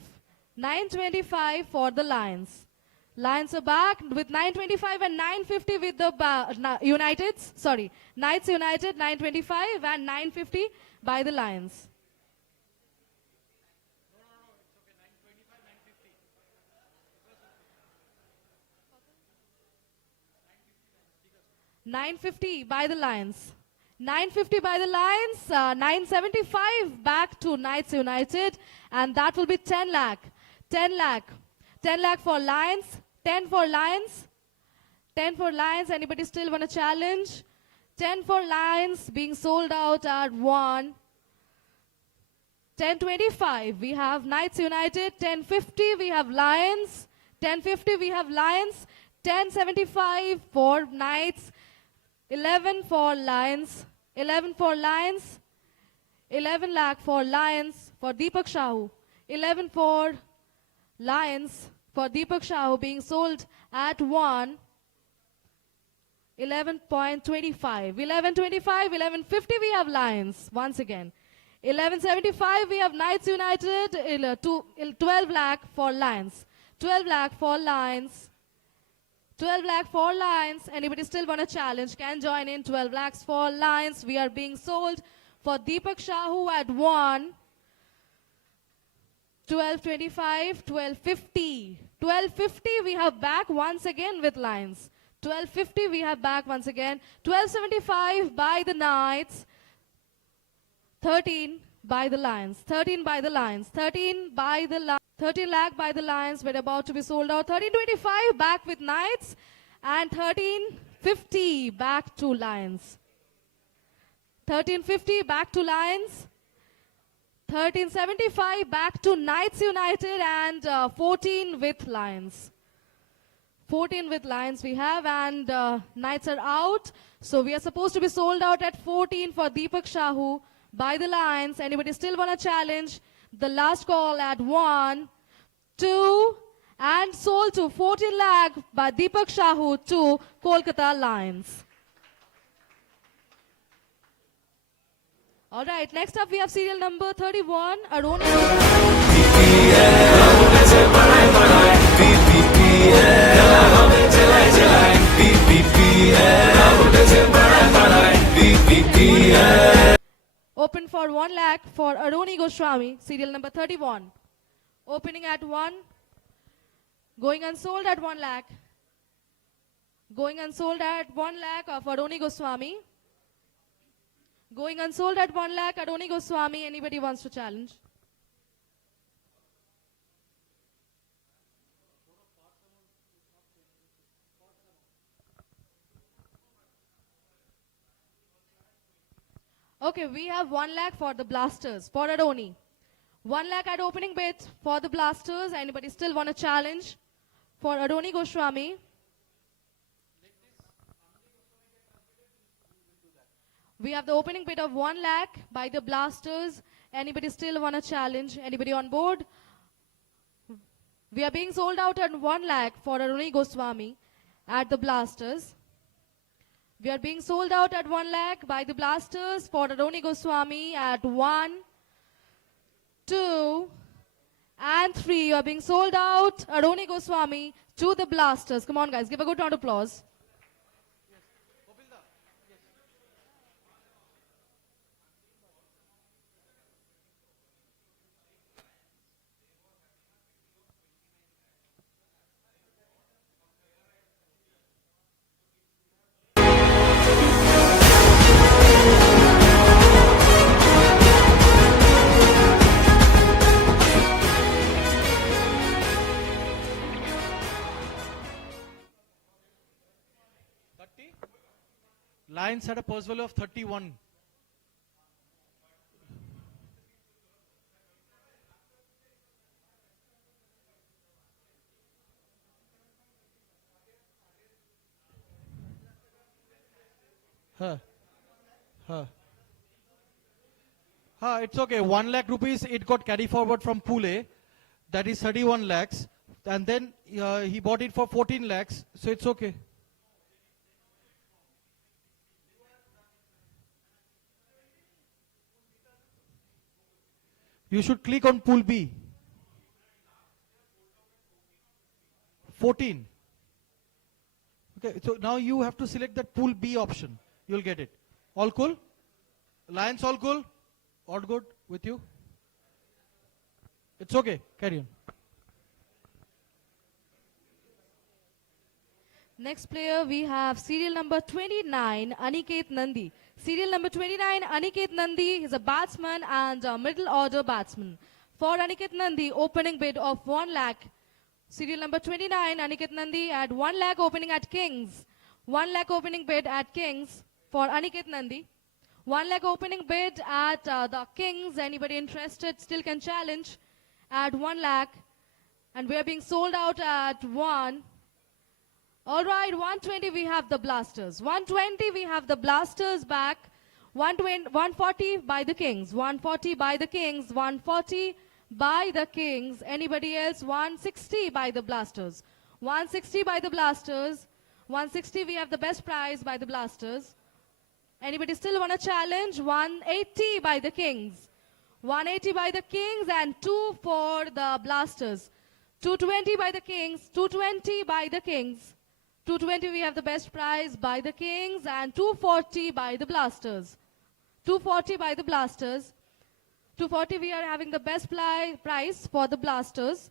925 for the Lions. Lions are back with 925 and 950 with the Uniteds. Sorry, Knights United 925 and 950 by the Lions. 950 by the Lions. 950 by the Lions. 975 back to Knights United, and that will be 10 lakh. 10 lakh. 10 lakh for Lions. 10 for Lions. 10 for Lions. Anybody still want to challenge? 10 for Lions being sold out at 1. 1025 we have Knights United. 1050 we have Lions. 1050 we have Lions. 1075 for Knights. 11 for Lions. 11 for Lions. 11 lakh for Lions for Deepak Shahu. 11 for Lions for Deepak Shahu being sold at 11.25. 11.25, 11.50 we have Lions once again. 11.75 we have Knights United, 12 lakh for Lions. 12 lakh for Lions. 12 lakh for Lions. Anybody still want a challenge can join in. 12 lakhs for Lions. We are being sold for Deepak Shahu at 12.25, 12.50. 12.50 we have back once again with Lions. 12.50 we have back once again. 12.75 by the Knights. 13 by the Lions. 13 by the Lions. 13 by the Lions. 13 lakh by the Lions. We're about to be sold out. 13.25 back with Knights. And 13.50 back to Lions. 13.50 back to Lions. 13.75 back to Knights United. And 14 with Lions. 14 with Lions we have, and Knights are out. So we are supposed to be sold out at 14 for Deepak Shahu by the Lions. Anybody still want a challenge? The last call at 1, 2, and sold to 14 lakh by Deepak Shahu to Kolkata Lions. All right, next up we have serial number 31, Aroni. Open for 1 lakh for Aroni Goswami, serial number 31. Opening at 1, going unsold at 1 lakh. Going unsold at 1 lakh of Aroni Goswami. Going unsold at 1 lakh, Aroni Goswami. Anybody wants to challenge? Okay, we have 1 lakh for the Blasters, for Aroni. 1 lakh at opening bid for the Blasters. Anybody still want a challenge for Aroni Goswami? We have the opening bid of 1 lakh by the Blasters. Anybody still want a challenge? Anybody on board? We are being sold out at 1 lakh for Aroni Goswami at the Blasters. We are being sold out at 1 lakh by the Blasters for Aroni Goswami at 1, 2, and 3. You are being sold out, Aroni Goswami, to the Blasters. Come on, guys, give a good round of applause. Lions had a purse value of 31. It's okay. 1 lakh rupees, it got carry forward from Pool A. That is 31 lakhs. And then he bought it for 14 lakhs. So it's okay. You should click on Pool B. 14. Okay, so now you have to select that Pool B option. You'll get it. All cool? Lions all cool? All good with you? It's okay. Carry on. Next player, we have serial number 29, Aniket Nandi. Serial number 29, Aniket Nandi is a batsman and a middle order batsman. For Aniket Nandi, opening bid of 1 lakh. Serial number 29, Aniket Nandi at 1 lakh opening at Kings. 1 lakh opening bid at Kings for Aniket Nandi. 1 lakh opening bid at the Kings. Anybody interested still can challenge at 1 lakh. And we are being sold out at 1. All right, 120 we have the Blasters. 120 we have the Blasters back. 140 by the Kings. 140 by the Kings. 140 by the Kings. Anybody else? 160 by the Blasters. 160 by the Blasters. 160, we have the best prize by the Blasters. Anybody still want to challenge? 180 by the Kings. 180 by the Kings and 2 for the Blasters. 220 by the Kings. 220 by the Kings. 220, we have the best prize by the Kings and 240 by the Blasters. 240 by the Blasters. 240, we are having the best prize for the Blasters.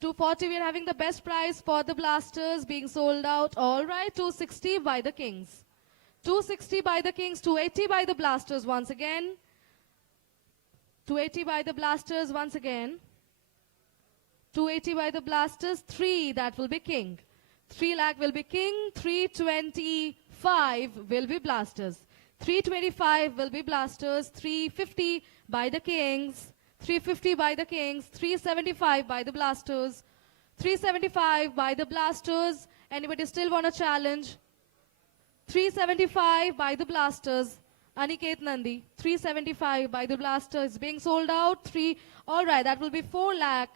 240, we are having the best prize for the Blasters being sold out. All right, 260 by the Kings. 260 by the Kings, 280 by the Blasters once again. 280 by the Blasters once again. 280 by the Blasters, 3, that will be King. 3 lakh will be King, 325 will be Blasters. 325 will be Blasters, 350 by the Kings. 350 by the Kings, 375 by the Blasters, 375 by the Blasters. Anybody still want to challenge? 375 by the Blasters. Aniket Nandi, 375 by the Blasters being sold out. All right, that will be 4 lakh.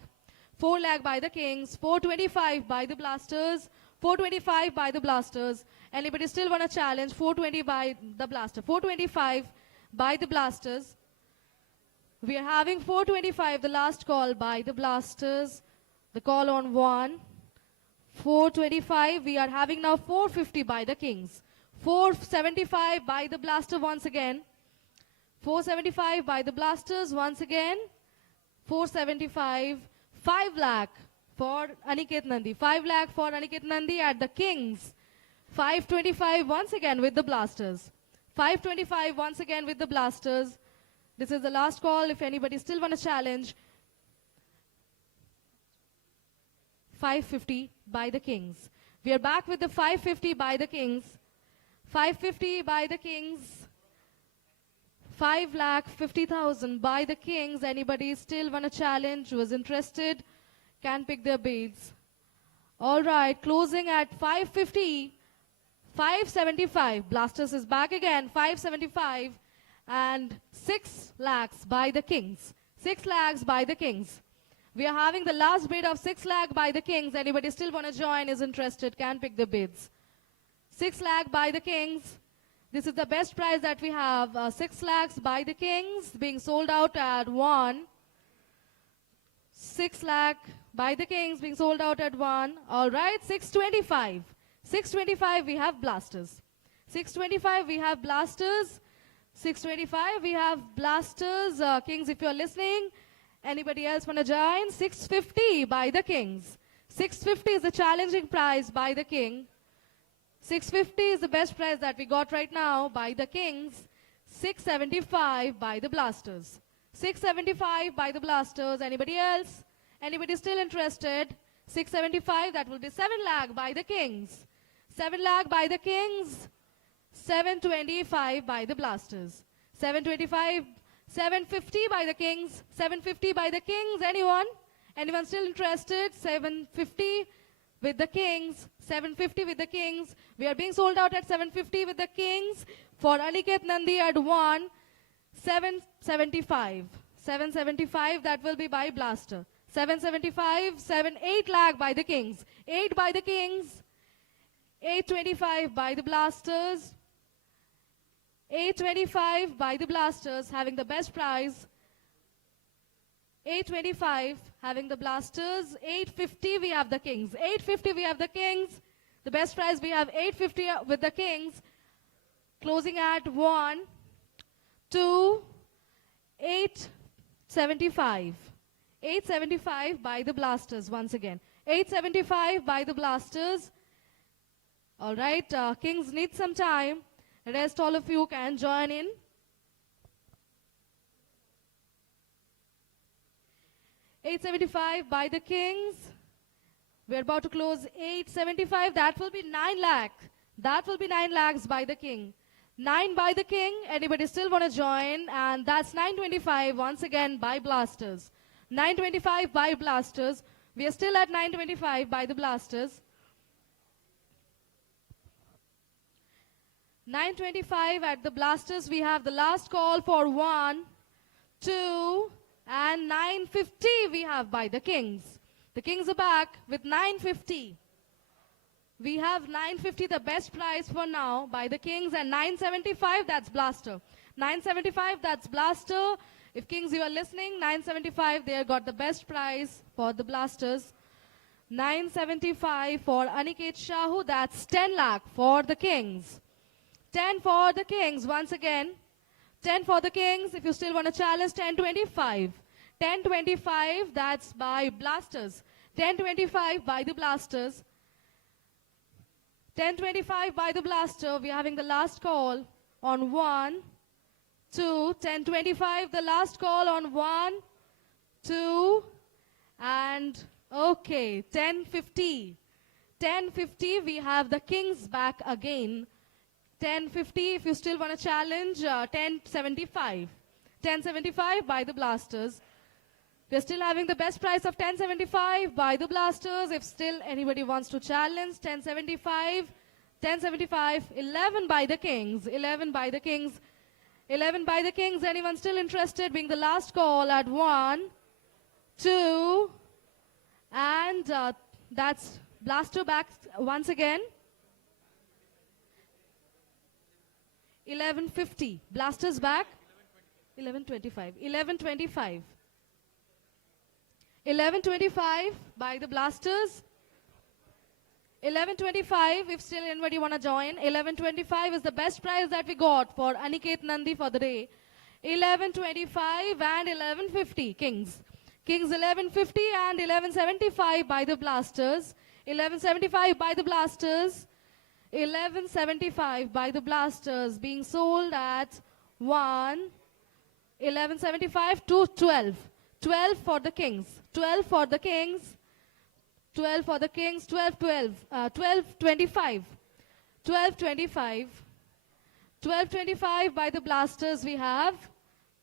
4 lakh by the Kings, 425 by the Blasters, 425 by the Blasters. Anybody still want to challenge? 420 by the Blaster, 425 by the Blasters. We are having 425, the last call by the Blasters. The call on 1. 425, we are having now 450 by the Kings. 475 by the Blaster once again. 475 by the Blasters once again. 475, 5 lakh for Aniket Nandi. 5 lakh for Aniket Nandi at the Kings. 525 once again with the Blasters. 525 once again with the Blasters. This is the last call if anybody still want to challenge. 550 by the Kings. We are back with the 550 by the Kings. 550 by the Kings. 5,50,000 by the Kings. Anybody still want to challenge, who is interested, can pick their bids. All right, closing at 550. 575. Blasters is back again. 575. And 6 lakhs by the Kings. 6 lakhs by the Kings. We are having the last bid of 6 lakh by the Kings. Anybody still want to join, is interested, can pick the bids. 6 lakh by the Kings. This is the best price that we have. 6 lakhs by the Kings being sold out at 1. 6 lakh by the Kings being sold out at 1. All right, 625. 625 we have Blasters. 625 we have Blasters. 625 we have Blasters. Kings, if you're listening, anybody else want to join? 650 by the Kings. 650 is the challenging price by the King. 650 is the best price that we got right now by the Kings. 675 by the Blasters. 675 by the Blasters. Anybody else? Anybody still interested? 675, that will be 7 lakh by the Kings. 7 lakh by the Kings. 725 by the Blasters. 725, 750 by the Kings. 750 by the Kings. Anyone? Anyone still interested? 750 with the Kings. 750 with the Kings. We are being sold out at 750 with the Kings. For Aniket Nandi at 1. 775. 775, that will be by Blaster. 775, 8 lakh by the Kings. 8 by the Kings. 825 by the Blasters. 825 by the Blasters, having the best price. 825 having the Blasters. 850 we have the Kings. 850 we have the Kings. The best price we have 850 with the Kings. Closing at 1, 2, 875. 875 by the Blasters once again. 875 by the Blasters. All right, Kings need some time. Rest all of you can join in. $875 by the Kings. We're about to close 875. That will be 9 lakh. That will be 9 lakhs by the King. 9 by the King. Anybody still want to join? And that's 925 once again by Blasters. 925 by Blasters. We are still at 925 by the Blasters. 925 at the Blasters. We have the last call for 1, 2, and 950 we have by the Kings. The Kings are back with 950. We have 950, the best price for now by the Kings, and 975, that's Blaster. 975, that's Blaster. If Kings, you are listening, 975, they have got the best price for the Blasters. 975 for Aniket Shahu, that's 10 lakh for the Kings. 10 for the Kings, once again. 10 for the Kings, if you still want to challenge, 1025. 1025, that's by Blasters. 1025 by the Blasters. 1025 by the Blaster. We're having the last call on 1, 2. 1025, the last call on 1, 2, and okay, 1050. 1050, we have the Kings back again. 1050, if you still want to challenge, 1075. 1075 by the Blasters. We're still having the best price of 1075 by the Blasters. If still anybody wants to challenge, 1075, 1075, 11 by the Kings, 11 by the Kings, 11 by the Kings. Anyone still interested, being the last call at 1, 2, and that's Blaster back once again. 1150, Blasters back. 1125, 1125. 1125 by the Blasters. 1125, if still anybody want to join. 1125 is the best price that we got for Aniket Nandi for the day. 1125 and 1150, Kings. Kings 1150 and 1175 by the Blasters. 1175 by the Blasters. 1175 by the Blasters, being sold at 1. 1175 to 12. 12 for the Kings. 12 for the Kings. 12 for the Kings. 12, 12. 1225. 1225. 1225 by the Blasters we have.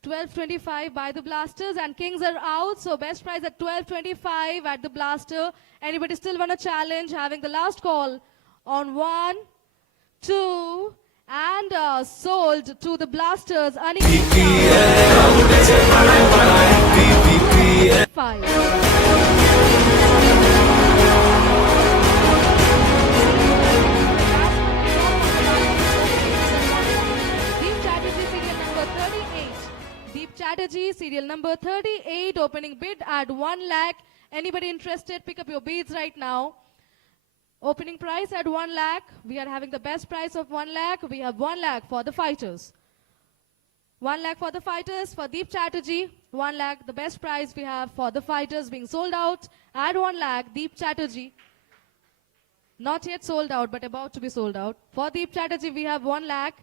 1225 by the Blasters, and Kings are out, so best price at 1225 at the Blaster. Anybody still want to challenge, having the last call on 1, 2, and sold to the Blasters. 5. Strategy, serial number 38, opening bid at 1 lakh. Anybody interested, pick up your bids right now. Opening price at 1 lakh. We are having the best price of 1 lakh. We have 1 lakh for the fighters. 1 lakh for the fighters. For Deep Chatterjee, 1 lakh. The best price we have for the fighters being sold out at 1 lakh. Deep Chatterjee. Not yet sold out, but about to be sold out. For Deep Chatterjee, we have 1 lakh.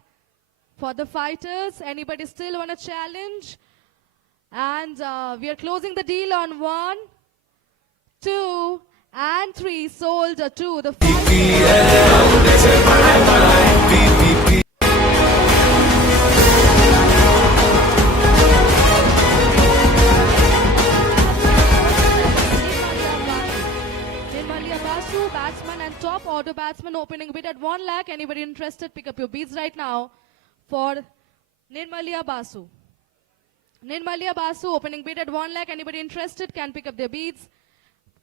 For the fighters, anybody still want to challenge? And we are closing the deal on 1, 2, and 3 sold to the batsman and top order batsman, opening bid at 1 lakh. Anybody interested, pick up your bids right now for Nirmalia Basu. Nirmalia Basu, opening bid at 1 lakh. Anybody interested can pick up their bids.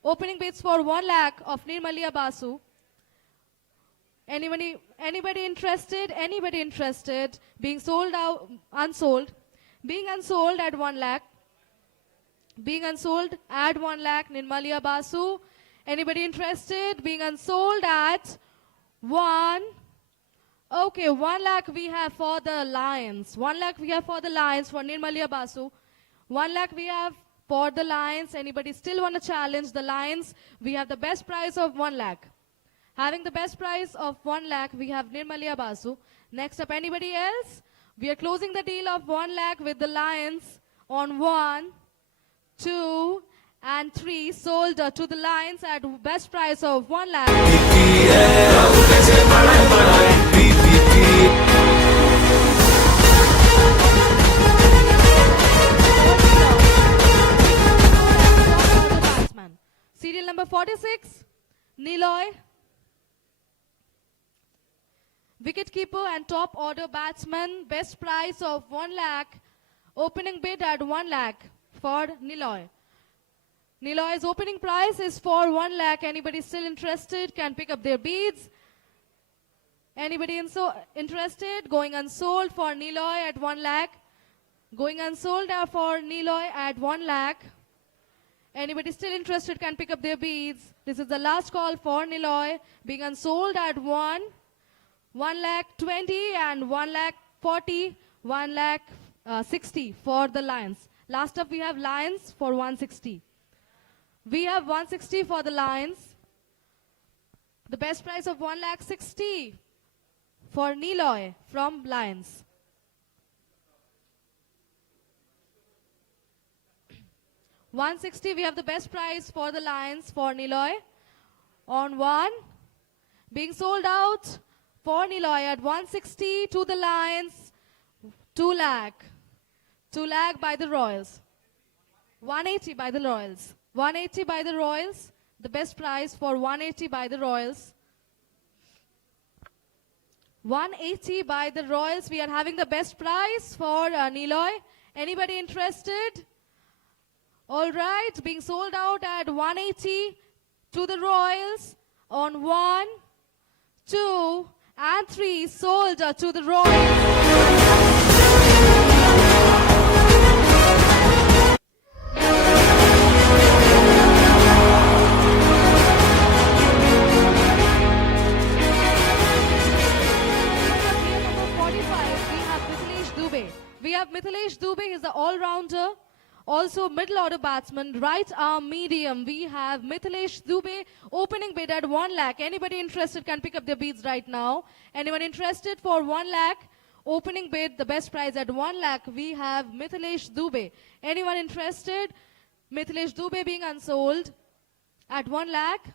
Opening bids for 1 lakh of Nirmalia Basu. Anybody interested? Anybody interested? Being sold out, unsold. Being unsold at 1 lakh. Being unsold at 1 lakh, Nirmalia Basu. Anybody interested? Being unsold at 1. Okay, 1 lakh we have for the Lions. 1 lakh we have for the Lions for Nirmalia Basu. 1 lakh we have for the Lions. Anybody still want to challenge the Lions? We have the best price of 1 lakh. Having the best price of 1 lakh, we have Nirmalia Basu. Next up, anybody else? We are closing the deal of 1 lakh with the Lions on 1, 2, and 3 sold to the Lions at best price of 1 lakh. Serial number 46, Niloy. Wicket keeper and top order batsman, best price of 1 lakh. Opening bid at 1 lakh for Niloy. Niloy's opening price is for 1 lakh. Anybody still interested can pick up their beads. Anybody interested? Going unsold for Niloy at 1 lakh. Going unsold for Niloy at 1 lakh. Anybody still interested can pick up their beads. This is the last call for Niloy. Being unsold at 1 lakh 20 and 1 lakh 40, 1 lakh 60 for the Lions. Last up we have Lions for 160. We have 160 for the Lions. The best price of 1 lakh 60 for Niloy from Lions. $160, we have the best price for the Lions for Niloy. On 1, being sold out for Niloy at 160 to the Lions, 2 lakh. 2 lakh by the Royals. 180 by the Royals. 180 by the Royals. The best price for 180 by the Royals. 180 by the Royals. We are having the best price for Niloy. Anybody interested? All right, being sold out at 180 to the Royals on 1, 2, and 3. Sold to the Royals. We have Mithilesh Dubey, he is the all-rounder, also middle order batsman, right arm medium. We have Mithilesh Dubey, opening bid at 1 lakh. Anybody interested can pick up their beads right now. Anyone interested for 1 lakh? Opening bid, the best price at 1 lakh. We have Mithilesh Dubey. Anyone interested? Mithilesh Dubey being unsold at 1 lakh.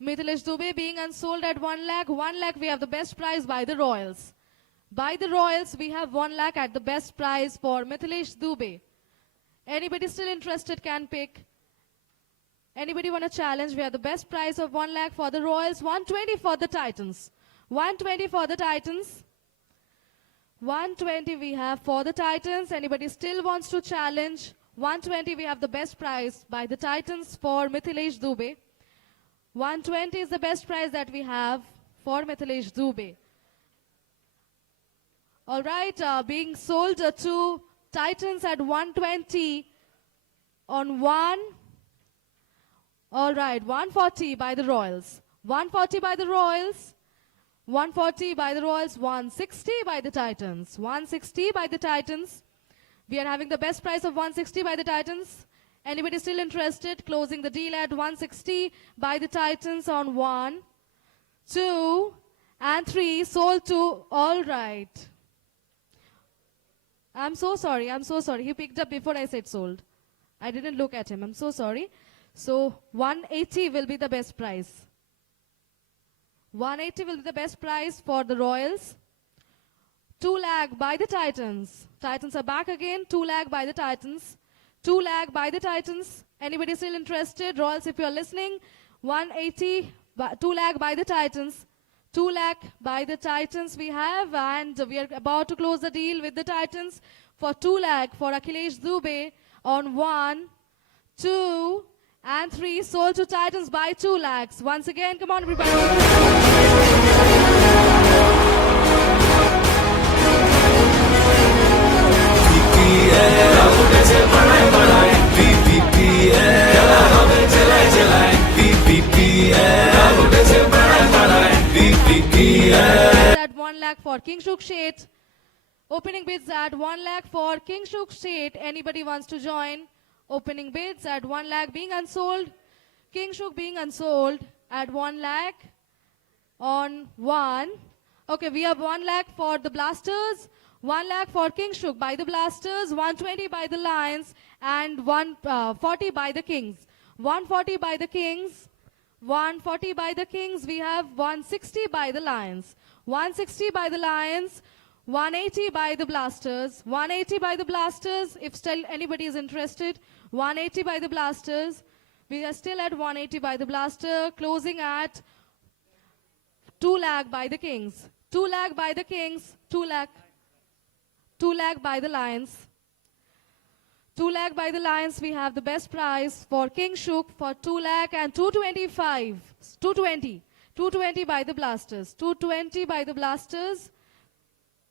Mithilesh Dubey being unsold at 1 lakh. 1 lakh, we have the best price by the Royals. By the Royals, we have 1 lakh at the best price for Mithilesh Dubey. Anybody still interested can pick. Anybody want a challenge? We have the best price of 1 lakh for the Royals. 120 for the Titans. 120 for the Titans. 120 we have for the Titans. Anybody still wants to challenge? 120 we have the best price by the Titans for Mithilesh Dubey. 120 is the best price that we have for Mithilesh Dubey. All right, being sold to Titans at 120 on 1. All right, 140 by the Royals. 140 by the Royals. 140 by the Royals. 160 by the Titans. 160 by the Titans. We are having the best price of 160 by the Titans. Anybody still interested? Closing the deal at 160 by the Titans on 1, 2, and 3. Sold to, all right. I'm so sorry. He picked up before I said sold. I didn't look at him. I'm so sorry. So 180 will be the best price. 180 will be the best price for the Royals. 2 lakh by the Titans. Titans are back again. 2 lakh by the Titans. 2 lakh by the Titans. Anybody still interested? Royals, if you're listening, 180, 2 lakh by the Titans. 2 lakh by the Titans we have, and we are about to close the deal with the Titans for 2 lakh for Akhilesh Dubey on 1, 2, and 3. Sold to Titans by 2 lakhs. Once again, come on everybody. At 1 lakh for King Shuk Sheth. Opening bids at 1 lakh for King Shuk Sheth. Anybody wants to join? Opening bids at 1 lakh being unsold. King Shuk being unsold at 1 lakh on 1. Okay, we have 1 lakh for the Blasters. 1 lakh for King Shuk by the Blasters. 120 by the Lions. And 140 by the Kings. 140 by the Kings. 140 by the Kings. We have 160 by the Lions. 160 by the Lions. 180 by the Blasters. 180 by the Blasters. If still anybody is interested. 180 by the Blasters. We are still at 180 by the Blaster. Closing at 2 lakh by the Kings. 2 lakh by the Kings. 2 lakh. 2 lakh by the Lions. 2 lakh by the Lions, we have the best prize for King Shook for 2 lakh and 225. 220. 220 by the Blasters. 220 by the Blasters.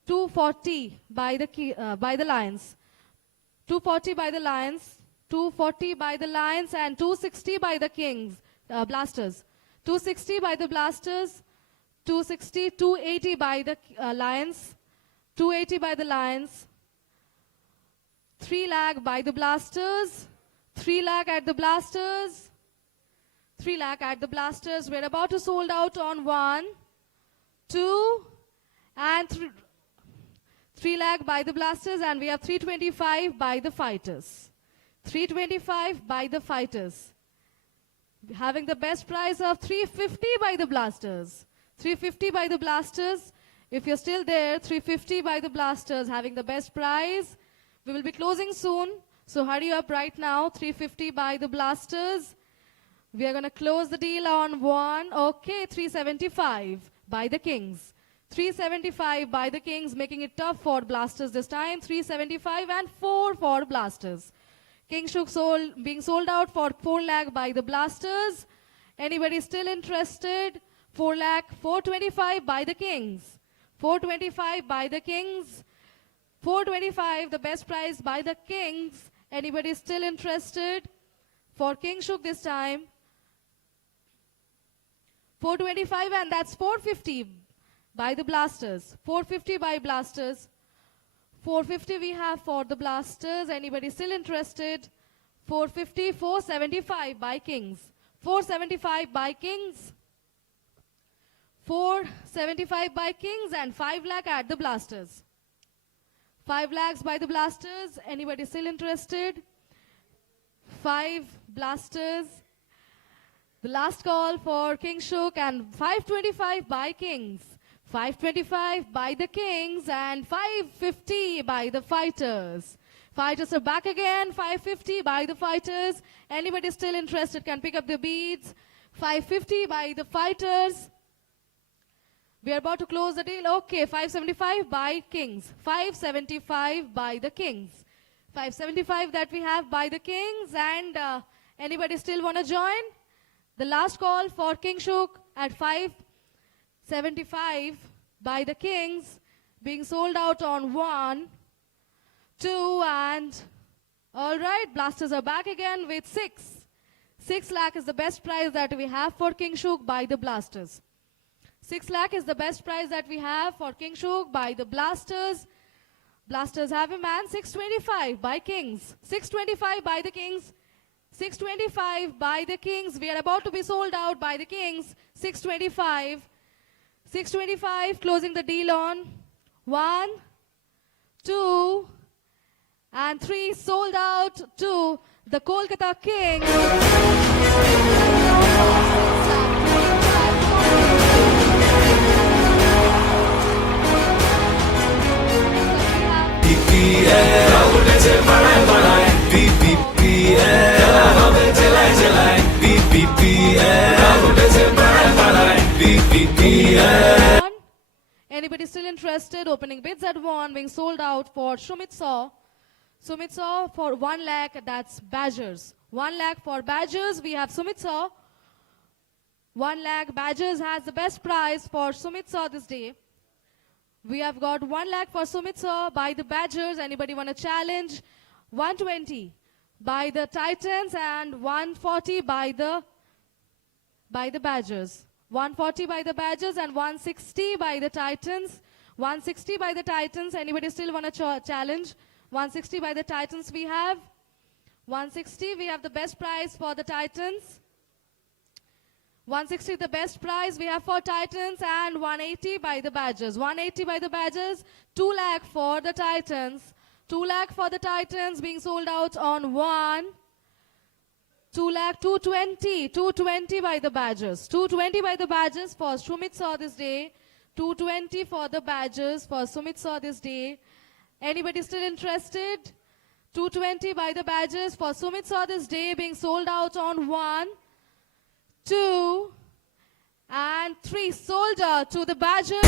240 by the Lions. 240 by the Lions. 240 by the Lions and 260 by the Kings. Blasters. 260 by the Blasters. 260, 280 by the Lions. 280 by the Lions. 3 lakh by the Blasters. 3 lakh at the Blasters. 3 lakh at the Blasters. We're about to sold out on 1, 2, and 3 lakh by the Blasters, and we have 325 by the Fighters. 325 by the Fighters. Having the best price of 350 by the Blasters. 350 by the Blasters. If you're still there, 350 by the Blasters having the best price. We will be closing soon, so hurry up right now. 350 by the Blasters. We are going to close the deal on 1. Okay, 375 by the Kings. 375 by the Kings, making it tough for Blasters this time. 375 and 4 for Blasters. King Shook being sold out for 4 lakh by the Blasters. Anybody still interested? 4 lakh, 425 by the Kings. 425 by the Kings. 425, the best price by the Kings. Anybody still interested? For King Shook this time. 425, and that's 450 by the Blasters. 450 by Blasters. 450 we have for the Blasters. Anybody still interested? 450, 475 by Kings. 475 by Kings. 475 by Kings and 5 lakh at the Blasters. 5 lakhs by the Blasters. Anybody still interested? 5 Blasters. The last call for King Shook, and 525 by Kings. 525 by the Kings and 550 by the Fighters. Fighters are back again. 550 by the Fighters. Anybody still interested can pick up the beads. 550 by the Fighters. We are about to close the deal. Okay, 575 by Kings. 575 by the Kings. 575 that we have by the Kings. And anybody still want to join? The last call for King Shook at 575 by the Kings, being sold out on 1, 2, and all right, Blasters are back again with 6. 6 lakh is the best price that we have for King Shook by the Blasters. 6 lakh is the best price that we have for King Shook by the Blasters. Blasters have him, and 625 by Kings. 625 by the Kings. 625 by the Kings. We are about to be sold out by the Kings. 625. 625, closing the deal on 1, 2, and 3. Sold out to the Kolkata Kings. Anybody still interested? Opening bids at 1, being sold out for Sumit Saw. Sumit Saw for 1 lakh, that's Badgers. 1 lakh for Badgers, we have Sumit Saw. 1 lakh, Badgers has the best price for Sumit Saw this day. We have got 1 lakh for Sumit Saw by the Badgers. Anybody want to challenge? 120 by the Titans and 140 by the Badgers. 140 by the Badgers and 160 by the Titans. 160 by the Titans. Anybody still want to challenge? 160 by the Titans we have. 160, we have the best price for the Titans. 160 the best price we have for Titans, and 180 by the Badgers. 180 by the Badgers, 2 lakh for the Titans. 2 lakh for the Titans, being sold out on 1. 2 lakh, 220. 220 by the Badgers. 220 by the Badgers for Sumit Saw this day. 220 for the Badgers for Sumit Saw this day. Anybody still interested? 220 by the Badgers for Sumit Saw this day, being sold out on 1, 2, and 3. Sold out to the Badgers.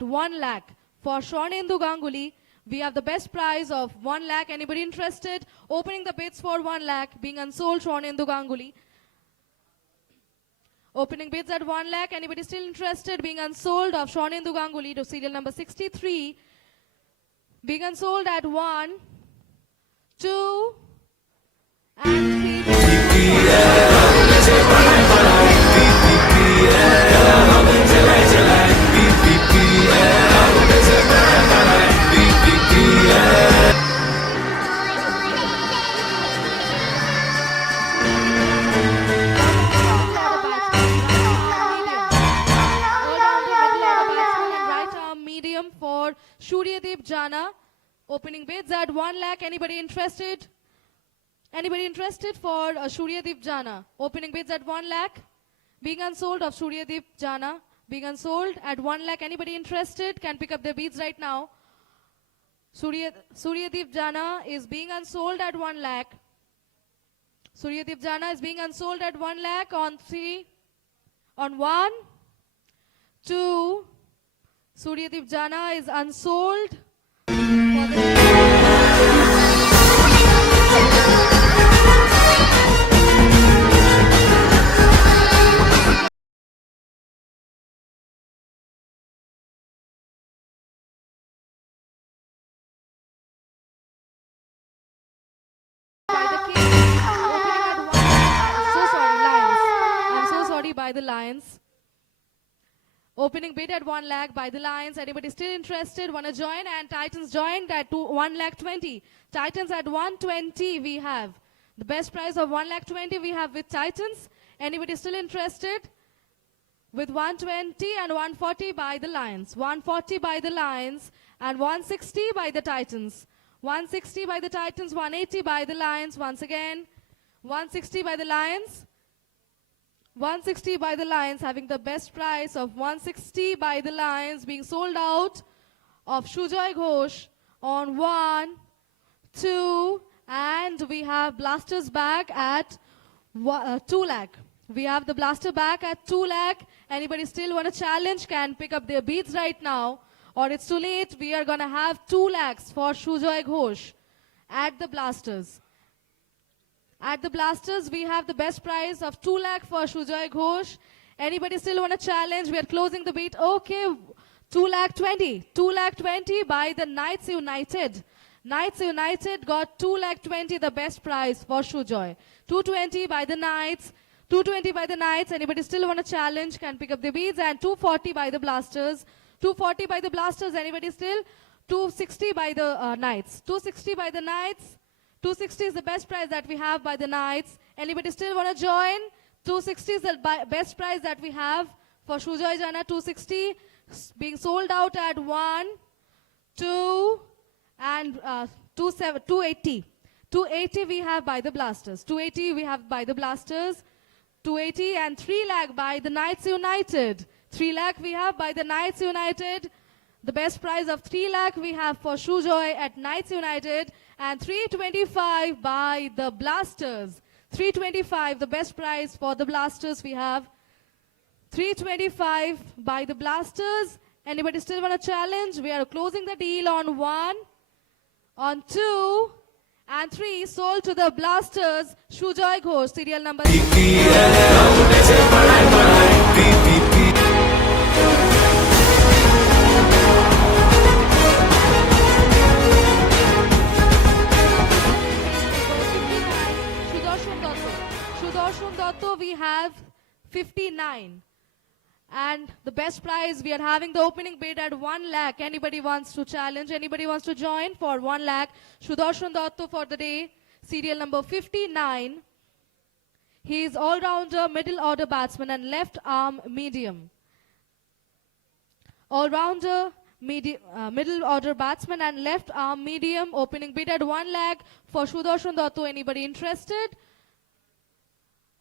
at 1 lakh. For Shornendu Ganguly, we have the best prize of 1 lakh. Anybody interested? Opening the bids for 1 lakh, being unsold, Shornendu Ganguly. Opening bids at 1 lakh. Anybody still interested? Being unsold of Shornendu Ganguly to serial number 63. Being unsold at 1, 2, and 3. For Suryadeep Jana, opening bids at 1 lakh. Anybody interested? Anybody interested for Suryadeep Jana? Opening bids at 1 lakh. Being unsold of Suryadeep Jana. Being unsold at 1 lakh. Anybody interested? Can pick up their bids right now. Suryadeep Jana is being unsold at 1 lakh. Suryadeep Jana is being unsold at 1 lakh on 3. On 1, 2. Suryadeep Jana is unsold. By the Lions. Opening bid at 1 lakh by the Lions. Anybody still interested? Want to join? And Titans joined at 1 lakh 20. Titans at 120 we have. The best price of 1 lakh 20 we have with Titans. Anybody still interested? With 120 and 140 by the Lions. 140 by the Lions and 160 by the Titans. 160 by the Titans, 180 by the Lions. Once again, 160 by the Lions. 160 by the Lions, having the best price of 160 by the Lions, being sold out of Shujoy Ghosh on 1, 2, and we have Blasters back at 2 lakh. We have the Blaster back at 2 lakh. Anybody still want to challenge can pick up their beats right now, or it's too late. We are going to have 2 lakhs for Shujoy Ghosh at the Blasters. At the Blasters, we have the best price of 2 lakh for Shujoy Ghosh. Anybody still want to challenge? We are closing the beat. Okay, 2 lakh 20. 2 lakh 20 by the Knights United. Knights United got 2 lakh 20, the best price for Shujoy. 220 by the Knights. 220 by the Knights. Anybody still want to challenge? Can pick up the beats. And 240 by the Blasters. 240 by the Blasters. Anybody still? 260 by the Knights. 260 by the Knights. 260 is the best price that we have by the Knights. Anybody still want to join? 260 is the best price that we have for Shujoy Jana. 260 being sold out at 1, 2, and 280. 280 we have by the Blasters. 280 we have by the Blasters. 280 and 3 lakh by the Knights United. 3 lakh we have by the Knights United. The best price of 3 lakh we have for Shujoy at Knights United. And 325 by the Blasters. 325, the best price for the Blasters we have. 325 by the Blasters. Anybody still want to challenge? We are closing the deal on 1, on 2, and 3. Sold to the Blasters. Shujoy Ghosh, serial number 59. We have 59. And the best prize, we are having the opening bid at 1 lakh. Anybody wants to challenge? Anybody wants to join for 1 lakh? Sudarshan Datto for the day, serial number 59. He is all-rounder, middle order batsman and left arm medium. All-rounder, middle order batsman and left arm medium. Opening bid at 1 lakh for Sudarshan Datto. Anybody interested?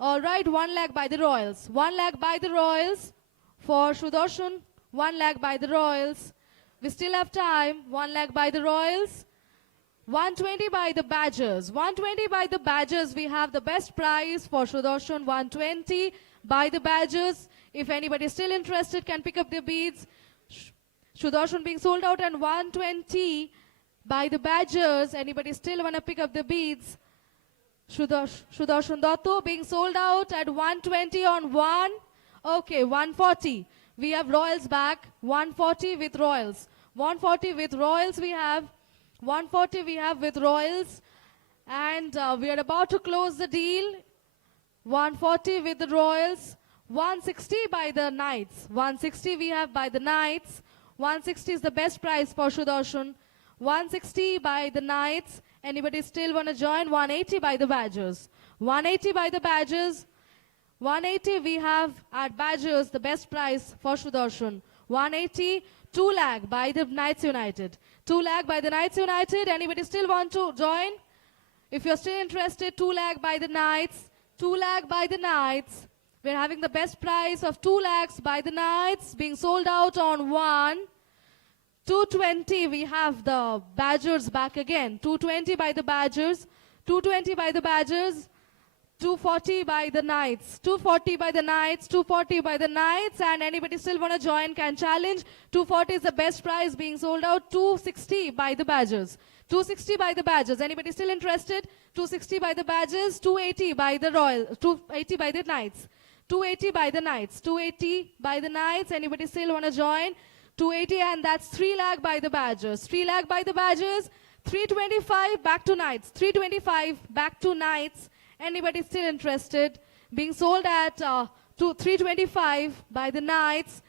All right, 1 lakh by the Royals. 1 lakh by the Royals for Sudarshan. 1 lakh by the Royals. We still have time. 1 lakh by the Royals. 120 by the Badgers. 120 by the Badgers. We have the best prize for Sudarshan. 120 by the Badgers. If anybody is still interested, can pick up their beads. Sudarshan being sold out at 120 by the Badgers. Anybody still want to pick up the beads? Sudarshan Datto being sold out at 120 on 1. Okay, 140. We have Royals back. 140 with Royals. 140 with Royals we have. 140 we have with Royals. And we are about to close the deal. 140 with the Royals. 160 by the Knights. 160 we have by the Knights. 160 is the best price for Sudarshan. 160 by the Knights. Anybody still want to join? 180 by the Badgers. 180 by the Badgers. 180 we have at Badgers, the best price for Sudarshan. 180, 2 lakh by the Knights United. 2 lakh by the Knights United. Anybody still want to join? If you're still interested, 2 lakh by the Knights. 2 lakh by the Knights. We're having the best price of 2 lakhs by the Knights, being sold out on 1. 220 we have the Badgers back again. 220 by the Badgers. 220 by the Badgers. 240 by the Knights. 240 by the Knights. 240 by the Knights. And anybody still want to join can challenge. 240 is the best price being sold out. 260 by the Badgers. 260 by the Badgers. Anybody still interested? 260 by the Badgers. 280 by the Royals. 280 by the Knights. 280 by the Knights. 280 by the Knights. Anybody still want to join? 280, and that's 3 lakh by the Badgers. 3 lakh by the Badgers. 325 back to Knights. 325 back to Knights. Anybody still interested? Being sold at 325 by the Knights.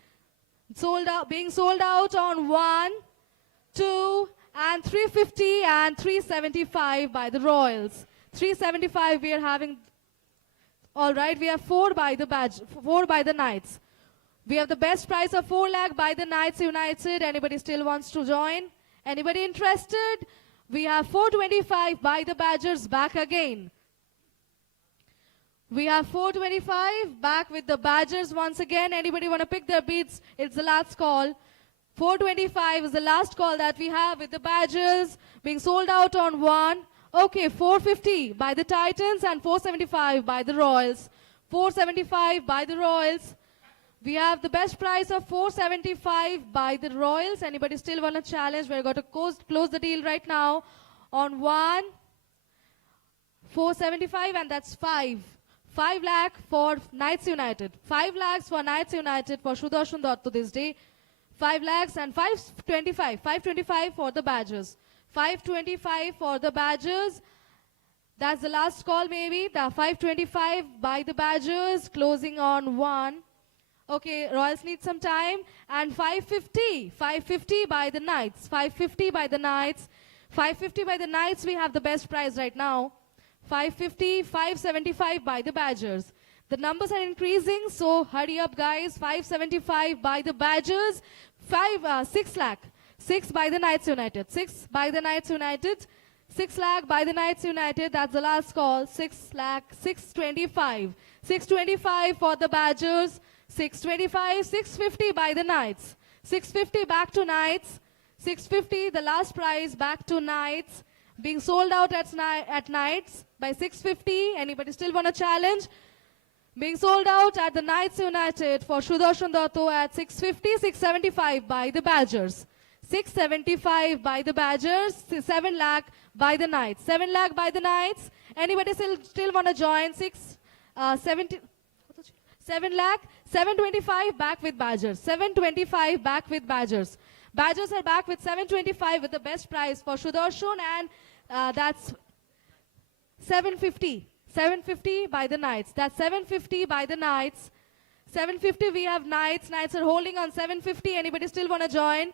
Being sold out on 1, 2, and 350 and 375 by the Royals. 375 we are having. All right, we have 4 by the Knights. We have the best price of 4 lakh by the Knights United. Anybody still wants to join? Anybody interested? We have 425 by the Badgers back again. We have 425 back with the Badgers once again. Anybody want to pick their beats? It's the last call. 425 is the last call that we have with the Badgers being sold out on 1. Okay, 450 by the Titans and 475 by the Royals. 475 by the Royals. We have the best price of 475 by the Royals. Anybody still want to challenge? We're going to close the deal right now on 1. 475, and that's 5. 5 lakh for Knights United. 5 lakhs for Knights United for Sudarshan Datto this day. 5 lakhs and 525. 525 for the Badgers. 525 for the Badgers. That's the last call maybe. The 525 by the Badgers, closing on 1. Okay, Royals need some time. And 550. 550 by the Knights. 550 by the Knights. 550 by the Knights, we have the best price right now. 550, 575 by the Badgers. The numbers are increasing, so hurry up guys. 575 by the Badgers. 6 lakh. 6 by the Knights United. 6 by the Knights United. 6 lakh by the Knights United. That's the last call. 6 lakh. 625. 625 for the Badgers. 625. 650 by the Knights. 650 back to Knights. 650, the last price back to Knights. Being sold out at Knights by 650. Anybody still want to challenge? Being sold out at the Knights United for Sudarshan Datto at 650, 675 by the Badgers. 675 by the Badgers, 7 lakh by the Knights. 7 lakh by the Knights. Anybody still want to join? 7 lakh, 725 back with Badgers. 725 back with Badgers. Badgers are back with 725 with the best price for Sudarshan, and that's 750. 750 by the Knights. That's 750 by the Knights. 750 we have Knights. Knights are holding on 750. Anybody still want to join?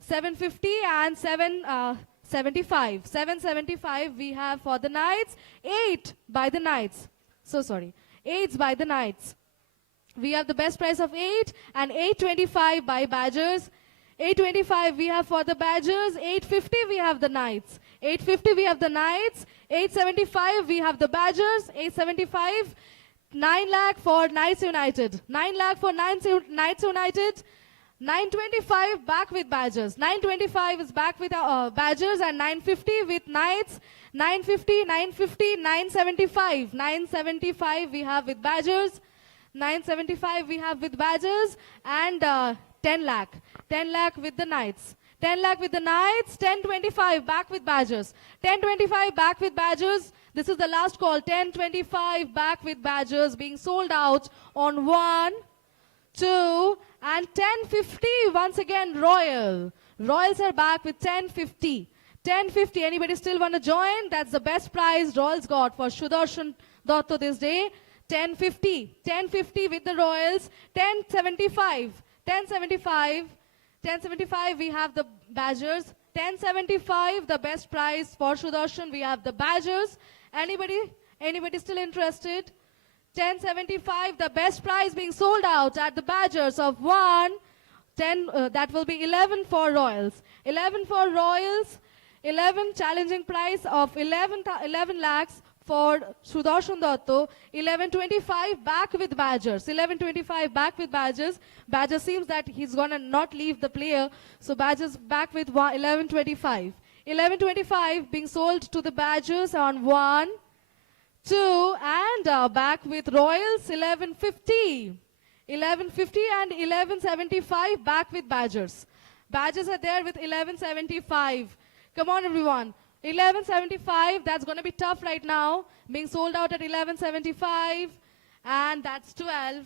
750 and 775. 775 we have for the Knights. 8 by the Knights. So sorry. 8 by the Knights. We have the best price of 8 and 825 by Badgers. 825 we have for the Badgers. 850 we have the Knights. 850 we have the Knights. 875 we have the Badgers. 875. 9 lakh for Knights United. 9 lakh for Knights United. 925 back with Badgers. 925 is back with Badgers, and 950 with Knights. 950, 950, 975. 975 we have with Badgers. 975 we have with Badgers, and 10 lakh. 10 lakh with the Knights. 10 lakh with the Knights, 1025 back with Badgers. 1025 back with Badgers. This is the last call. 1025 back with Badgers being sold out on 1, 2, and 1050 once again Royal. Royals are back with 1050. 1050, anybody still want to join? That's the best prize Royals got for Sudarshan Dotto this day. 1050. 1050 with the Royals. 1075. 1075. 1075 we have the Badgers. 1075 the best prize for Sudarshan. We have the Badgers. Anybody still interested? 1075 the best prize being sold out at the Badgers of 1, 10, that will be 11 for Royals. 11 for Royals. 11 challenging price of 11 lakhs for Sudarshan Dotto. 1125 back with Badgers. 1125 back with Badgers. Badgers seems that he's gonna not leave the player. So Badgers back with 1125. 1125 being sold to the Badgers on 1, 2, and back with Royals 1150. 1150 and 1175 back with Badgers. Badgers are there with 1175. Come on everyone. 1175, that's going to be tough right now. Being sold out at 1175. And that's 12.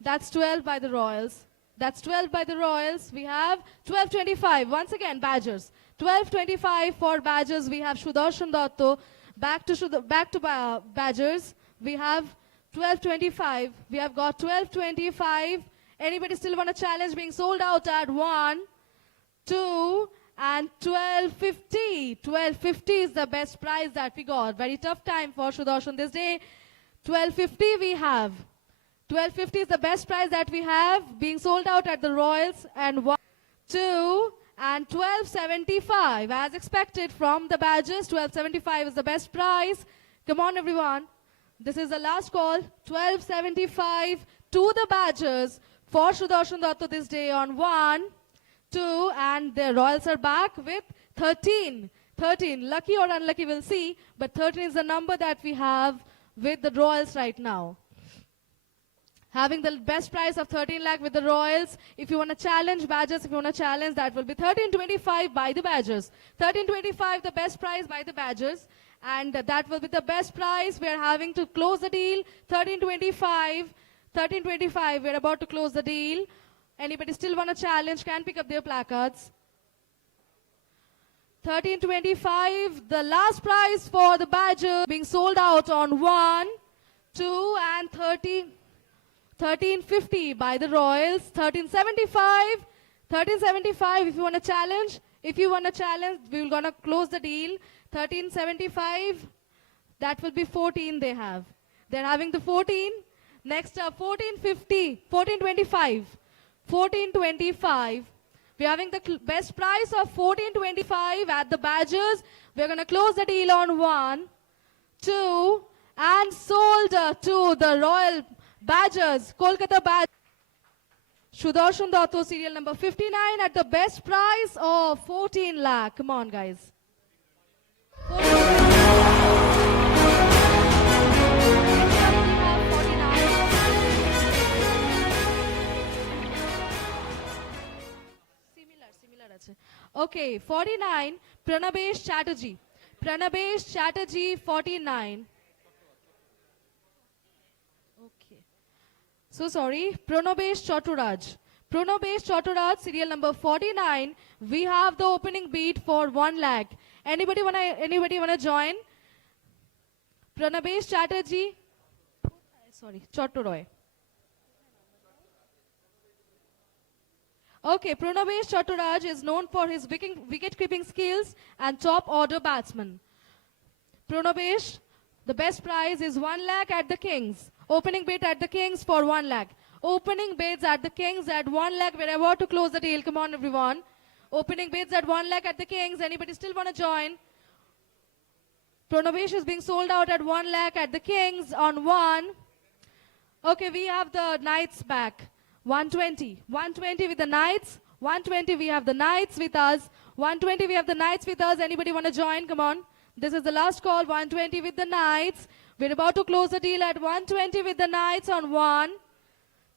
That's 12 by the Royals. That's 12 by the Royals. We have 1225. Once again, Badgers. 1225 for Badgers. We have Sudarshan Dotto. Back to Badgers. We have 1225. We have got 1225. Anybody still want a challenge? Being sold out at 1, 2, and 1250. 1250 is the best prize that we got. Very tough time for Sudarshan this day. 1250 we have. 1250 is the best prize that we have. Being sold out at the Royals. And 1, 2, and 1275. As expected from the Badgers, 1275 is the best prize. Come on everyone. This is the last call. 1275 to the Badgers for Sudarshan Dotto this day on 1, 2, and the Royals are back with 13. 13. Lucky or unlucky, we'll see. But 13 is the number that we have with the Royals right now. Having the best price of 13 lakh with the Royals. If you want to challenge Badgers, if you want to challenge, that will be 1325 by the Badgers. 1325, the best price by the Badgers. And that will be the best price. We are having to close the deal. 1325. 1325, we're about to close the deal. Anybody still want to challenge can pick up their placards. 1325, the last prize for the Badgers being sold out on 1, 2, and 1350 by the Royals. 1375. 1375, if you want to challenge. If you want to challenge, we're going to close the deal. 1375, that will be 14 they have. They're having the 14. Next up, 1450, 1425. 1425. We're having the best price of 1425 at the Badgers. We're going to close the deal on 1, 2, and sold to the Royal Badgers, Kolkata Badgers. Sudarshan Dotto, serial number 59 at the best price of 14 lakh. Come on, guys. 14 Okay, 49, Pranabesh Chatterjee. Pranabesh Chatterjee, 49. Okay. So sorry, Pranabesh Chaturaj. Pranabesh Chaturaj, serial number 49. We have the opening bid for 1 lakh. Anybody wanna join? Pranabesh Chatterjee. Sorry, Chaturoy. Okay, Pranabesh Chaturaj is known for his wicket-keeping skills and top-order batsman. Pranabesh, the best prize is 1 lakh at the Kings. Opening bid at the Kings for 1 lakh. Opening bids at the Kings at 1 lakh. We're about to close the deal. Come on, everyone. Opening bids at 1 lakh at the Kings. Anybody still want to join? Pranabesh is being sold out at 1 lakh at the Kings on 1. Okay, we have the Knights back. 120. 120 with the Knights. 120 we have the Knights with us. 120 we have the Knights with us. Anybody want to join? Come on. This is the last call. 120 with the Knights. We're about to close the deal at 120 with the Knights on 1,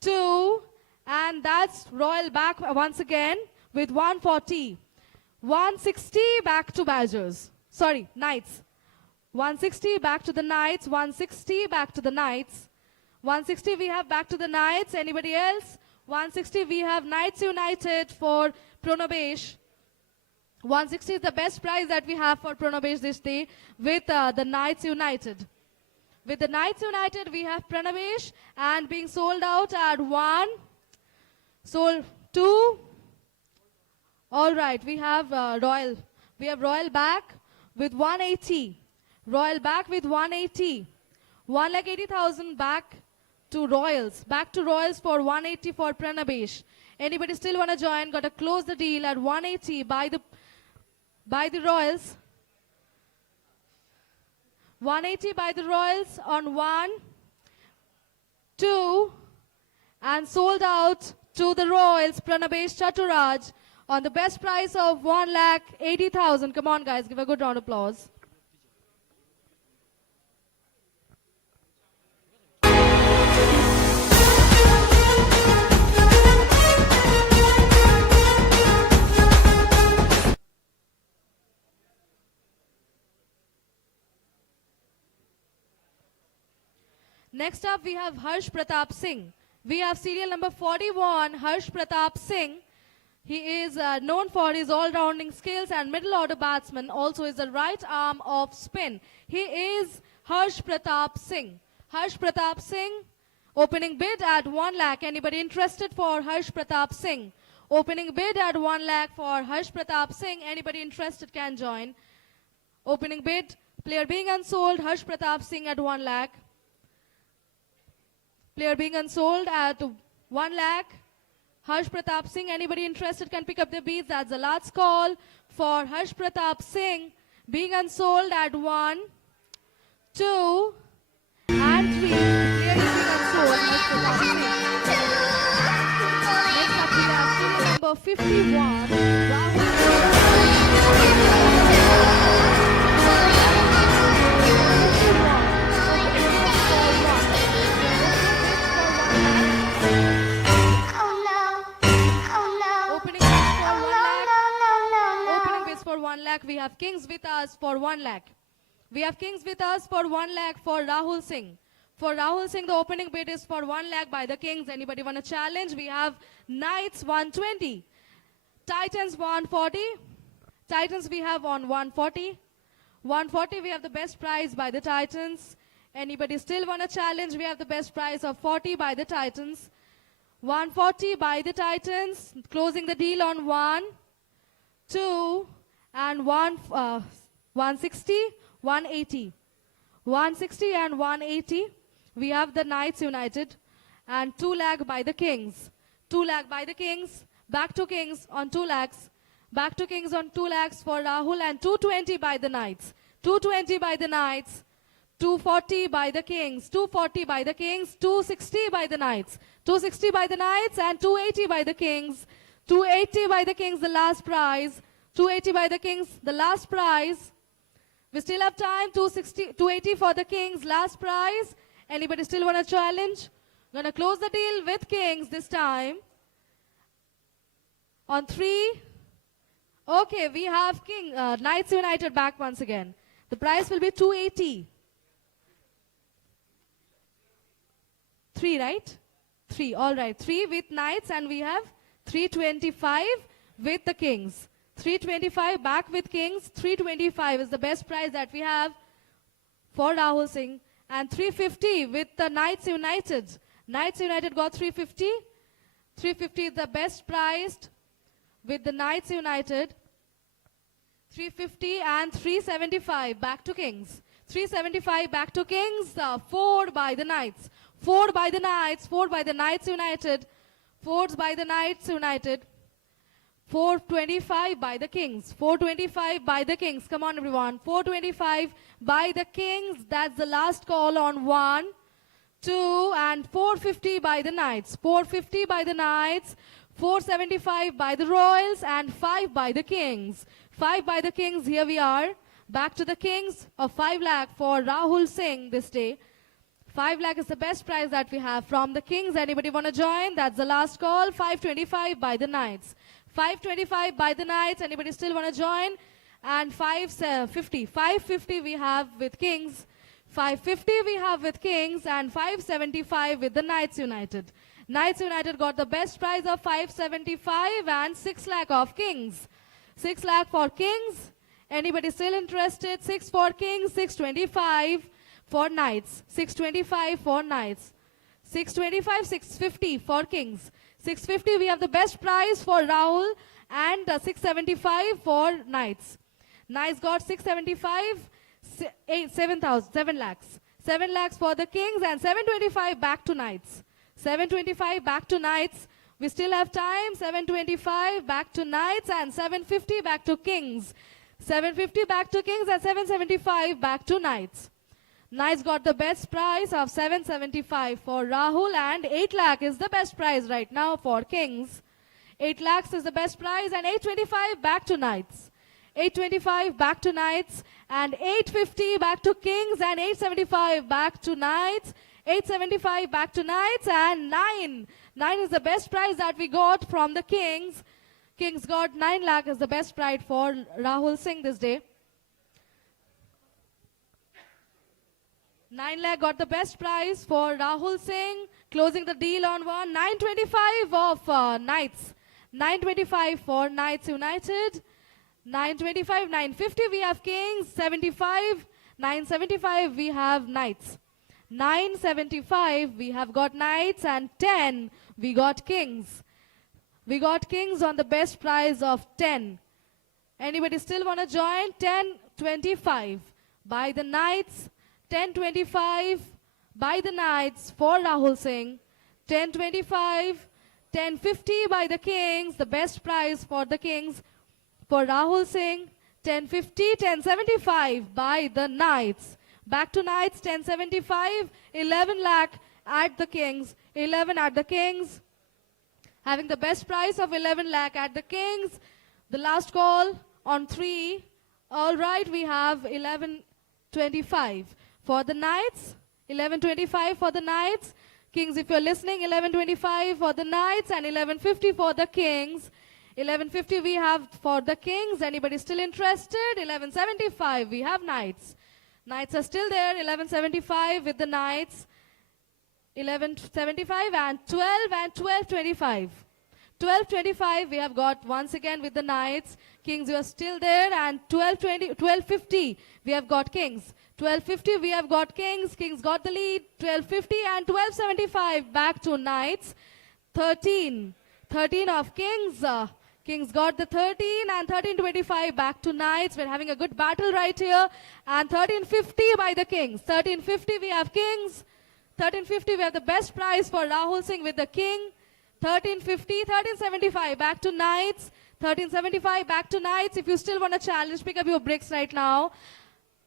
2, and that's Royal back once again. with 140. 160 back to Badgers. Sorry, Knights. 160 back to the Knights. 160 back to the Knights. 160 we have back to the Knights. Anybody else? 160 we have Knights United for Pronobesh. 160 is the best prize that we have for Pronobesh this day with the Knights United. With the Knights United, we have Pranavesh and being sold out at 1, sold 2. All right, we have Royal. We have Royal back with 180. Royal back with 180. 1,80,000 back to Royals. Back to Royals for 180 for Pranavesh. Anybody still want to join? Got to close the deal at 180 by the Royals. 180 by the Royals on 1, 2, and sold out to the Royals, Pranabesh Chaturaj, on the best price of 1,80,000. Come on, guys, give a good round of applause. Next up, we have Harsh Pratap Singh. We have serial number 41, Harsh Pratap Singh. He is known for his all-rounding skills and middle order batsman. Also is the right arm of spin. He is Harsh Pratap Singh. Harsh Pratap Singh, opening bid at 1 lakh. Anybody interested for Harsh Pratap Singh? Opening bid at 1 lakh for Harsh Pratap Singh. Anybody interested can join. Opening bid, player being unsold, Harsh Pratap Singh at 1 lakh. Player being unsold at 1 lakh. Harsh Pratap Singh, anybody interested can pick up the bids. That's the last call for Harsh Pratap Singh. Being unsold at 1, 2, and 3. Player is being unsold, Harsh Pratap Singh. Next up we have serial number 51, Rahul. For 1 lakh, we have Kings with us for 1 lakh. We have Kings with us for 1 lakh for Rahul Singh. For Rahul Singh, the opening bid is for 1 lakh by the Kings. Anybody want to challenge? We have Knights 120. Titans 140. Titans we have on 140. 140 we have the best prize by the Titans. Anybody still want to challenge? We have the best prize of 40 by the Titans. 140 by the Titans. Closing the deal on 1, 2, and 160, 180. 160 and 180. We have the Knights United. And 2 lakh by the Kings. 2 lakh by the Kings. Back to Kings on 2 lakhs. Back to Kings on 2 lakhs for Rahul. And 220 by the Knights. 220 by the Knights. 240 by the Kings. 240 by the Kings. 260 by the Knights. 260 by the Knights and 280 by the Kings. 280 by the Kings, the last prize. 280 by the Kings, the last prize. We still have time. 280 for the Kings, last prize. Anybody still want to challenge? Gonna close the deal with Kings this time. On 3. Okay, we have Knights United back once again. The price will be 280. 3, right? 3, all right. 3 with Knights and we have 325 with the Kings. 325 back with Kings. 325 is the best price that we have for Rahul Singh. And 350 with the Knights United. Knights United got 350. 350 is the best priced with the Knights United. 350 and 375 back to Kings. 375 back to Kings. 4 by the Knights. 4 by the Knights. 4 by the Knights United. 4 by the Knights United. 425 by the Kings. 425 by the Kings. Come on, everyone. 425 by the Kings. That's the last call on 1, 2, and 450 by the Knights. 450 by the Knights. 475 by the Royals and 5 by the Kings. 5 by the Kings. Here we are. Back to the Kings of 5 lakh for Rahul Singh this day. 5 lakh is the best prize that we have from the Kings. Anybody want to join? That's the last call. 525 by the Knights. 525 by the knights. Anybody still want to join? And 550. 550 we have with kings. 550 we have with kings and 575 with the Knights United. Knights United got the best price of 575 and 6 lakh of kings. 6 lakh for kings. Anybody still interested? 6 for kings, 625 for knights. 625 for knights. 625, 650 for kings. 650 we have the best price for Rahul and 675 for knights. Knights got 675, 7 lakhs. 7 lakhs for the kings and 725 back to knights. 725 back to knights. We still have time. 725 back to knights and 750 back to kings. 750 back to kings and 775 back to knights. Knights got the best price of 775 for Rahul and 8 lakh is the best price right now for kings. 8 lakhs is the best price and 825 back to knights. 825 back to knights and 850 back to kings and 875 back to knights. 875 back to knights and 9. 9 is the best price that we got from the kings. Kings got 9 lakh is the best price for Rahul Singh this day. 9 lakh got the best price for Rahul Singh. Closing the deal on one. 925 of knights. 925 for Knights United. 925, 950 we have kings. 75, 975 we have knights. 975 we have got knights and 10 we got kings. We got kings on the best price of 10. Anybody still want to join? 1025 by the knights. 1025 by the knights for Rahul Singh. 1025, 1050 by the kings. The best price for the kings for Rahul Singh. 1050, 1075 by the knights. Back to knights. 1075, 11 lakh at the kings. 11 at the kings. Having the best price of 11 lakh at the kings. The last call on 3. All right, we have 1125 for the knights. 1125 for the knights. Kings, if you're listening, 1125 for the knights and 1150 for the kings. 1150 we have for the kings. Anybody still interested? 1175 we have knights. Knights are still there. 1175 with the knights. 1175 and 12 and 1225. 1225 we have got once again with the knights. Kings, you are still there. And 1250 we have got kings. 1250 we have got kings. Kings got the lead. 1250 and 1275 back to knights. 13 of kings. Kings got the 13 and 1325 back to knights. We're having a good battle right here. And 1350 by the kings. 1350 we have kings. 1350 we have the best price for Rahul Singh with the king. 1350, 1375 back to knights. 1375 back to knights. If you still want to challenge, pick up your bricks right now.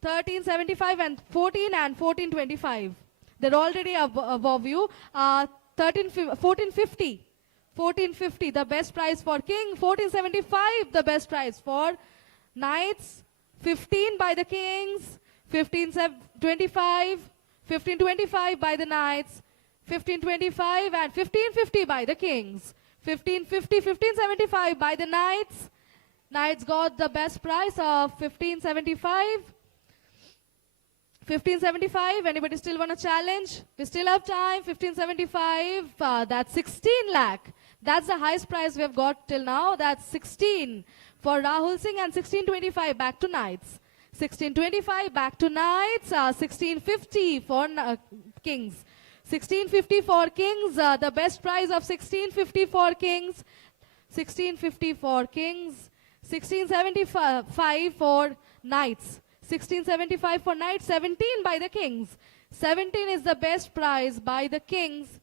1375 and 1425. They're already above you. 1450. 1450, the best price for king. 1475, the best price for knights. 15 by the kings. 1525. 1525 by the knights. 1525 and 1550 by the kings. 1550, 1575 by the knights. Knights got the best price of 1575. 1575, anybody still want to challenge? We still have time. 1575, that's 16 lakh. That's the highest price we have got till now. That's 16 for Rahul Singh and 1625 back to knights. 1625 back to knights. 1650 for kings. 1650 for kings. The best price of 1650 for kings. 1650 for kings. 1675 for knights. 1675 for knights. 17 by the kings. 17 is the best price by the kings.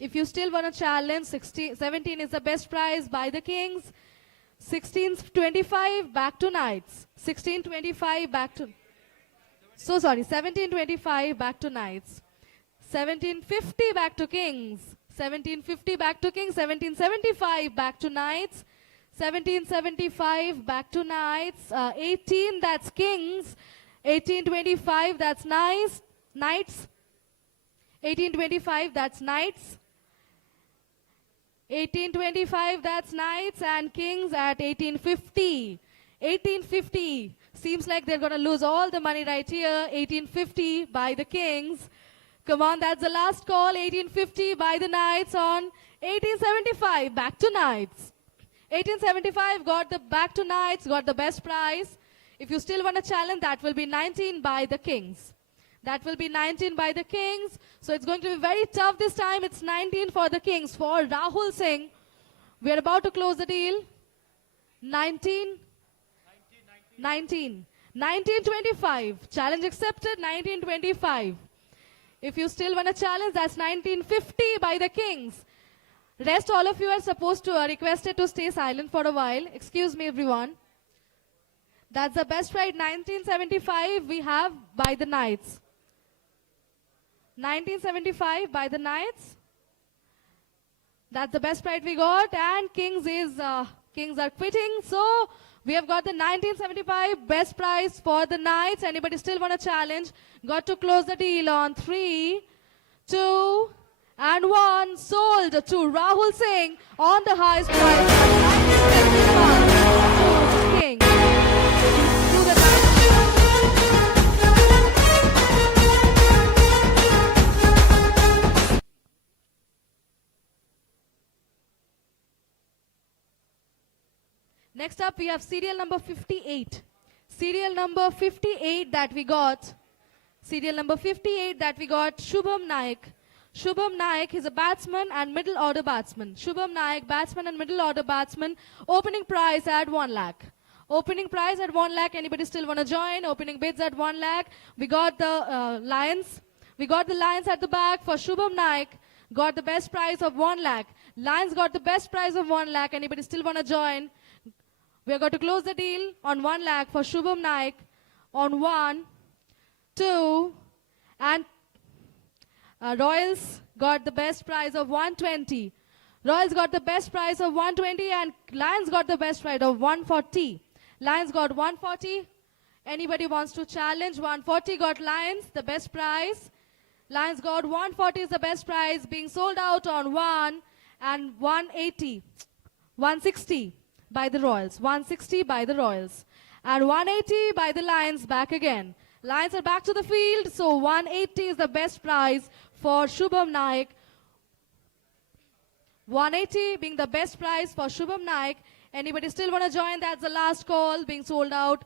If you still want to challenge, 17 is the best price by the kings. 1625 back to knights. 1625 back to... 1725 back to knights. 1750 back to kings. 1750 back to kings. 1775 back to knights. 1775 back to knights. 18, that's kings. 1825, that's knights. 1825, that's knights. 1825, that's knights, and kings at 1850. 1850. Seems like they're going to lose all the money right here. 1850 by the kings. Come on, that's the last call. 1850 by the knights on 1875. Back to knights. 1875 got the back to knights, got the best prize. If you still want a challenge, that will be 19 by the kings. That will be 19 by the kings. So it's going to be very tough this time. It's 19 for the kings. For Rahul Singh, we are about to close the deal. 19. 1925. Challenge accepted. 1925. If you still want a challenge, that's 1950 by the kings. Rest all of you are supposed to requested to stay silent for a while. Excuse me, everyone. That's the best prize. 1975 we have by the knights. 1975 by the knights. That's the best prize we got. And kings are quitting. So we have got the 1975 best prize for the knights. Anybody still want a challenge? Got to close the deal on 3, 2, and 1. Sold to Rahul Singh on the highest price. 1975 to King. To the Next up, we have serial number 58. Serial number 58 that we got. Serial number 58 that we got, Shubham Naik. Shubham Naik is a batsman and middle order batsman. Shubham Naik, batsman and middle order batsman. Opening price at 1 lakh. Opening price at 1 lakh. Anybody still want to join? Opening bids at 1 lakh. We got the Lions. We got the Lions at the back for Shubham Naik. Got the best price of 1 lakh. Lions got the best price of 1 lakh. Anybody still want to join? We are going to close the deal on 1 lakh for Shubham Naik on 1, 2, and Royals got the best price of 120. Royals got the best price of 120 and Lions got the best price of 140. Lions got 140. Anybody wants to challenge? 140 got Lions, the best price. Lions got 140 is the best price, being sold out on 1 and 180. 160 by the Royals. 160 by the Royals. And 180 by the Lions back again. Lions are back to the field, so 180 is the best price for Shubham Naik. 180 being the best price for Shubham Naik. Anybody still want to join? That's the last call, being sold out.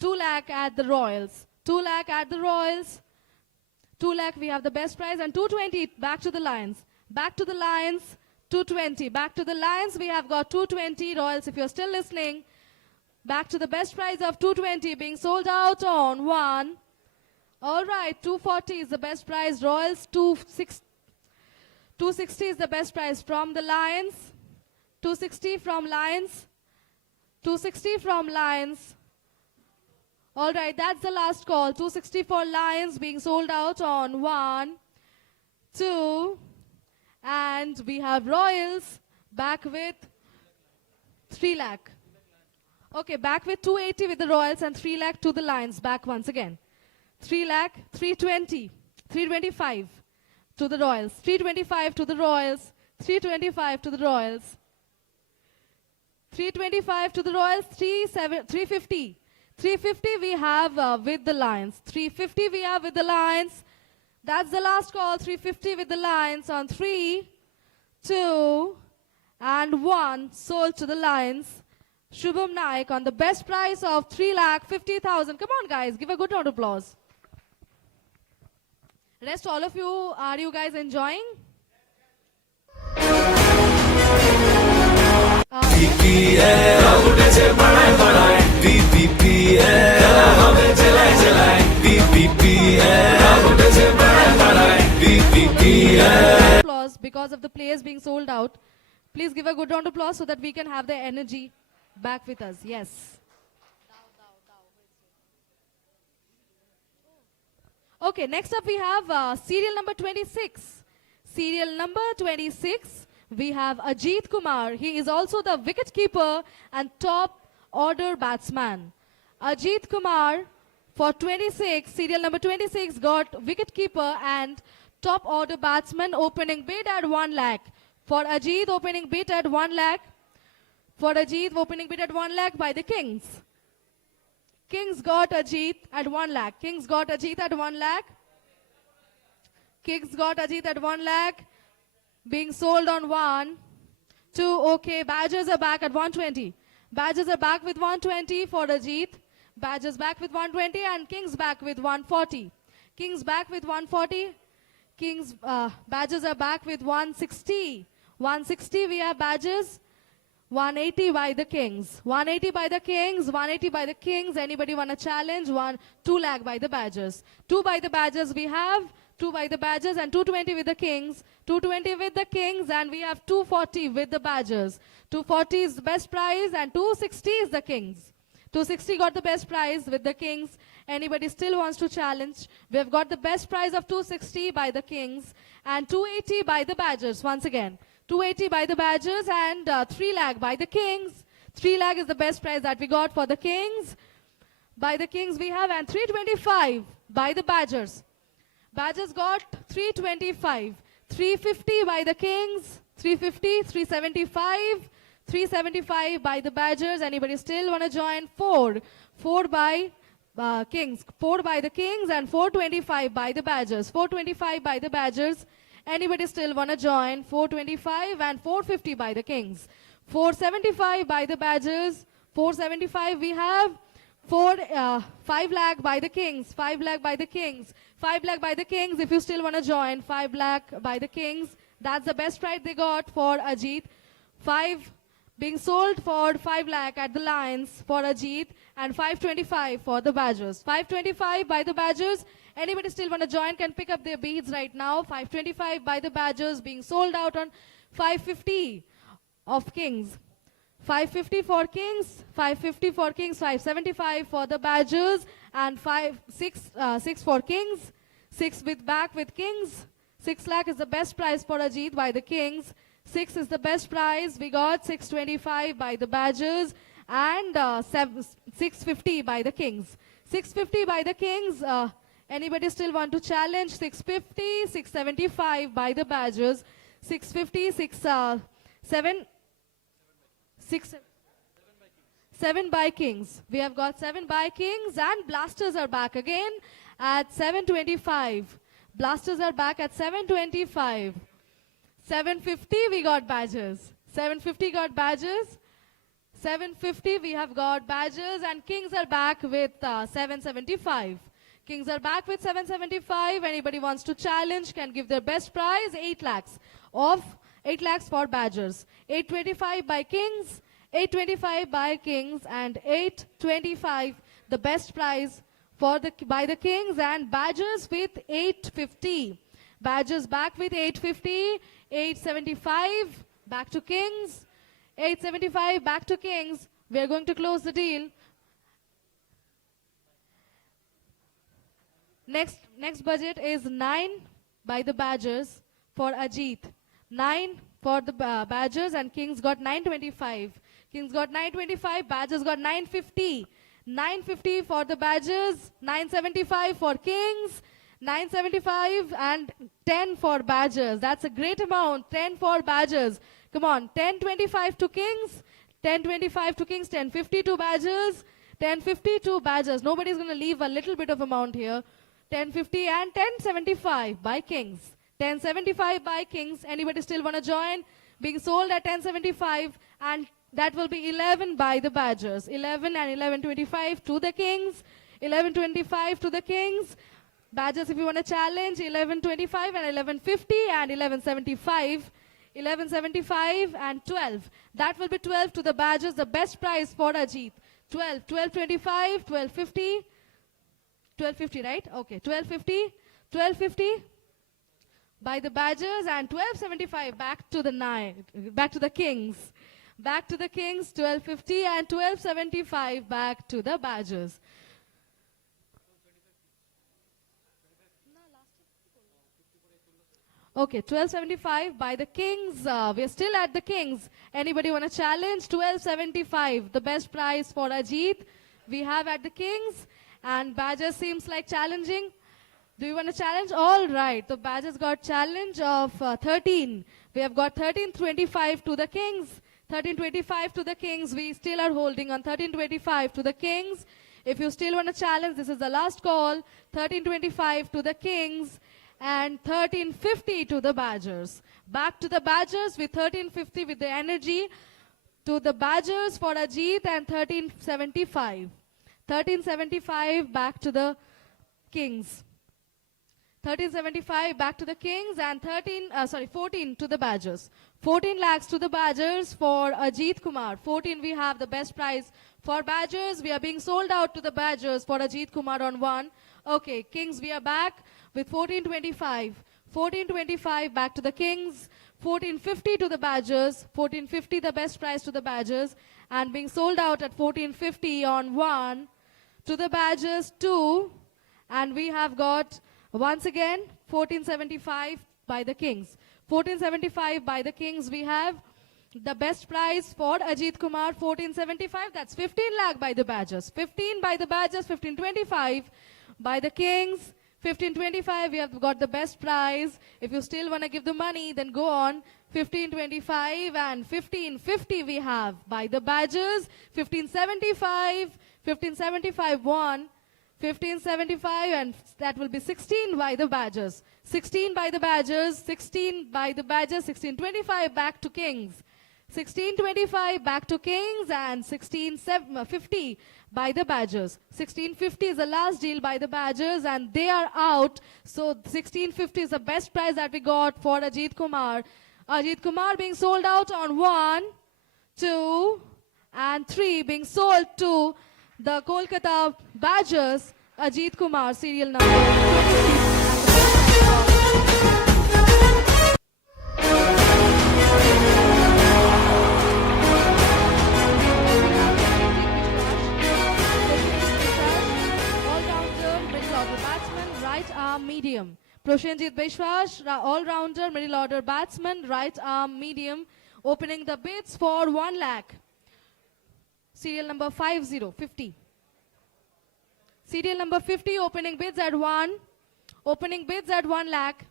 2 lakh at the Royals. 2 lakh at the Royals. 2 lakh we have the best price. And 220 back to the Lions. Back to the Lions. 220. Back to the Lions. We have got 220. Royals, if you're still listening. Back to the best price of 220 being sold out on 1. All right, 240 is the best price. Royals, 260 is the best price from the Lions. 260 from Lions. 260 from Lions. All right, that's the last call. 260 for Lions being sold out on 1, 2, and we have Royals back with 3 lakh. Okay, back with 280 with the Royals and 3 lakh to the Lions. Back once again. 3 lakh, 320, 325 to the Royals. 325 to the Royals. 325 to the Royals. 325 to the Royals. 350. 350 we have with the Lions. 350 we have with the Lions. That's the last call. 350 with the Lions on 3, 2, and 1. Sold to the Lions. Shubham Naik on the best price of 3,50,000. Come on, guys, give a good round of applause. Rest, all of you, are you guys enjoying? Applause because of the players being sold out. Please give a good round of applause so that we can have their energy back with us. Yes. Okay, next up we have serial number 26. Serial number 26, we have Ajit Kumar. He is also the wicket keeper and top order batsman. Ajit Kumar for 26, serial number 26 got wicket keeper and top order batsman. Opening bid at 1 lakh. For Ajit, opening bid at 1 lakh. For Ajit, opening bid at 1 lakh by the Kings. Kings got Ajit at 1 lakh. Kings got Ajit at 1 lakh. Kings got Ajit at 1 lakh. Being sold on 1, 2, okay. Badgers are back at 120. Badgers are back with 120 for Ajit. Badgers back with 120 and Kings back with 140. Kings back with 140. Kings, Badgers are back with 160. 160 we have Badgers. 180 by the Kings. 180 by the Kings. 180 by the Kings. Anybody want a challenge? 2 lakh by the Badgers. 2 by the Badgers we have. 2 by the Badgers and 220 with the Kings. 220 with the Kings and we have 240 with the Badgers. 240 is the best prize and 260 is the Kings. 260 got the best prize with the Kings. Anybody still wants to challenge? We have got the best prize of 260 by the Kings and 280 by the Badgers once again. 280 by the Badgers and 3 lakh by the Kings. 3 lakh is the best prize that we got for the Kings. By the Kings we have and 325 by the Badgers. Badgers got 325. 350 by the Kings. 350, 375. 375 by the Badgers. Anybody still want to join? 4. 4 by Kings. 4 by the Kings and 425 by the Badgers. 425 by the Badgers. Anybody still want to join? 425 and 450 by the Kings. 475 by the Badgers. 475 we have. 5 lakh by the Kings. 5 lakh by the Kings. 5 lakh by the Kings. If you still want to join, 5 lakh by the Kings. That's the best price they got for Ajit. 5 being sold for 5 lakh at the Lions for Ajit and 525 for the Badgers. 525 by the Badgers. Anybody still want to join can pick up their beads right now. 525 by the Badgers being sold out on 550 of Kings. 550 for Kings, 550 for Kings, 575 for the Badgers and 6 for Kings. 6 back with Kings. 6 lakh is the best price for Ajit by the Kings. 6 is the best price. We got 625 by the Badgers and 650 by the Kings. 650 by the Kings. Anybody still want to challenge? 650, 675 by the Badgers. 650, 7 by Kings. We have got 7 by Kings and Blasters are back again at 725. Blasters are back at 725. 750 we got Badgers. 750 got Badgers. 750 we have got Badgers and Kings are back with 775. Kings are back with 775. Anybody wants to challenge can give their best prize 8 lakhs of 8 lakhs for Badgers. 825 by Kings. 825 by Kings and 825 the best prize for by the Kings and Badgers with 850. Badgers back with 850. 875 back to Kings. 875 back to Kings. We are going to close the deal. Next budget is 9 by the Badgers for Ajit. 9 for the Badgers and Kings got 925. Kings got 925, Badgers got 950. 950 for the Badgers, 975 for Kings, 975 and 10 for Badgers. That's a great amount, 10 for Badgers. Come on, 1025 to Kings, 1025 to Kings, 1050 to Badgers, 1050 to Badgers. Nobody's going to leave a little bit of amount here. 1050 and 1075 by Kings. 1075 by Kings. Anybody still want to join? Being sold at 1075 and that will be 11 by the Badgers. 11 and 1125 to the Kings. 1125 to the Kings. Badgers, if you want to challenge, 1125 and 1150 and 1175. 1175 and 12. That will be 12 to the Badgers, the best price for Ajit. 12, 1225, 1250. 1250, right? Okay, 1250. 1250 by the Badgers and 1275 back to the Kings. Back to the Kings, 1250 and 1275 back to the Badgers. Okay, 1275 by the Kings. We are still at the Kings. Anybody want to challenge? 1275, the best price for Ajit. We have at the Kings. And Badgers seems like challenging. Do you want a challenge? All right. The badges got challenge of 13. We have got 1325 to the Kings. 1325 to the Kings. We still are holding on 1325 to the Kings. If you still want a challenge, this is the last call. 1325 to the Kings and 1350 to the Badgers. Back to the Badgers with 1350 with the energy. To the Badgers for Ajit and 1375. 1375 back to the Kings. 1375 back to the Kings and 14 to the Badgers. 14 lakhs to the Badgers for Ajit Kumar. 14 we have the best prize for Badgers. We are being sold out to the Badgers for Ajit Kumar on 1. Okay, Kings we are back with 1425. 1425 back to the Kings. 1450 to the Badgers. 1450 the best prize to the Badgers. And being sold out at 1450 on 1. To the Badgers 2. And we have got once again 1475 by the Kings. 1475 by the Kings we have the best prize for Ajit Kumar 1475. That's 15 lakh by the Badgers. 15 by the Badgers, 1525 by the Kings. 1525 we have got the best prize. If you still want to give the money, then go on. 1525 and 1550 we have by the Badgers. 1575, 1575 1. 1575 and that will be 16 by the Badgers. 16 by the Badgers, 16 by the Badgers, 1625 back to Kings. 1625 back to Kings and 1650 by the Badgers. 1650 is the last deal by the Badgers and they are out. So 1650 is the best prize that we got for Ajit Kumar. Ajit Kumar being sold out on 1, 2 and 3 being sold to the Kolkata Badgers, Ajit Kumar, serial number 26. All-rounder, middle order batsman, right arm medium. Proshenjit Bishwas, all-rounder, middle order batsman, right arm medium, opening the bids for 1 lakh. Serial number 50. Serial number 50 opening bids at 1. Opening bids at 1 lakh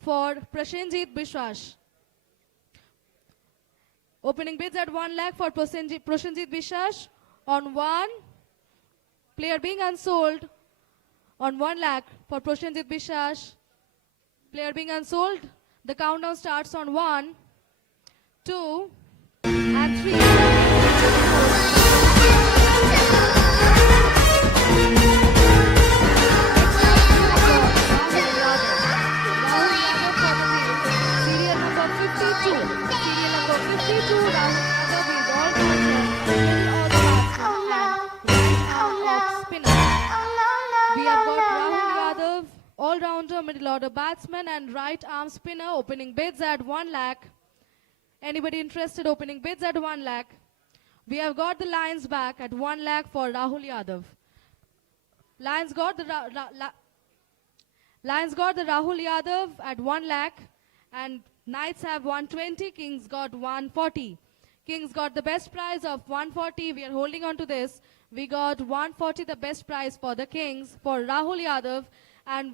for Proshenjit Bishwas. Opening bids at 1 lakh for Proshenjit Bishwas on 1. Player being unsold on 1 lakh for Proshenjit Bishwas. Player being unsold. The countdown starts on 1, 2 and 3. All-rounder, middle order batsman and right arm spinner opening bids at 1 lakh. Anybody interested opening bids at 1 lakh? We have got the Lions back at 1 lakh for Rahul Yadav. Lions got the Rahul Yadav at 1 lakh and Knights have 120, Kings got 140. Kings got the best prize of 140. We are holding on to this. We got 140 the best prize for the Kings for Rahul Yadav and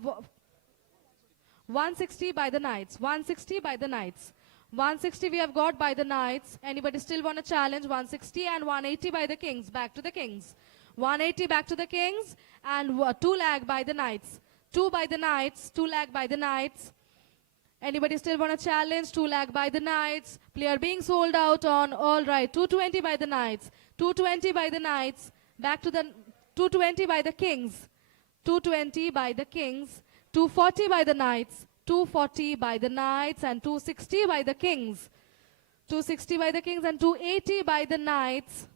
160 by the Knights. 160 by the Knights. 160 we have got by the Knights. Anybody still want a challenge? 160 and 180 by the Kings. Back to the Kings. 180 back to the Kings and 2 lakh by the Knights. 2 by the Knights. 2 lakh by the Knights. Anybody still want a challenge? 2 lakh by the Knights. Player being sold out on all right. 220 by the Knights. 220 by the Knights. Back to the 220 by the Kings. 220 by the Kings. 240 by the Knights. 240 by the Knights and 260 by the Kings. 260 by the Kings and 280 by the Knights.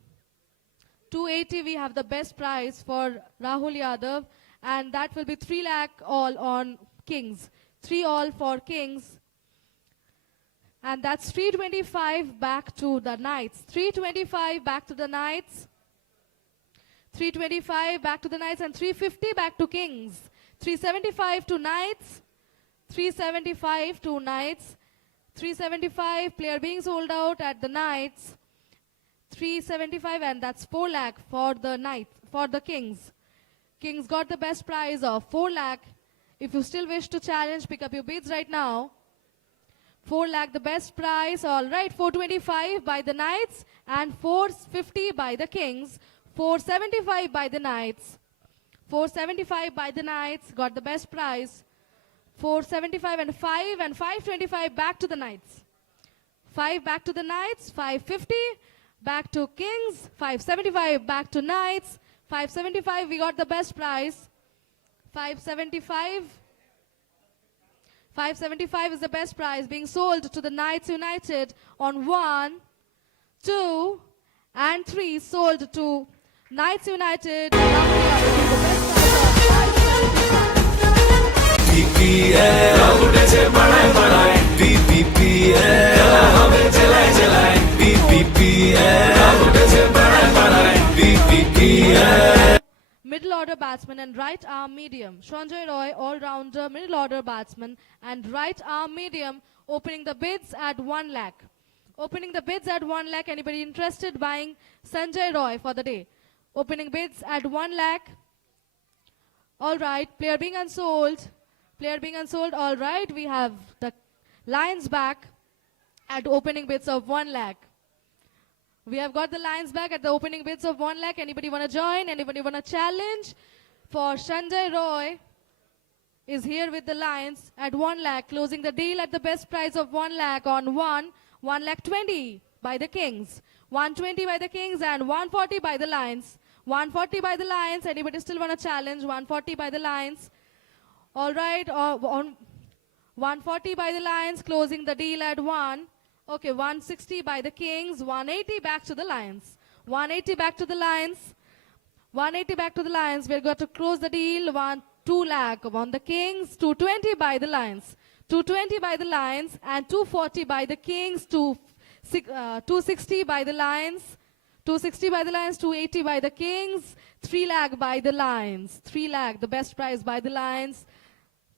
280 we have the best prize for Rahul Yadav and that will be 3 lakh all on Kings. 3 all for Kings. And that's 325 back to the Knights. 325 back to the Knights. 325 back to the Knights and 350 back to Kings. 375 to Knights. 375 to Knights. 375 player being sold out at the Knights. 375 and that's 4 lakh for the Knights, for the Kings. Kings got the best prize of 4 lakh If you still wish to challenge, pick up your bids right now. 4 lakh the best price. All right, 425 by the Knights and 450 by the Kings. 475 by the Knights. 475 by the Knights got the best price. 475 and 5 and 525 back to the Knights. 5 back to the Knights. 550 back to Kings. 575 back to Knights. 575 we got the best price. 575. 575 is the best price being sold to the Knights United on 1, 2 and 3 sold to Knights United. The best price of 575. Middle order batsman and right arm medium. Sanjay Roy, all-rounder, middle order batsman and right arm medium, opening the bids at 1 lakh. Opening the bids at 1 lakh. Anybody interested buying Sanjay Roy for the day? Opening bids at 1 lakh. All right, player being unsold. Player being unsold. All right, we have the Lions back at opening bids of 1 lakh. We have got the Lions back at the opening bids of 1 lakh. Anybody want to join? Anybody want to challenge? For Sanjay Roy is here with the Lions at 1 lakh, closing the deal at the best price of 1 lakh on 1 lakh 20 by the Kings. 120 by the Kings and 140 by the Lions. 140 by the Lions. Anybody still want to challenge? 140 by the Lions. All right, on 140 by the Lions, closing the deal at 1. Okay, 160 by the Kings, 180 back to the Lions. 180 back to the Lions. 180 back to the Lions. We're going to close the deal. 2 lakh on the Kings, 220 by the Lions. 220 by the Lions and 240 by the Kings, 260 by the Lions. 260 by the Lions, 280 by the Kings, 3 lakh by the Lions. 3 lakh, the best price by the Lions.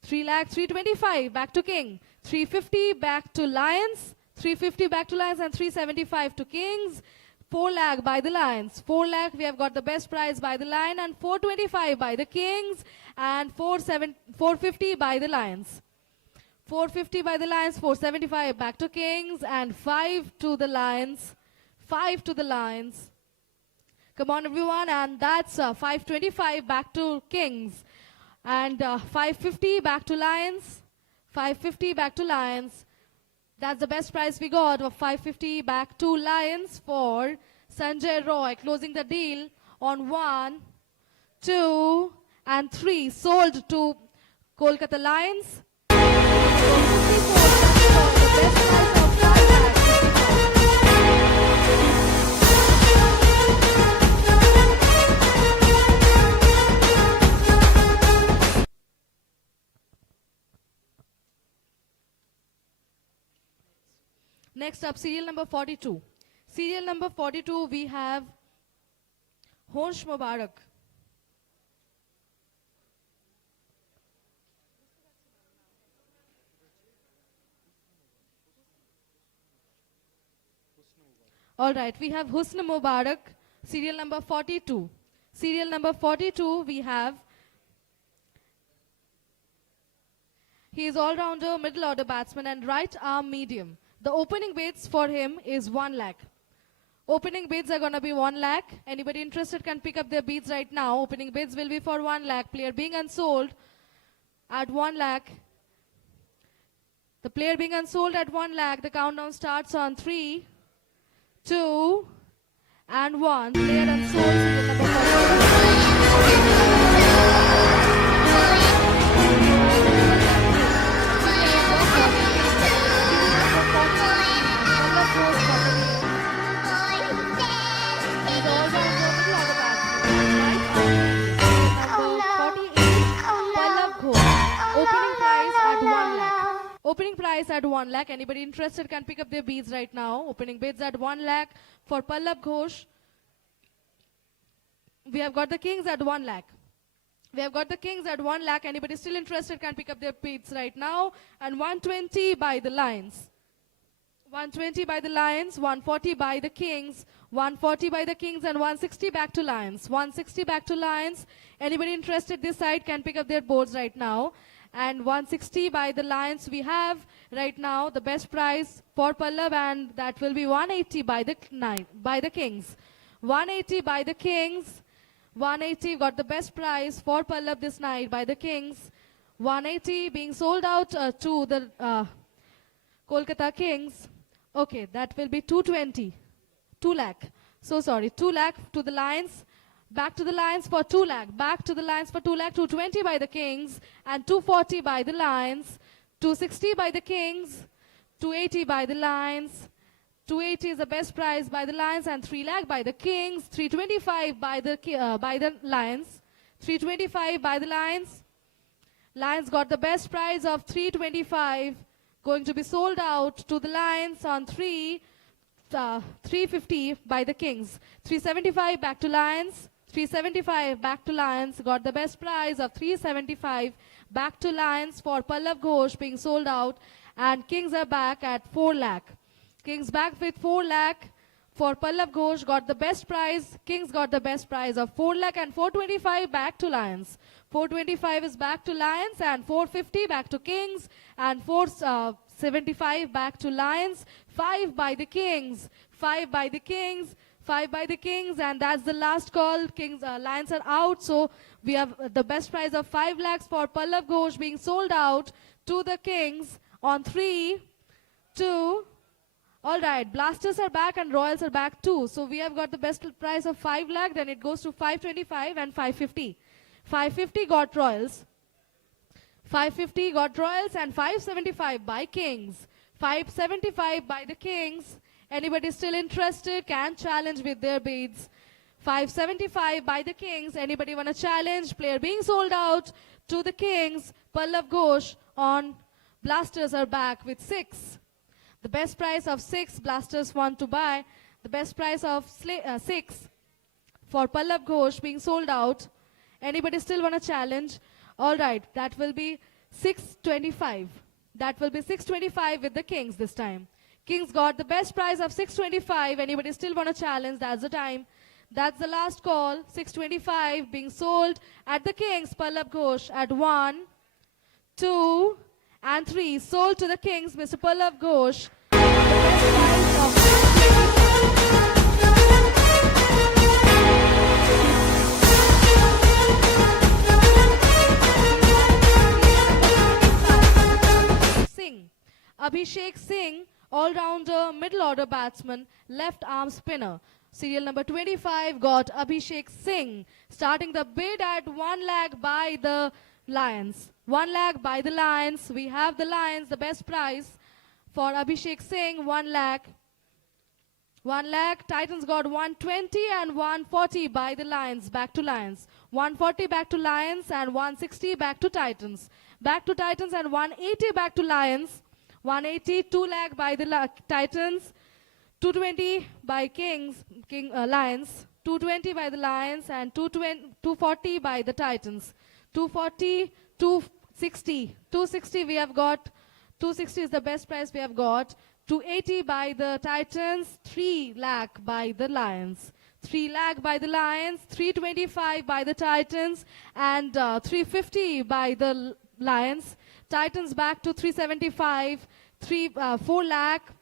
3 lakh, 325 back to King. 350 back to Lions. 350 back to Lions and 375 to Kings. 4 lakh by the Lions. 4 lakh, we have got the best price by the Lion and 425 by the Kings and 450 by the Lions. 450 by the Lions, 475 back to Kings and 5 to the Lions. 5 to the Lions. Come on everyone, and that's 525 back to Kings and 550 back to Lions. 550 back to Lions. That's the best price we got of 550 back to Lions for Sanjay Roy, closing the deal on 1, 2 and 3 sold to Kolkata Lions. The best price of 5 lakhs. Next up, serial number 42. Serial number 42, we have Honsh Mubarak. All right, we have Husn Mubarak, serial number 42. Serial number 42, we have. He is all-rounder, middle order batsman and right arm medium. The opening bids for him is 1 lakh. Opening bids are going to be 1 lakh. Anybody interested can pick up their bids right now. Opening bids will be for 1 lakh. Player being unsold at 1 lakh. The player being unsold at 1 lakh. The countdown starts on 3, 2 and 1. Player unsold, serial number 48. Opening price at 1 lakh. Anybody interested can pick up their bids right now. Opening bids at 1 lakh for Pallab Ghosh. We have got the Kings at 1 lakh. We have got the Kings at 1 lakh. Anybody still interested can pick up their bids right now. And 120 by the Lions. 120 by the Lions, 140 by the Kings, 140 by the Kings and 160 back to Lions. 160 back to Lions. Anybody interested this side can pick up their boards right now. and 160 by the Lions. We have right now the best prize for Pallav, and that will be 180 by the Kings. 180 by the Kings. 180 got the best prize for Pallav this night by the Kings. 180 being sold out to the Kolkata Kings. Okay, that will be 220. 2 lakh. So sorry, 2 lakh to the Lions. Back to the Lions for 2 lakh. Back to the Lions for 2 lakh. 220 by the Kings. And 240 by the Lions. 260 by the Kings. 280 by the Lions. 280 is the best prize by the Lions, and 3 lakh by the Kings. 325 by the Lions. 325 by the Lions. Lions got the best prize of 325, going to be sold out to the Lions on 350 by the Kings. 375 back to Lions. 375 back to Lions. Got the best prize of 375 back to Lions for Pallav Ghosh being sold out, and Kings are back at 4 lakh. Kings back with 4 lakh for Pallav Ghosh. Got the best prize. Kings got the best prize of 4 lakh, and 425 back to Lions. 425 is back to Lions, and 450 back to Kings, and 475 back to Lions. 5 by the Kings. 5 by the Kings. 5 by the Kings, and that's the last call. Kings, Lions are out, so we have the best prize of 5 lakhs for Pallav Ghosh being sold out to the Kings on 3, 2. All right, Blasters are back and Royals are back too. So we have got the best price of 5 lakh, then it goes to 525 and 550. 550 got Royals. 550 got Royals, and 575 by Kings. 575 by the Kings. Anybody still interested can challenge with their bids. 575 by the Kings. Anybody want to challenge? Player being sold out to the Kings. Pallav Ghosh on Blasters are back with 6. The best price of 6 Blasters want to buy. The best price of 6 for Pallav Ghosh being sold out. Anybody still want to challenge? All right, that will be 625. That will be 625 with the Kings this time. Kings got the best prize of 625. Anybody still want to challenge? That's the time. That's the last call. 625 being sold at the Kings. Pallav Ghosh at 1, 2, and 3. Sold to the Kings, Mr. Pallav Ghosh. The best prize of 625. Abhishek Singh, all-rounder, middle-order batsman, left-arm spinner. Serial number 25 got Abhishek Singh, starting the bid at 1 lakh by the Lions. 1 lakh by the Lions. We have the Lions, the best price for Abhishek Singh, 1 lakh. 1 lakh. Titans got 120 and 140 by the Lions. Back to Lions. 140 back to Lions, and 160 back to Titans. Back to Titans, and 180 back to Lions. 180, 2 lakh by the Titans. 220 by Lions. 220 by the Lions, and 240 by the Titans. 240, 260. 260 we have got. 260 is the best price we have got. 280 by the Titans. 3 lakh by the Lions. 3 lakh by the Lions. 325 by the Titans, and 350 by the Lions. Titans back to 375. 4 lakh.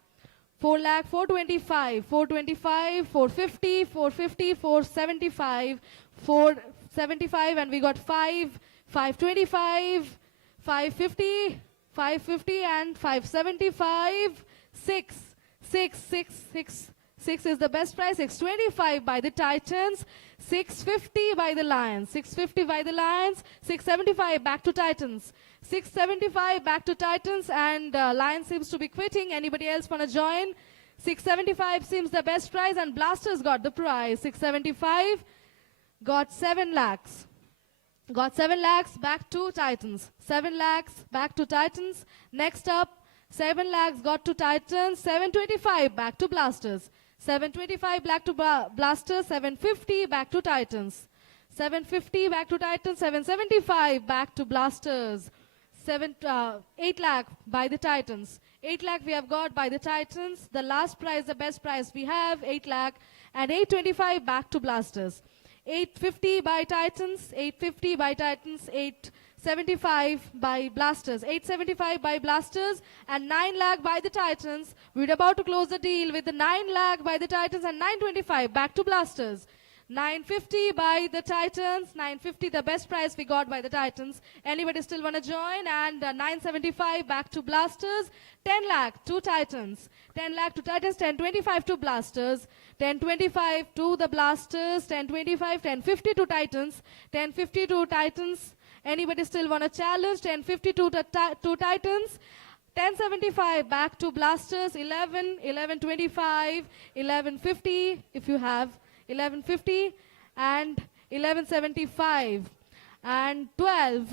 4 lakh, 425, 425, 450, 450, 475, 475, and we got 5, 525, 550, 550, and 575, 6, 6, 6, 6. 6 is the best price. 625 by the Titans, 650 by the Lions, 650 by the Lions, 675 back to Titans, 675 back to Titans, and Lions seems to be quitting. Anybody else want to join? 675 seems the best price, and Blasters got the prize. 675 got 7 lakhs. Got 7 lakhs back to Titans. 7 lakhs back to Titans. Next up, 7 lakhs got to Titans. 725 back to Blasters. 725 back to Blasters. 750 back to Titans. 750 back to Titans. 775 back to Blasters. 8 lakh by the Titans. 8 lakh we have got by the Titans. The last prize, the best price we have, 8 lakh. And 825 back to Blasters. 850 by Titans. 850 by Titans. 75 by Blasters, 875 by Blasters, and 9 lakh by the Titans. We're about to close the deal with the 9 lakh by the Titans and 925 back to Blasters. 950 by the Titans, 950 the best price we got by the Titans. Anybody still want to join? And 975 back to Blasters, 10 lakh to Titans. 10 lakh to Titans, 1025 to Blasters, 1025 to the Blasters, 1025, 1050 to Titans, 1050 to Titans. Anybody still want to challenge? 1050 to Titans. 1075 back to Blasters, 11, 1125, 1150 if you have, 1150 and 1175 and 12,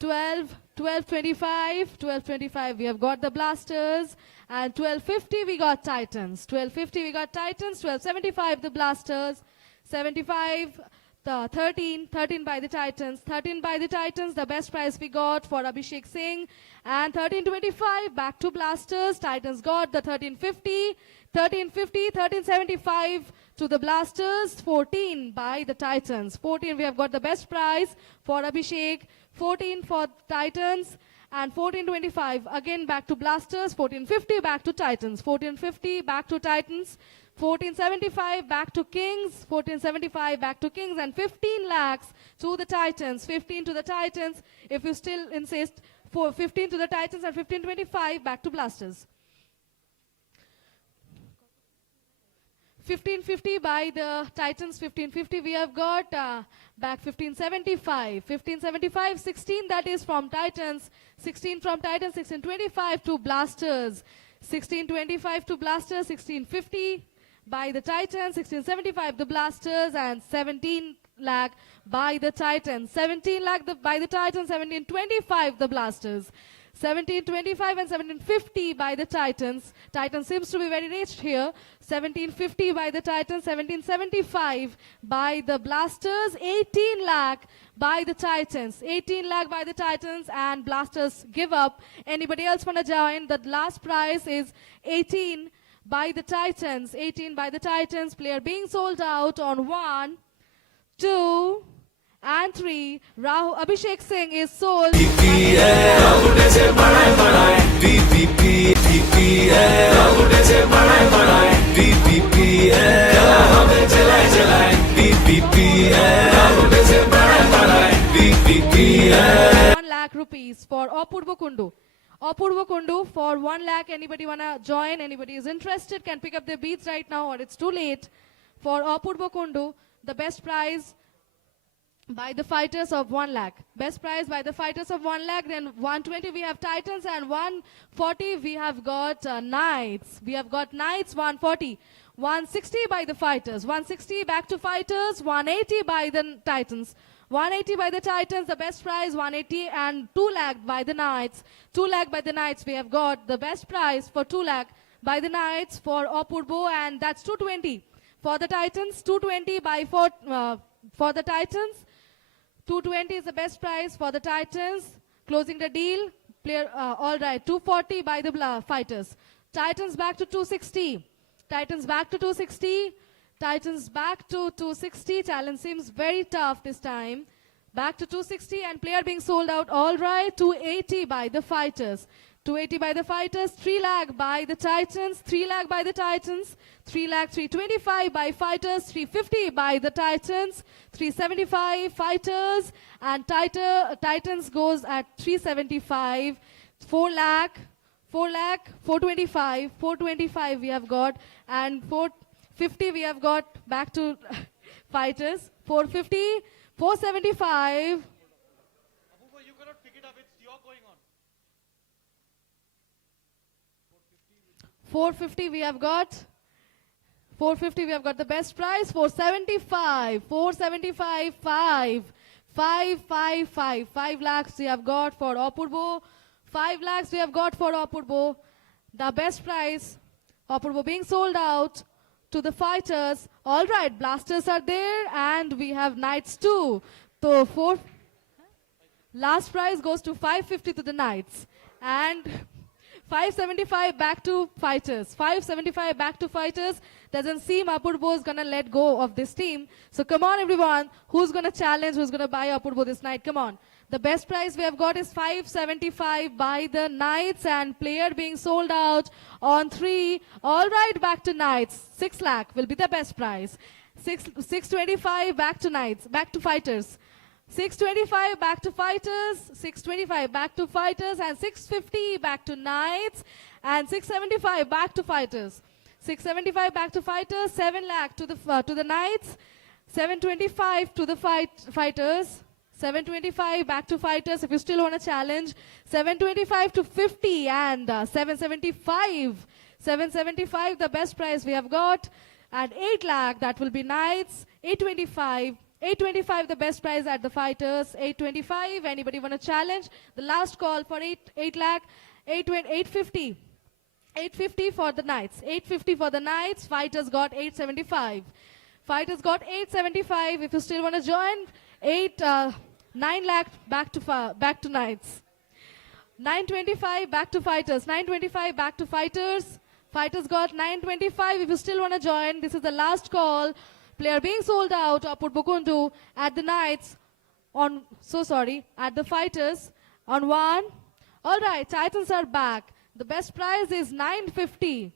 12, 1225, 1225 we have got the Blasters, and 1250 we got Titans, 1250 we got Titans, 1275 the Blasters, 75 the 13 by the Titans, 13 by the Titans, the best price we got for Abhishek Singh, and 1325 back to Blasters, Titans got the 1350, 1350, 1375 to the Blasters, 14 by the Titans, 14 we have got the best price for Abhishek, 14 for Titans, and 1425 again back to Blasters, 1450 back to Titans, 1450 back to Titans, 1475 back to Kings, 1475 back to Kings, and 15 lakhs to the Titans, 15 to the Titans. If you still insist, for 15 to the Titans and 1525 back to Blasters. 1550 by the Titans, 1550 we have got back 1575, 1575, 16 that is from Titans, 16 from Titans, 1625 to Blasters, 1625 to Blasters, 1650 by the Titans, 1675 the Blasters, and 17 lakh by the Titans, 17 lakh by the Titans, 1725 the Blasters, 1725 and 1750 by the Titans. Titans seems to be very rich here. 1750 by the Titans, 1775 by the Blasters, 18 lakh by the Titans, 18 lakh by the Titans, and Blasters give up. Anybody else want to join? The last price is 18 by the Titans, 18 by the Titans. Player being sold out on 1, 2, and 3. Abhishek Singh is sold. ₹1 lakh for Apurva Kundu. Apurva Kundu for 1 lakh. Anybody wanna join? Anybody is interested can pick up their beads right now, or it's too late. For Apurva Kundu, the best prize by the fighters of 1 lakh. Best prize by the fighters of 1 lakh. Then 120 we have Titans, and 140 we have got Knights. We have got Knights 140. 160 by the fighters. 160 back to fighters. 180 by the Titans. 180 by the Titans, the best prize 180, and 2 lakh by the Knights. 2 lakh by the Knights. We have got the best prize for 2 lakh by the Knights for Apurbo, and that's 220 for the Titans. 220 by for the Titans. 220 is the best price for the Titans. Closing the deal. Player, all right. 240 by the fighters. Titans back to 260. Titans back to 260. Titans back to 260. Challenge seems very tough this time. Back to 260 and player being sold out. All right. 280 by the fighters. 280 by the fighters. 3 lakh by the Titans. 3 lakh by the Titans. 3 lakh 325 by fighters. 350 by the Titans. 375 fighters. And Titans goes at 375. 4 lakh. 4 lakh. 425. 425 we have got. And 450 we have got back to fighters. 450. 475. 450 we have got. 450 we have got the best price. 475. 475. 5 lakhs we have got for Apurbo. 5 lakhs we have got for Apurbo. The best price. Apurbo being sold out to the fighters. All right, Blasters are there, and we have Knights too. So last prize goes to 550 to the Knights, and 575 back to fighters. 575 back to fighters. Doesn't seem Apurbo is gonna let go of this team. So come on, everyone. Who's gonna challenge? Who's gonna buy Apurbo this night? Come on. The best prize we have got is 575 by the Knights, and player being sold out on 3. All right, back to Knights. 6 lakh will be the best prize. 625 back to Knights, back to Fighters. 625 back to Fighters, 625 back to Fighters, and 650 back to Knights, and 675 back to Fighters. 675 back to Fighters, 7 lakh to the Knights, 725 to the Fighters, 725 back to Fighters if you still want a challenge, 725 to 50, and 775. 775 the best prize we have got, and 8 lakh that will be Knights, 825. 825 the best prize at the Fighters, 825. Anybody want a challenge? The last call for 8 lakh, 850. 850 for the Knights. 850 for the Knights. Fighters got 875. Fighters got 875. If you still want to join, 9 lakh back to Knights. 925 back to Fighters. 925 back to Fighters. Fighters got 925. If you still want to join, this is the last call. Player being sold out, Apur Bukundu at the Knights at the Fighters on 1. All right, Titans are back. The best prize is 950.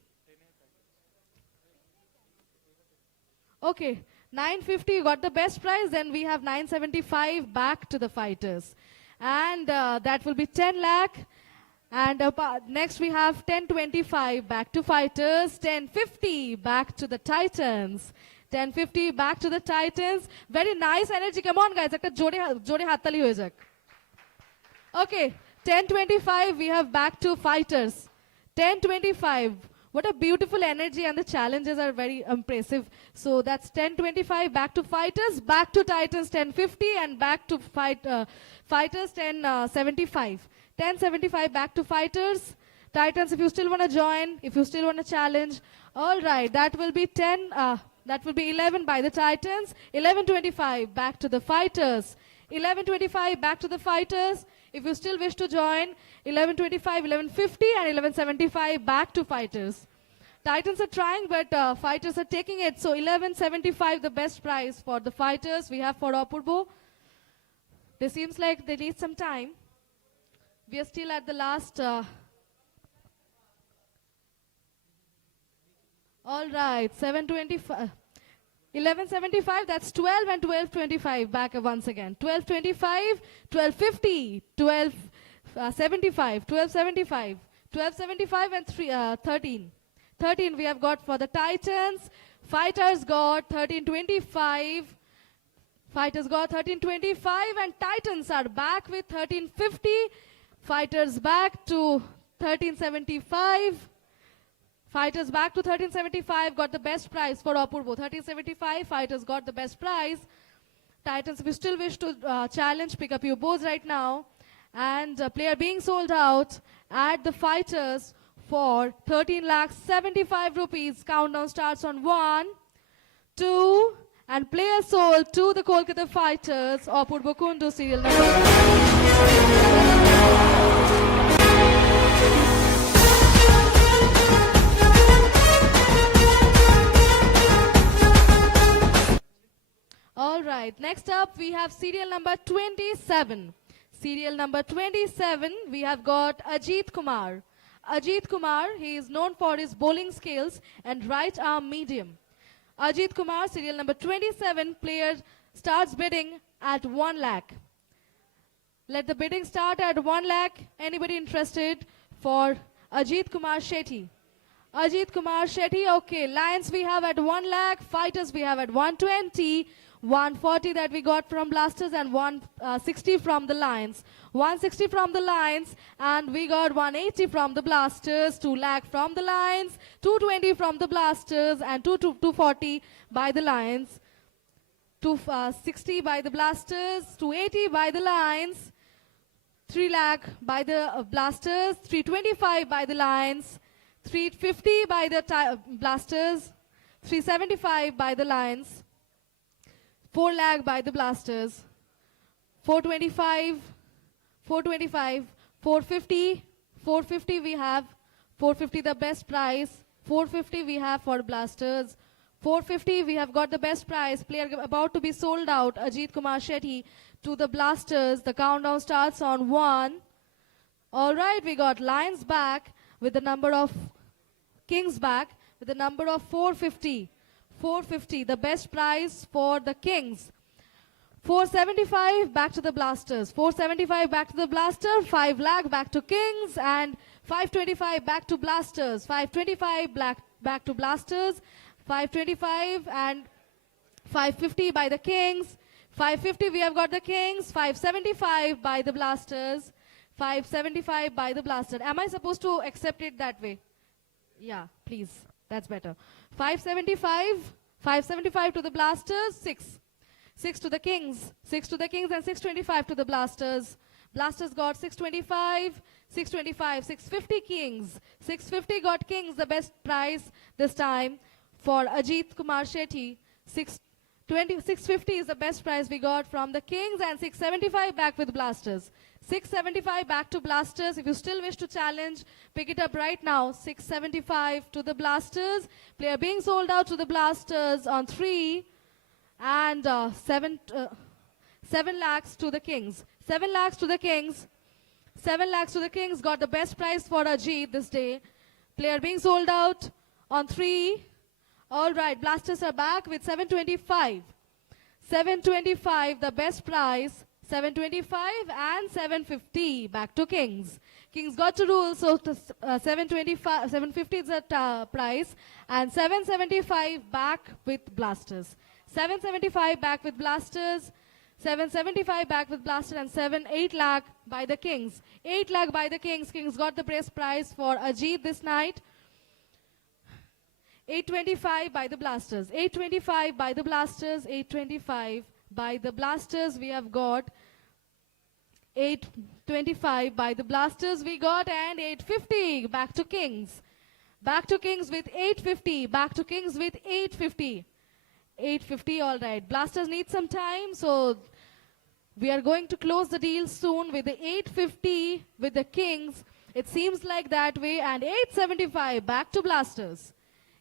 Okay, 950 got the best prize. Then we have 975 back to the Fighters. And that will be 10 lakh. And next we have 1025 back to Fighters, 1050 back to the Titans. 1050 back to the Titans. Very nice energy. Come on, guys. Jode hattali hoye jak. Okay. 1025 we have back to Fighters. 1025. What a beautiful energy, and the challenges are very impressive. So that's 1025 back to Fighters, back to Titans 1050, and back to Fighters 1075. 1075 back to Fighters. Titans, if you still want to join, if you still want to challenge. All right. That will be 11 by the Titans, 1125 back to the Fighters, 1125 back to the Fighters. If you still wish to join, 1125, 1150, and 1175 back to Fighters. Titans are trying, but Fighters are taking it. So 1175 the best prize for the Fighters we have for Apurbo. It seems like they need some time. We are still at the last... All right, 725, 1175, that's 12 and 1225 back once again. 1225, 1250, 1275, 1275, 1275 and 13. 13 we have got for the Titans. Fighters got 1325. Fighters got 1325, and Titans are back with 1350. Fighters back to 1375. Fighters back to 1375, got the best prize for Apurbo. 1375, Fighters got the best prize. Titans, if you still wish to challenge, pick up your bows right now. And player being sold out at the Fighters for 13 lakhs 75 rupees. Countdown starts on 1, 2, and player sold to the Kolkata Fighters. Apurbo Kundu, serial number. All right, next up we have serial number 27. Serial number 27, we have got Ajit Kumar. Ajit Kumar, he is known for his bowling skills and right arm medium. Ajit Kumar, serial number 27, player starts bidding at 1 lakh. Let the bidding start at 1 lakh. Anybody interested for Ajit Kumar Shetty? Ajit Kumar Shetty, okay. Lions we have at 1 lakh, Fighters we have at 120, 140 that we got from Blasters, and 160 from the Lions. 160 from the Lions, and we got 180 from the Blasters, 2 lakh from the Lions, 220 from the Blasters, and 240 by the Lions. 260 by the Blasters, 280 by the Lions, 3 lakh by the Blasters, 325 by the Lions, 350 by the Blasters, 375 by the Lions, 4 lakh by the Blasters, 425, 425, 450, 450 we have, 450 the best price, 450 we have for Blasters, 450 we have got the best price, player about to be sold out, Ajit Kumar Shetty, to the blasters. The countdown starts on 1. All right, we got lions back with the number of kings back with the number of 450. 450, the best prize for the kings. 475 back to the blasters. 475 back to the blaster. 5 lakh back to kings and 525 back to blasters. 525 back to blasters. 525 and 550 by the kings. 550 we have got the kings. 575 by the blasters. 575 by the blaster. Am I supposed to accept it that way? Yeah, please. That's better. 575. 575 to the blasters. 6. 6 to the kings. 6 to the kings and 625 to the blasters. Blasters got 625. 625. 650 kings. 650 got kings. The best prize this time for Ajit Kumar Shetty. 650 is the best prize we got from the kings and 675 back with blasters. 675 back to blasters. If you still wish to challenge, pick it up right now. 675 to the blasters. Player being sold out to the blasters on 3 and 7 lakhs to the kings. 7 lakhs to the kings. 7 lakhs to the kings got the best prize for Ajit this day. Player being sold out on 3. All right, blasters are back with 725. 725, the best prize. 725 and 750 back to kings. Kings got to rule, so 725, 750 is the price, and 775 back with blasters. 775 back with blasters, 775 back with blasters, and 8 lakh by the kings. 8 lakh by the kings. Kings got the best prize for Ajit this night. 825 by the blasters. 825 by the blasters. 825 by the blasters. We have got 825 by the blasters we got, and 850 back to kings. Back to kings with 850. Back to kings with 850. 850, all right. Blasters need some time, so we are going to close the deal soon with the 850 with the kings. It seems like that way, and 875 back to blasters.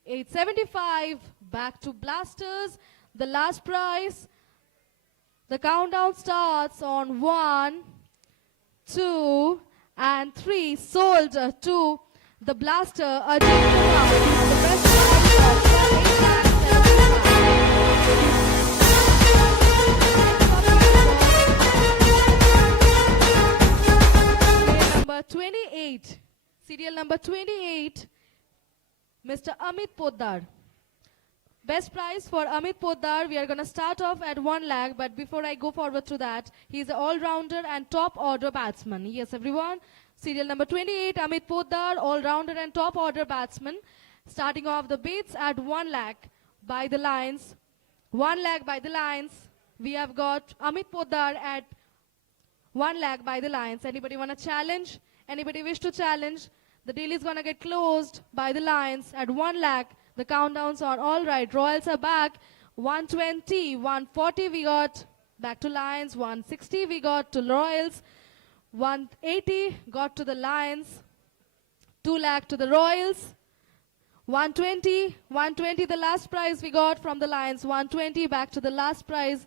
875 back to blasters. The last prize. The countdown starts on 1, 2, and 3. Sold to the blaster Ajit Kumar. The best prize of number 28. Serial number 28. Mr. Amit Poddar. Best prize for Amit Poddar. We are going to start off at 1 lakh, but before I go forward to that, he's an all-rounder and top-order batsman. Yes, everyone. Serial number 28, Amit Poddar, all-rounder and top-order batsman. Starting off the bids at 1 lakh by the lines. 1 lakh by the lines. We have got Amit Poddar at 1 lakh by the lines. Anybody want to challenge? Anybody wish to challenge? The deal is going to get closed by the lines at 1 lakh. The countdowns are all right. Royals are back. 120, 140 we got back to Lions. 160 we got to Royals. 180 got to the Lions. 2 lakh to the Royals. 120 the last prize we got from the Lions. 120 back to the last prize.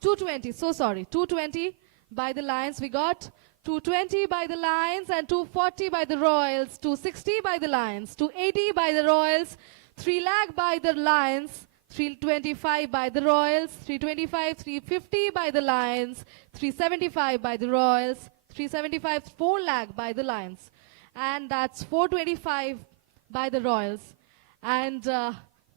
220, so sorry. 220 by the Lions we got. 220 by the Lions and 240 by the Royals, 260 by the Lions, 280 by the Royals, 3 lakh by the Lions, 325 by the Royals, 325, 350 by the Lions, 375 by the Royals, 375, 4 lakh by the Lions. And that's 425 by the Royals. And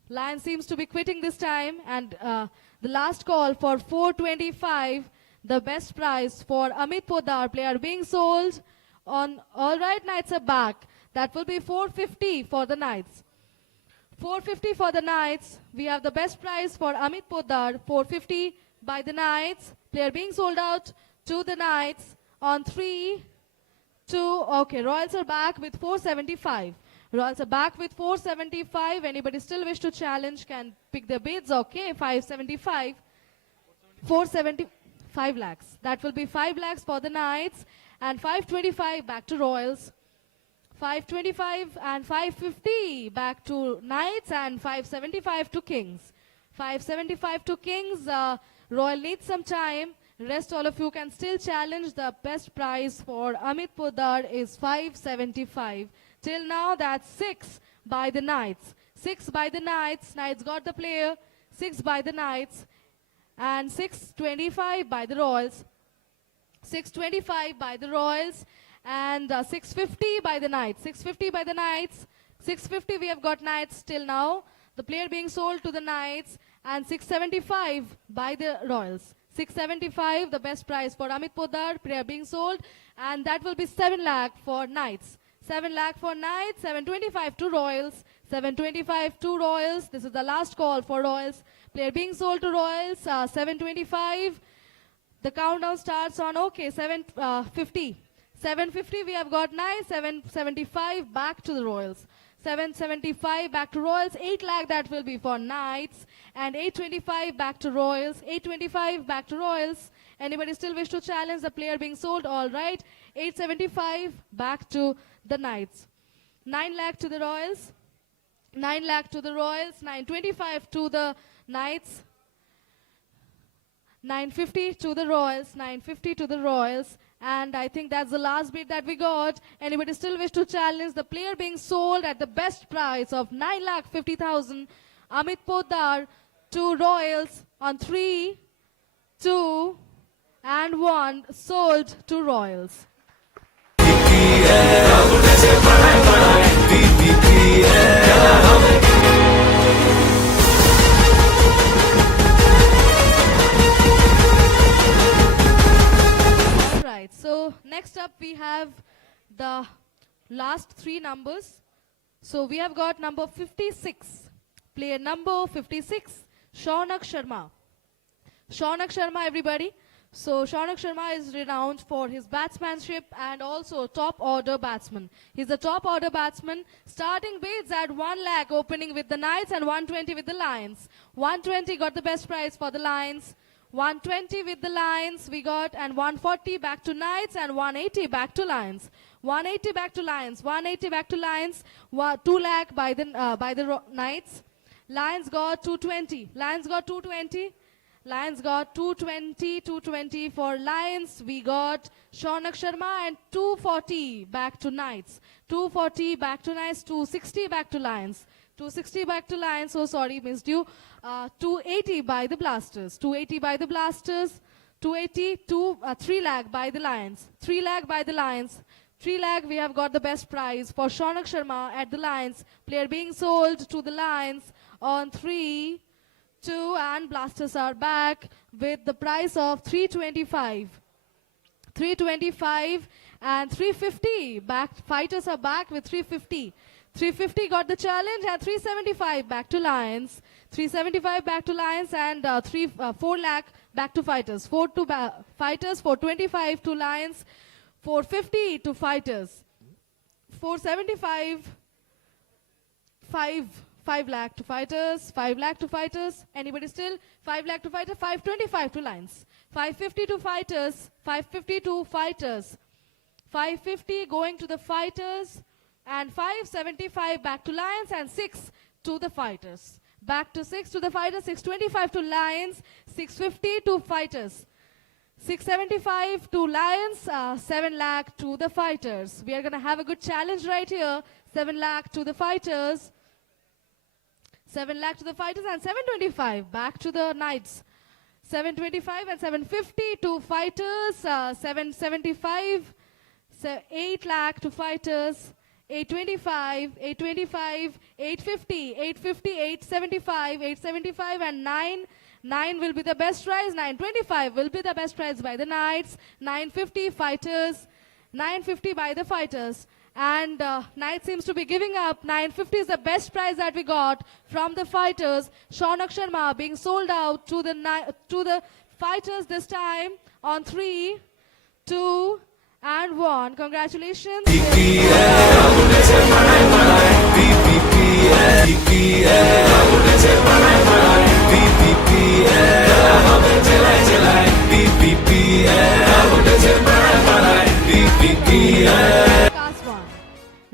Lions seems to be quitting this time. And the last call for 425. The best prize for Amit Poddar, player being sold on All Right Knights are back. That will be 450 for the Knights. 450 for the Knights. We have the best prize for Amit Poddar, 450 by the Knights. Player being sold out to the Knights on 3, 2. Okay, Royals are back with 475. Royals are back with 475. Anybody still wish to challenge can pick their bids. Okay, 575. 470. 5 lakhs. That will be 5 lakhs for the Knights and 525 back to Royals. 525 and 550 back to Knights and 575 to Kings. 575 to Kings. Royal needs some time. Rest all of you can still challenge. The best prize for Amit Poddar is 575. Till now that's 6 by the Knights. 6 by the Knights. Knights got the player. 6 by the Knights. And 625 by the Royals. 625 by the Royals. And 650 by the Knights. 650 by the Knights. 650 we have got Knights till now. The player being sold to the Knights. And 675 by the Royals. 675, the best price for Amit Poddar, player being sold. And that will be 7 lakh for Knights. 7 lakh for Knights, 725 to Royals. 725 to Royals. This is the last call for Royals. Player being sold to Royals, 725. The countdown starts on, okay, 750. 750 we have got Knights, 775 back to the Royals. 775 back to Royals, 8 lakh that will be for Knights. And 825 back to Royals, 825 back to Royals. Anybody still wish to challenge the player being sold? All right. 875 back to the Knights. 9 lakh to the Royals. 9 lakh to the Royals. 925 to the Knights. 950 to the Royals. 950 to the Royals. And I think that's the last bid that we got. Anybody still wish to challenge the player being sold at the best price of 9,50,000? Amit Poddar to Royals on 3, 2, and 1. Sold to Royals. Alright, so next up we have the last 3 numbers. So we have got number 56. Player number 56, Shaunak Sharma. Shaunak Sharma, everybody. So Shaunak Sharma is renowned for his batsmanship and also top order batsman. He's a top order batsman. Starting bids at 1 lakh, opening with the Knights and 120 with the Lions. 120 got the best price for the Lions. 120 with the Lions we got, and 140 back to Knights and 180 back to Lions. 180 back to Lions. 180 back to Lions. 2 lakh by the Knights. Lions got 220. Lions got 220. Lions got 220. 220 for Lions. We got Shaunak Sharma, and 240 back to Knights. 240 back to Knights. 260 back to Lions. 260 back to Lions. So sorry, missed you. 280 by the Blasters. 280 by the Blasters. 280 3 lakh by the Lions. 3 lakh by the Lions. 3 lakh we have got the best price for Shaunak Sharma at the Lions. Player being sold to the Lions on 3, 2, and Blasters are back with the price of 325. 325 and 350 back. Fighters are back with 350. 350 got the challenge, and 375 back to Lions. 375 back to Lions, and 4 lakh back to Fighters. 4 to Fighters, 425 to Lions, 450 to Fighters. 475, 5 lakh to Fighters, 5 lakh to Fighters. Anybody still? 5 lakh to Fighters, 525 to Lions. 550 to Fighters, 550 to Fighters. 550 going to the Fighters, and 575 back to Lions, and 6 to the Fighters. Back to 6 to the Fighters, 625 to Lions, 650 to Fighters. 675 to Lions, 7 lakh to the Fighters. We are going to have a good challenge right here. 7 lakh to the Fighters. 7 lakh to the Fighters, and 725 back to the Knights. 725 and 750 to Fighters. 775, 8 lakh to Fighters. 825, 825, 850, 850, 875, 875, and 9 will be the best price. 925 will be the best price by the Knights. 950 Fighters. 950 by the Fighters. And Knight seems to be giving up. 950 is the best price that we got from the Fighters. Shaunak Sharma being sold out to the Fighters this time on 3, 2, and 1. Congratulations.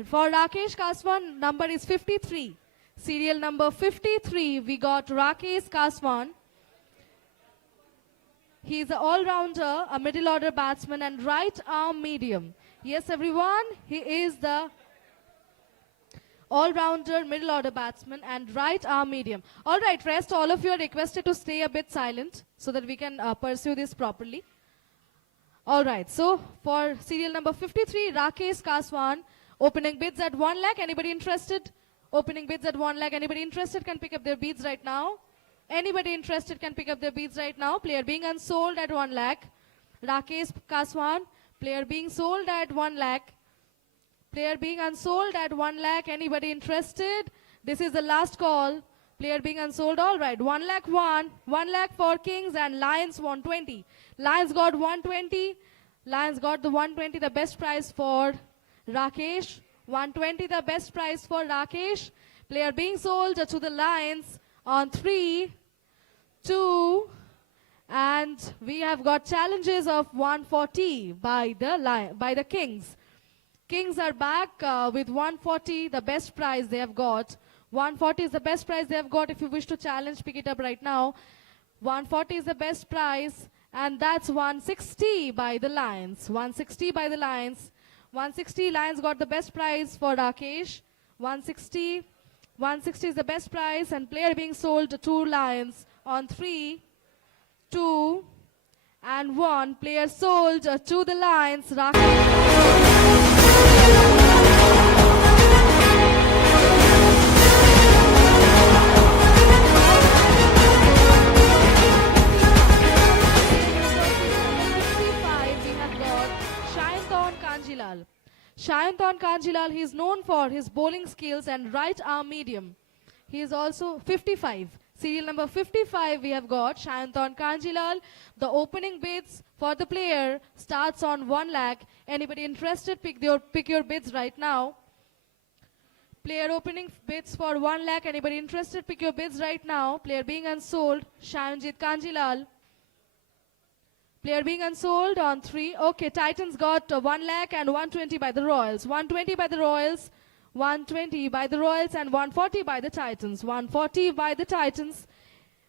For Rakesh Kaswan, number is 53. Serial number 53, we got Rakesh Kaswan. He's an all-rounder, a middle-order batsman and right-arm medium. Yes, everyone, he is the all-rounder, middle-order batsman and right-arm medium. All right, rest, all of you are requested to stay a bit silent so that we can pursue this properly. All right, so for serial number 53, Rakesh Kaswan, opening bids at 1 lakh. Anybody interested? Opening bids at 1 lakh. Anybody interested can pick up their bids right now. Anybody interested can pick up their bids right now. Player being unsold at 1 lakh. Rakesh Kaswan, player being sold at 1 lakh. Player being unsold at 1 lakh. Anybody interested? This is the last call. Player being unsold. All right. 1 lakh 1 lakh for Kings and Lions 120. Lions got 120. Lions got the 120, the best price for Rakesh. 120, the best price for Rakesh. Player being sold to the Lions on 3, 2, and we have got challenges of 140 by the Kings. Kings are back with 140, the best price they have got. 140 is the best price they have got. If you wish to challenge, pick it up right now. 140 is the best price, and that's 160 by the Lions. 160 by the Lions. 160, Lions got the best price for Rakesh. 160 is the best price, and player being sold to 2 Lions on 3, 2, and 1. Player sold to the Lions. Shayantan Kanjilal, he is known for his bowling skills and right arm medium. He is also 55. Serial number 55 we have got Shayantan Kanjilal. The opening bids for the player starts on 1 lakh. Anybody interested, pick your bids right now. Player opening bids for 1 lakh. Anybody interested, pick your bids right now. Player being unsold, Shayanjit Kanjilal. Player being unsold on 3. Okay, Titans got 1 lakh and 120 by the Royals. 120 by the Royals, 120 by the Royals, and 140 by the Titans. 140 by the Titans.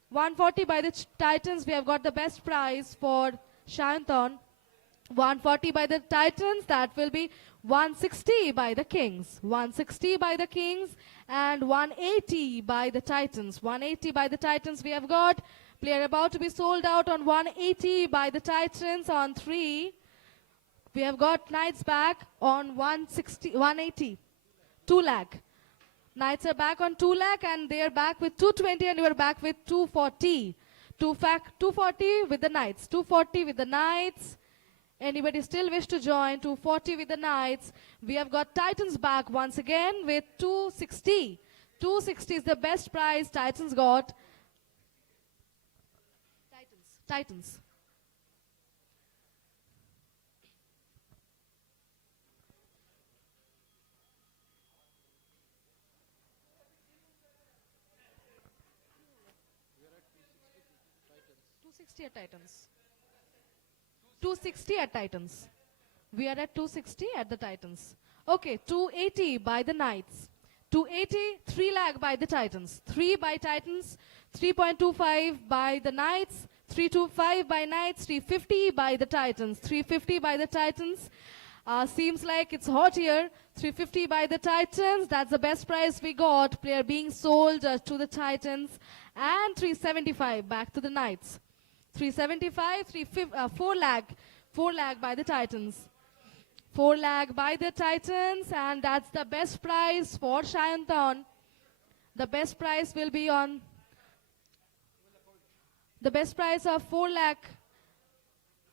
140 by the Titans. We have got the best price for Shayantan. 140 by the Titans. That will be 160 by the Kings. 160 by the Kings and 180 by the Titans. 180 by the Titans we have got. Player about to be sold out on 180 by the Titans on 3. We have got Knights back on 180. 2 lakh. Knights are back on 2 lakh and they are back with 220 and you are back with 240. 240 with the Knights. 240 with the Knights. Anybody still wish to join? 240 with the Knights. We have got Titans back once again with 260. 260 is the best price Titans got. Titans. At Titans. 260 at Titans. We are at 260 at the Titans. Okay, 280 by the Knights. 280, 3 lakh by the Titans. 3 by Titans, 3.25 by the Knights, 325 by Knights, 350 by the Titans. 350 by the Titans. Seems like it's hot here. 350 by the Titans. That's the best price we got. Player being sold to the Titans. And 375 back to the Knights. 375, 4 lakh by the Titans. 4 lakh by the Titans, and that's the best price for Shayantan. The best price will be on the best price of 4 lakh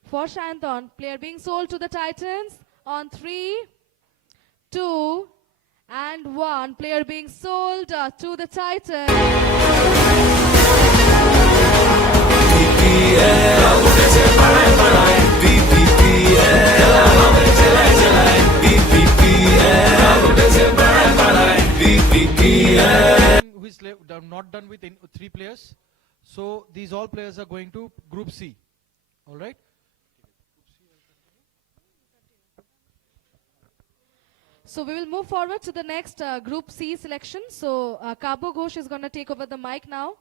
for Shayantan. Player being sold to the Titans on 3, 2, and 1. Player being sold to the Titans. Who is not done with 3 players. So these all players are going to Group C. All right. So we will move forward to the next Group C selection. So Kabo Ghosh is going to take over the mic now.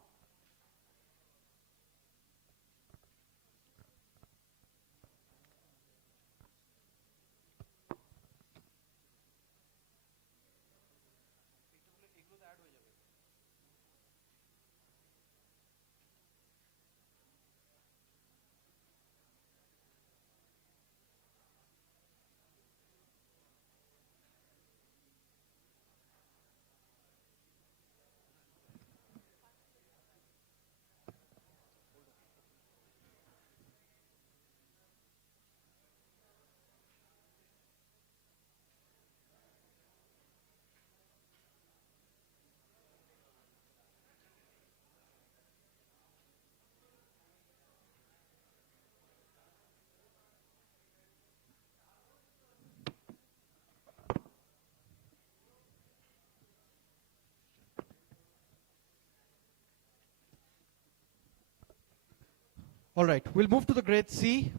All right, we'll move to the grade C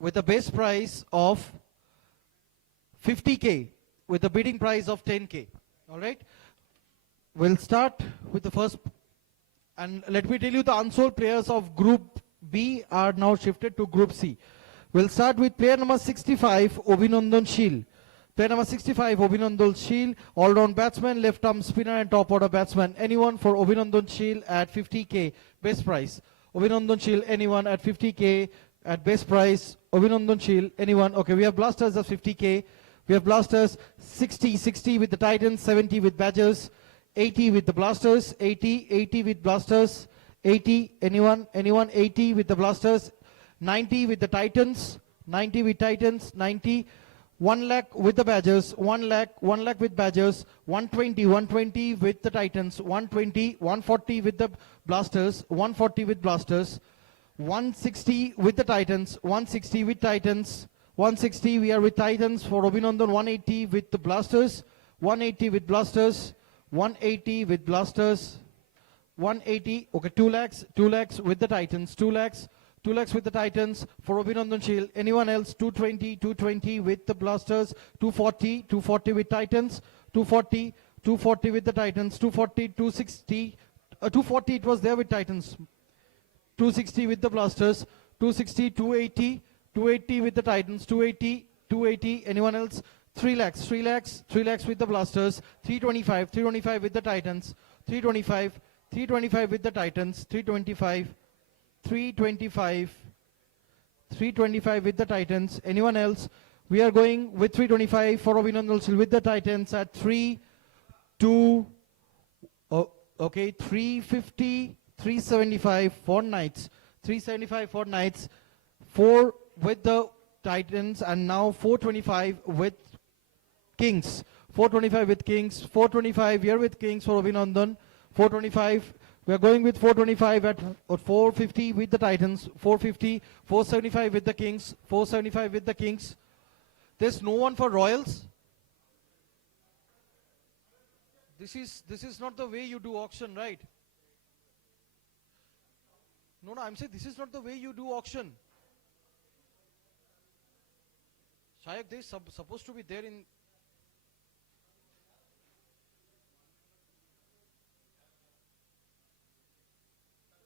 with a base price of 50K with a bidding price of 10K. All right, we'll start with the first, and let me tell you the unsold players of Group B are now shifted to Group C. We'll start with player number 65, Obinandan Sheel. Player number 65, Obinandan Sheel, all-round batsman, left-arm spinner and top-order batsman. Anyone for Obinandan Sheel at 50K base price? Obinandan Sheel, anyone at 50K at base price? Obinandan Sheel, anyone? Okay, we have Blasters at 50K. We have Blasters 60 with the Titans, 70 with Badgers, 80 with the Blasters, 80 with Blasters, 80, anyone, 80 with the Blasters, 90 with the Titans, 90 with Titans, 90, 1 lakh with the Badgers, 1 lakh with Badgers, 120 with the Titans, 140 with the Blasters, 140 with Blasters, 160 with the Titans, 160 with Titans, 160 we are with Titans for Obinandan, 180 with the Blasters, 180 with Blasters, 180 with Blasters, 180, okay, 2 lakhs with the Titans, 2 lakhs with the Titans for Obinandan Sheel. Anyone else? 220 with the Blasters, 240 with Titans, 240 with the Titans, 240 it was there with Titans, 260 with the Blasters, 260, 280 with the Titans, 280, anyone else? 3 lakhs with the Blasters, 325 with the Titans, 325 with the Titans, 325 with the Titans. Anyone else? We are going with 325 for Obinandan Sheel with the Titans at 350, 375 for Knights, 375 for Knights, 4 with the Titans, and now 425 with Kings. 425 with Kings, 425 here with Kings for Obinandan, 425. We are going with 425 at 450 with the Titans, 450, 475 with the Kings, 475 with the Kings. There's no one for Royals. This is not the way you do auction, right? No, I'm saying this is not the way you do auction. Shayak, they supposed to be there in.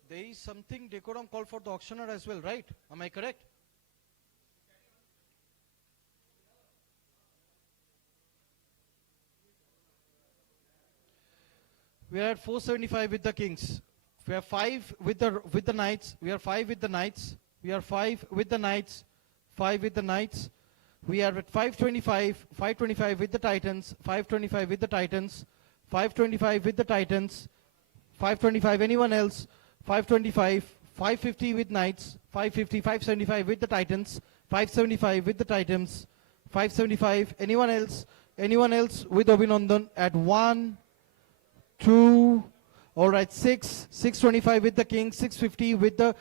There is something decorum called for the auctioneer as well, right? Am I correct? We are at 475 with the Kings. We are 5 with the Knights. We are 5 with the Knights. We are 5 with the Knights. 5 with the Knights. We are at 525 with the Titans. 525 with the Titans. 525 with the Titans. 525. Anyone else? 525, 550 with Knights, 550, 575 with the Titans, 575 with the Titans, 575. Anyone else? Anyone else with Obinandan at 1, 2, all right, 625 with the Kings, 650 with the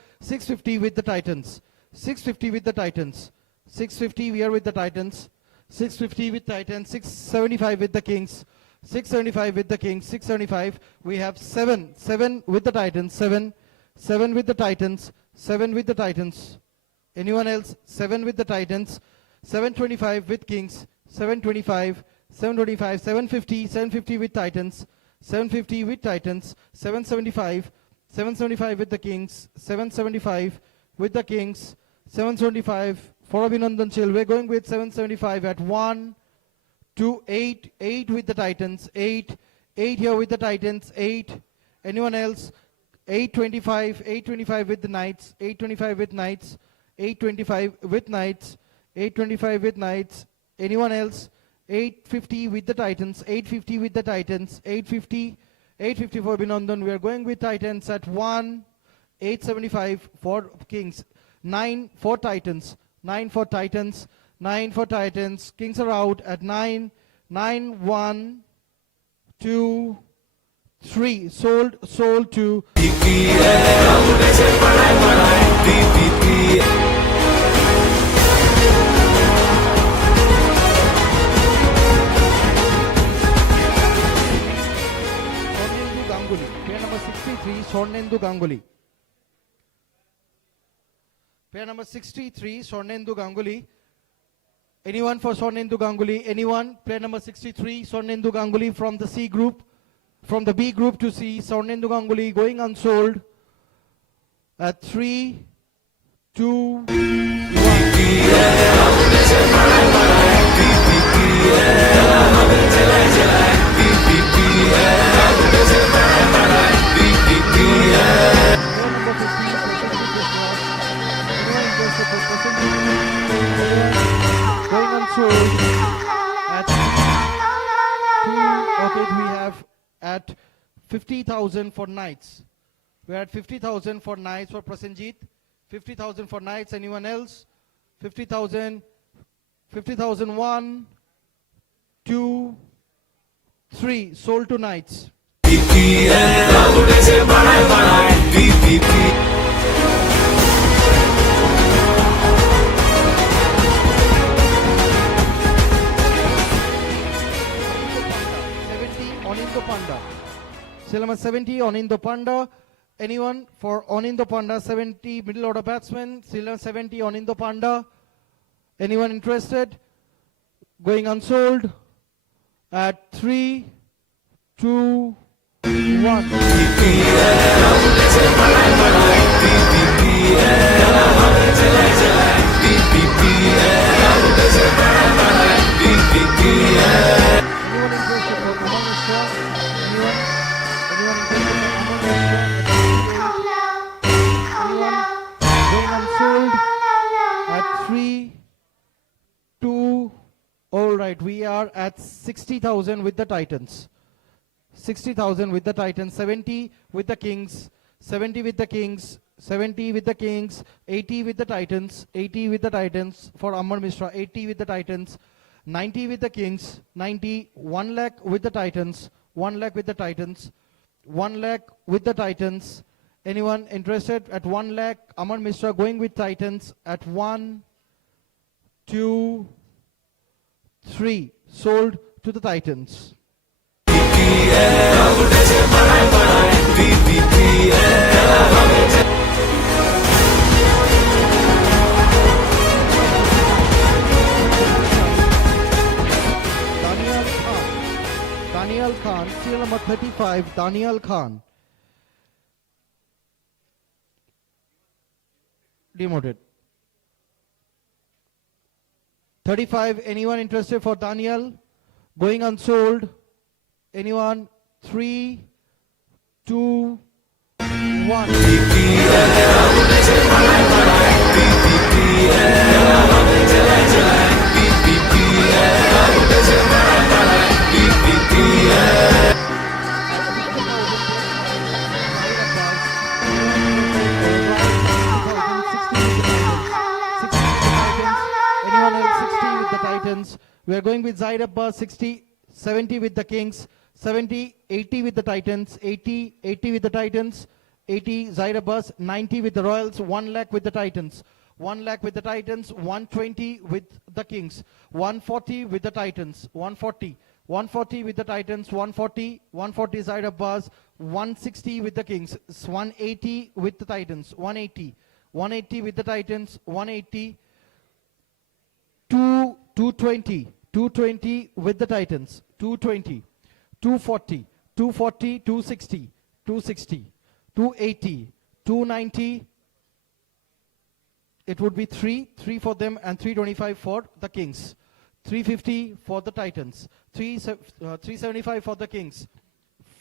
Titans, 650 with the Titans, 650 we are with the Titans, 650 with Titans, 675 with the Kings, 675 with the Kings, 675. We have 7 with the Titans, 7 with the Titans, 7 with the Titans. Anyone else? 7 with the Titans, 725 with Kings, 725, 750 with Titans, 750 with Titans, 775 with the Kings, 775 with the Kings, 775 for Abhinandan Sheel. We're going with 775 at 1, 2, 8 with the Titans, 8 here with the Titans, 8. Anyone else? 825 with the Knights, 825 with Knights, 825 with Knights, 825 with Knights. Anyone else? 850 with the Titans, 850 with the Titans, 850 for Abhinandan. We are going with Titans at 1, 875 for Kings, 9 for Titans, 9 for Titans, 9 for Titans. Kings are out at 9, 1, 2, 3. Sold to. Player number 63, Swarnendu Ganguly. Player number 63, Swarnendu Ganguly. Anyone for Swarnendu Ganguly? Anyone? Player number 63, Swarnendu Ganguly from the C group. From the B group to C, Swarnendu Ganguly going unsold at 3, 2, going unsold at 2, okay, we have at 50,000 for Knights. We're at 50,000 for Knights for Prasenjit. 50,000 for Knights. Anyone else? 50,000. 50,000. 1, 2, 3. Sold to Knights. Onindo Panda. Still number 70, Onindo Panda. Anyone for Onindo Panda? 70, middle order batsman. Still number 70, Onindo Panda. Anyone interested? Going unsold at 3, 2, 1. We are at 60,000 with the Titans. 60,000 with the Titans. 70 with the Kings. 70 with the Kings. 70 with the Kings. 80 with the Titans. 80 with the Titans for Amar Mishra. 80 with the Titans. 90 with the Kings. 90. 1 lakh with the Titans. 1 lakh with the Titans. 1 lakh with the Titans. Anyone interested at 1 lakh? Amar Mishra going with Titans at 1, 2, 3. Sold to the Titans. Daniel Khan, serial number 35, Daniel Khan. Demoted. 35, anyone interested for Daniel? Going unsold. Anyone? 3, 2, 1. We are going with Zaid Abbas, 60, 70 with the Kings, 70, 80 with the Titans, 80, 80 with the Titans, 80 Zaid Abbas, 90 with the Royals, 1 lakh with the Titans, 1 lakh with the Titans, 120 with the Kings, 140 with the Titans, 140, 140 with the Titans, 140, 140 Zaid Abbas, 160 with the Kings, 180 with the Titans, 180, 180 with the Titans, 180, 220, 220 with the Titans, 220, 240, 240, 260, 260, 280, 290. It would be 3 for them and 325 for the Kings. 350 for the Titans, 375 for the Kings,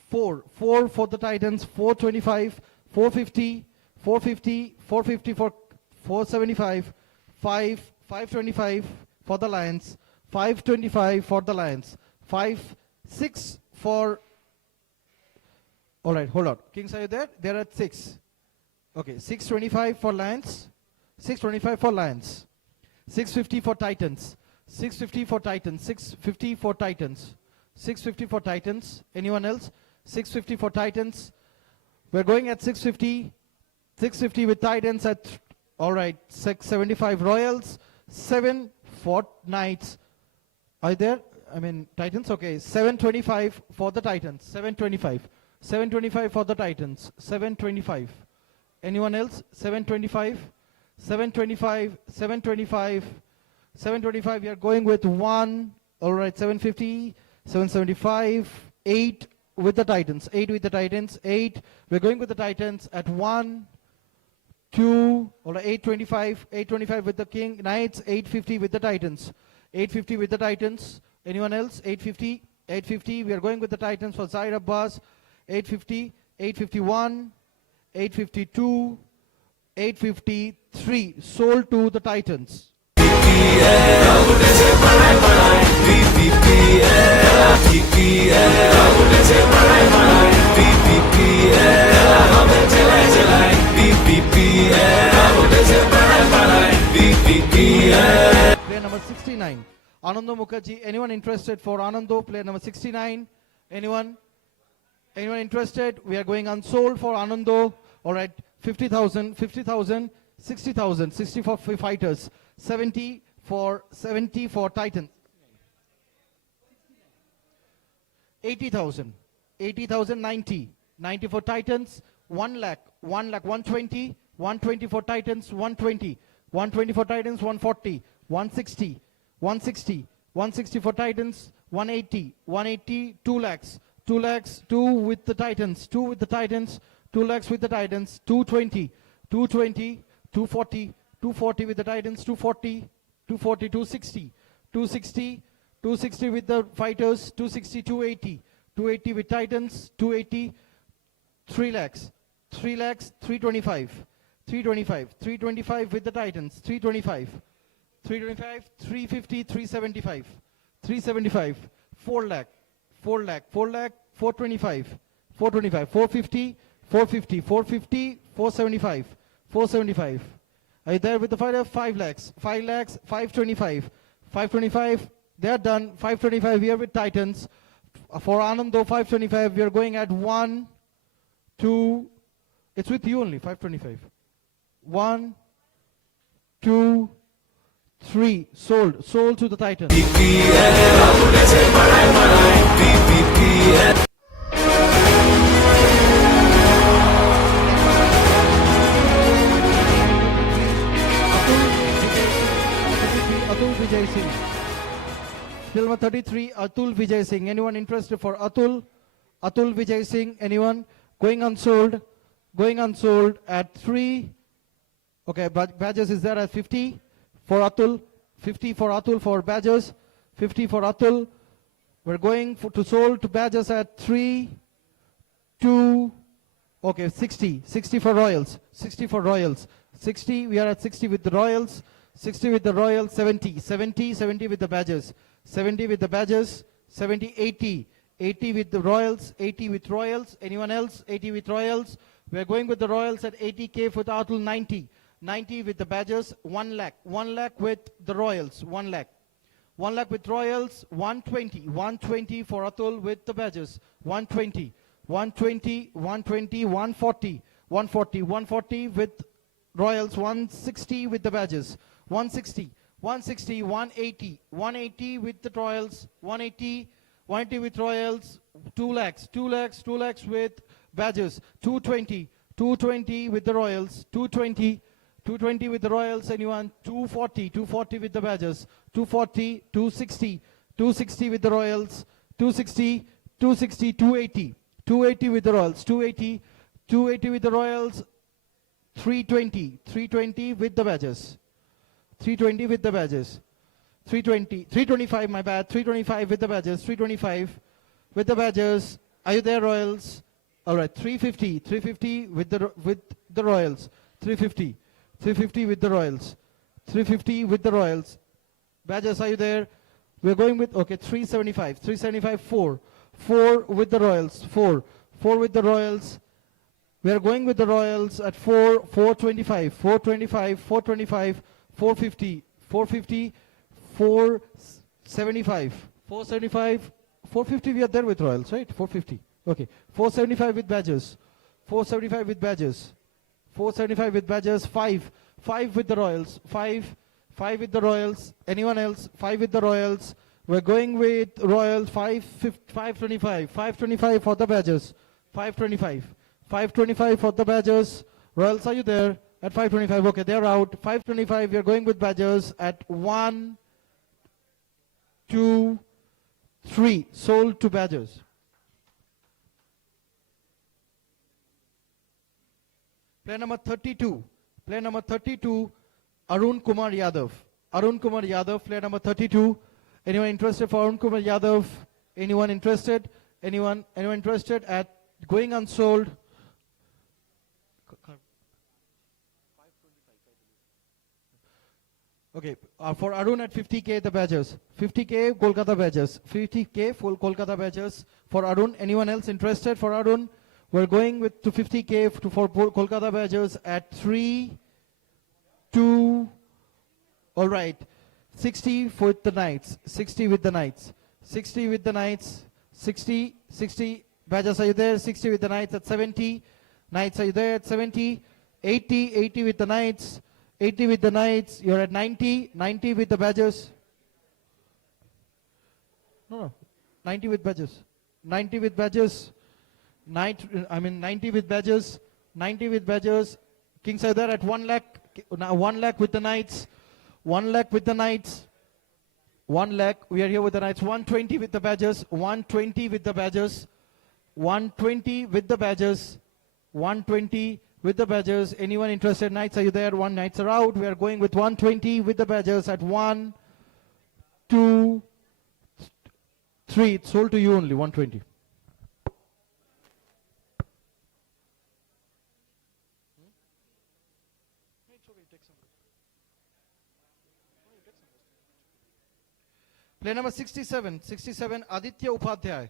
4 for the Titans, 425, 450, 450, 450 for 475, 525 for the Lions, 525 for the Lions, 6 for, all right, hold on. Kings, are you there? They're at 6. Okay, 625 for Lions, 625 for Lions, 650 for Titans, 650 for Titans, 650 for Titans, 650 for Titans. Anyone else? 650 for Titans. We're going at 650, 650 with Titans at, all right, 675 Royals, 7 for Knights. Are you there? I mean, Titans, okay. 725 for the Titans, 725. 725 for the Titans, 725. Anyone else? 725. 725, 725, 725. We are going with 1. All right, 750, 775, 8 with the Titans. 8 with the Titans. 8. We're going with the Titans at 1, 2. All right, 825, 825 with the King Knights. 850 with the Titans. 850 with the Titans. Anyone else? 850, 850. We are going with the Titans for Zaid Abbas. 850, 851, 852, 853. Sold to the Titans. Player number 69. Anando Mukherjee. Anyone interested for Anando? Player number 69. Anyone? Anyone interested? We are going unsold for Anando. All right. 50,000, 50,000, 60,000, 60 for fighters. 70 for Titans. 80,000, 80,000, 90, 90 for Titans. 1 lakh, 1 lakh, 120, 120 for Titans. 120, 120 for Titans. 140, 160, 160, 160 for Titans. 180, 180, 2 lakhs, 2 lakhs, 2 with the Titans, 2 with the Titans, 2 lakhs with the Titans. 220, 220, 240, 240 with the Titans. 240, 240, 260, 260, 260 with the fighters. 260, 280, 280 with Titans. 280, 3 lakhs, 3 lakhs, 325, 325, 325 with the Titans. 325, 325, 350, 375, 375, 4 lakh, 4 lakh, 4 lakh, 425, 425, 450, 450, 450, 475, 475. Are you there with the fighter? 5 lakhs, 5 lakhs, 525, 525. They are done. 525 here with Titans. For Anando, 525. We are going at 1, 2. It's with you only. 525. 1, 2, 3. Sold. Sold to the Titans. Atul Vijay Singh. Still number 33, Atul Vijay Singh. Anyone interested for Atul? Atul Vijay Singh. Anyone? Going unsold. Going unsold at 3. Okay, badges is there at 50 for Atul. 50 for Atul for badges. 50 for Atul. We're going to sold to badges at 3, 2. Okay, 60. 60 for Royals. 60 for Royals. 60. We are at 60 with the Royals. 60 with the Royals. 70. 70. 70 with the badges. 70 with the badges. 70. 80. 80 with the Royals. 80 with Royals. Anyone else? 80 with Royals. We're going with the Royals at 80K for Atul. 90. 90 with the badges. 1 lakh. 1 lakh with the Royals. 1 lakh. 1 lakh with Royals. 120. 120 for Atul with the badges. 120. 120. 120. 140. 140. 140 with Royals. 160 with the badges. 160. 160. 180. 180 with the Royals. 180. 180 with Royals. 2 lakhs. 2 lakhs. 2 lakhs with badges. 220. 220 with the Royals. 220. 220 with the Royals. Anyone? 240. 240 with the badges. 240. 260. 260 with the Royals. 260. 260. 280. 280 with the Royals. 280. 280 with the Royals. 320. 320 with the badges. 320 with the badges. 320. 325, my bad. 325 with the badges. 325 with the badges. Are you there, Royals? All right. 350. 350 with the Royals. 350. 350 with the Royals. 350 with the Royals. Badges, are you there? We're going with, okay, 375. 375, 4. 4 with the Royals. 4. 4 with the Royals. We are going with the Royals at 4. 425. 425. 425. 450. 450. 475. 475. 450 we are there with Royals, right? 450. Okay. 475 with badges. 475 with badges. 475 with badges. 5. 5 with the Royals. 5. 5 with the Royals. Anyone else? 5 with the Royals. We're going with Royals. 525. 525 for the badges. 525. 525 for the badges. Royals, are you there? At 525, okay, they're out. 525, we are going with badgers at 1, 2, 3. Sold to badgers. Player number 32. Player number 32, Arun Kumar Yadav. Arun Kumar Yadav, player number 32. Anyone interested for Arun Kumar Yadav? Anyone interested? Anyone interested at going unsold? Okay, for Arun at 50k, the badgers. 50k, Kolkata badgers. 50k, full Kolkata badgers. For Arun, anyone else interested for Arun? We're going with to 50k for Kolkata badgers at 3, 2, all right. 60 with the Knights. 60 with the Knights. 60 with the Knights. 60, 60. Badgers, are you there? 60 with the Knights at 70. Knights, are you there at 70? 80, 80 with the Knights. 80 with the Knights. You're at 90. 90 with the Badgers. No. 90 with Badgers. 90 with Badgers. 90 with Badgers. 90 with Badgers. Kings are there at 1 lakh. Now 1 lakh with the Knights. 1 lakh with the Knights. 1 lakh. We are here with the Knights. 120 with the Badgers. 120 with the Badgers. 120 with the Badgers. 120 with the Badgers. Anyone interested? Knights, are you there? One Knights are out. We are going with 120 with the Badgers at 1, 2, 3. It's sold to you only, 120. Play number 67. 67, Aditya Upadhyay.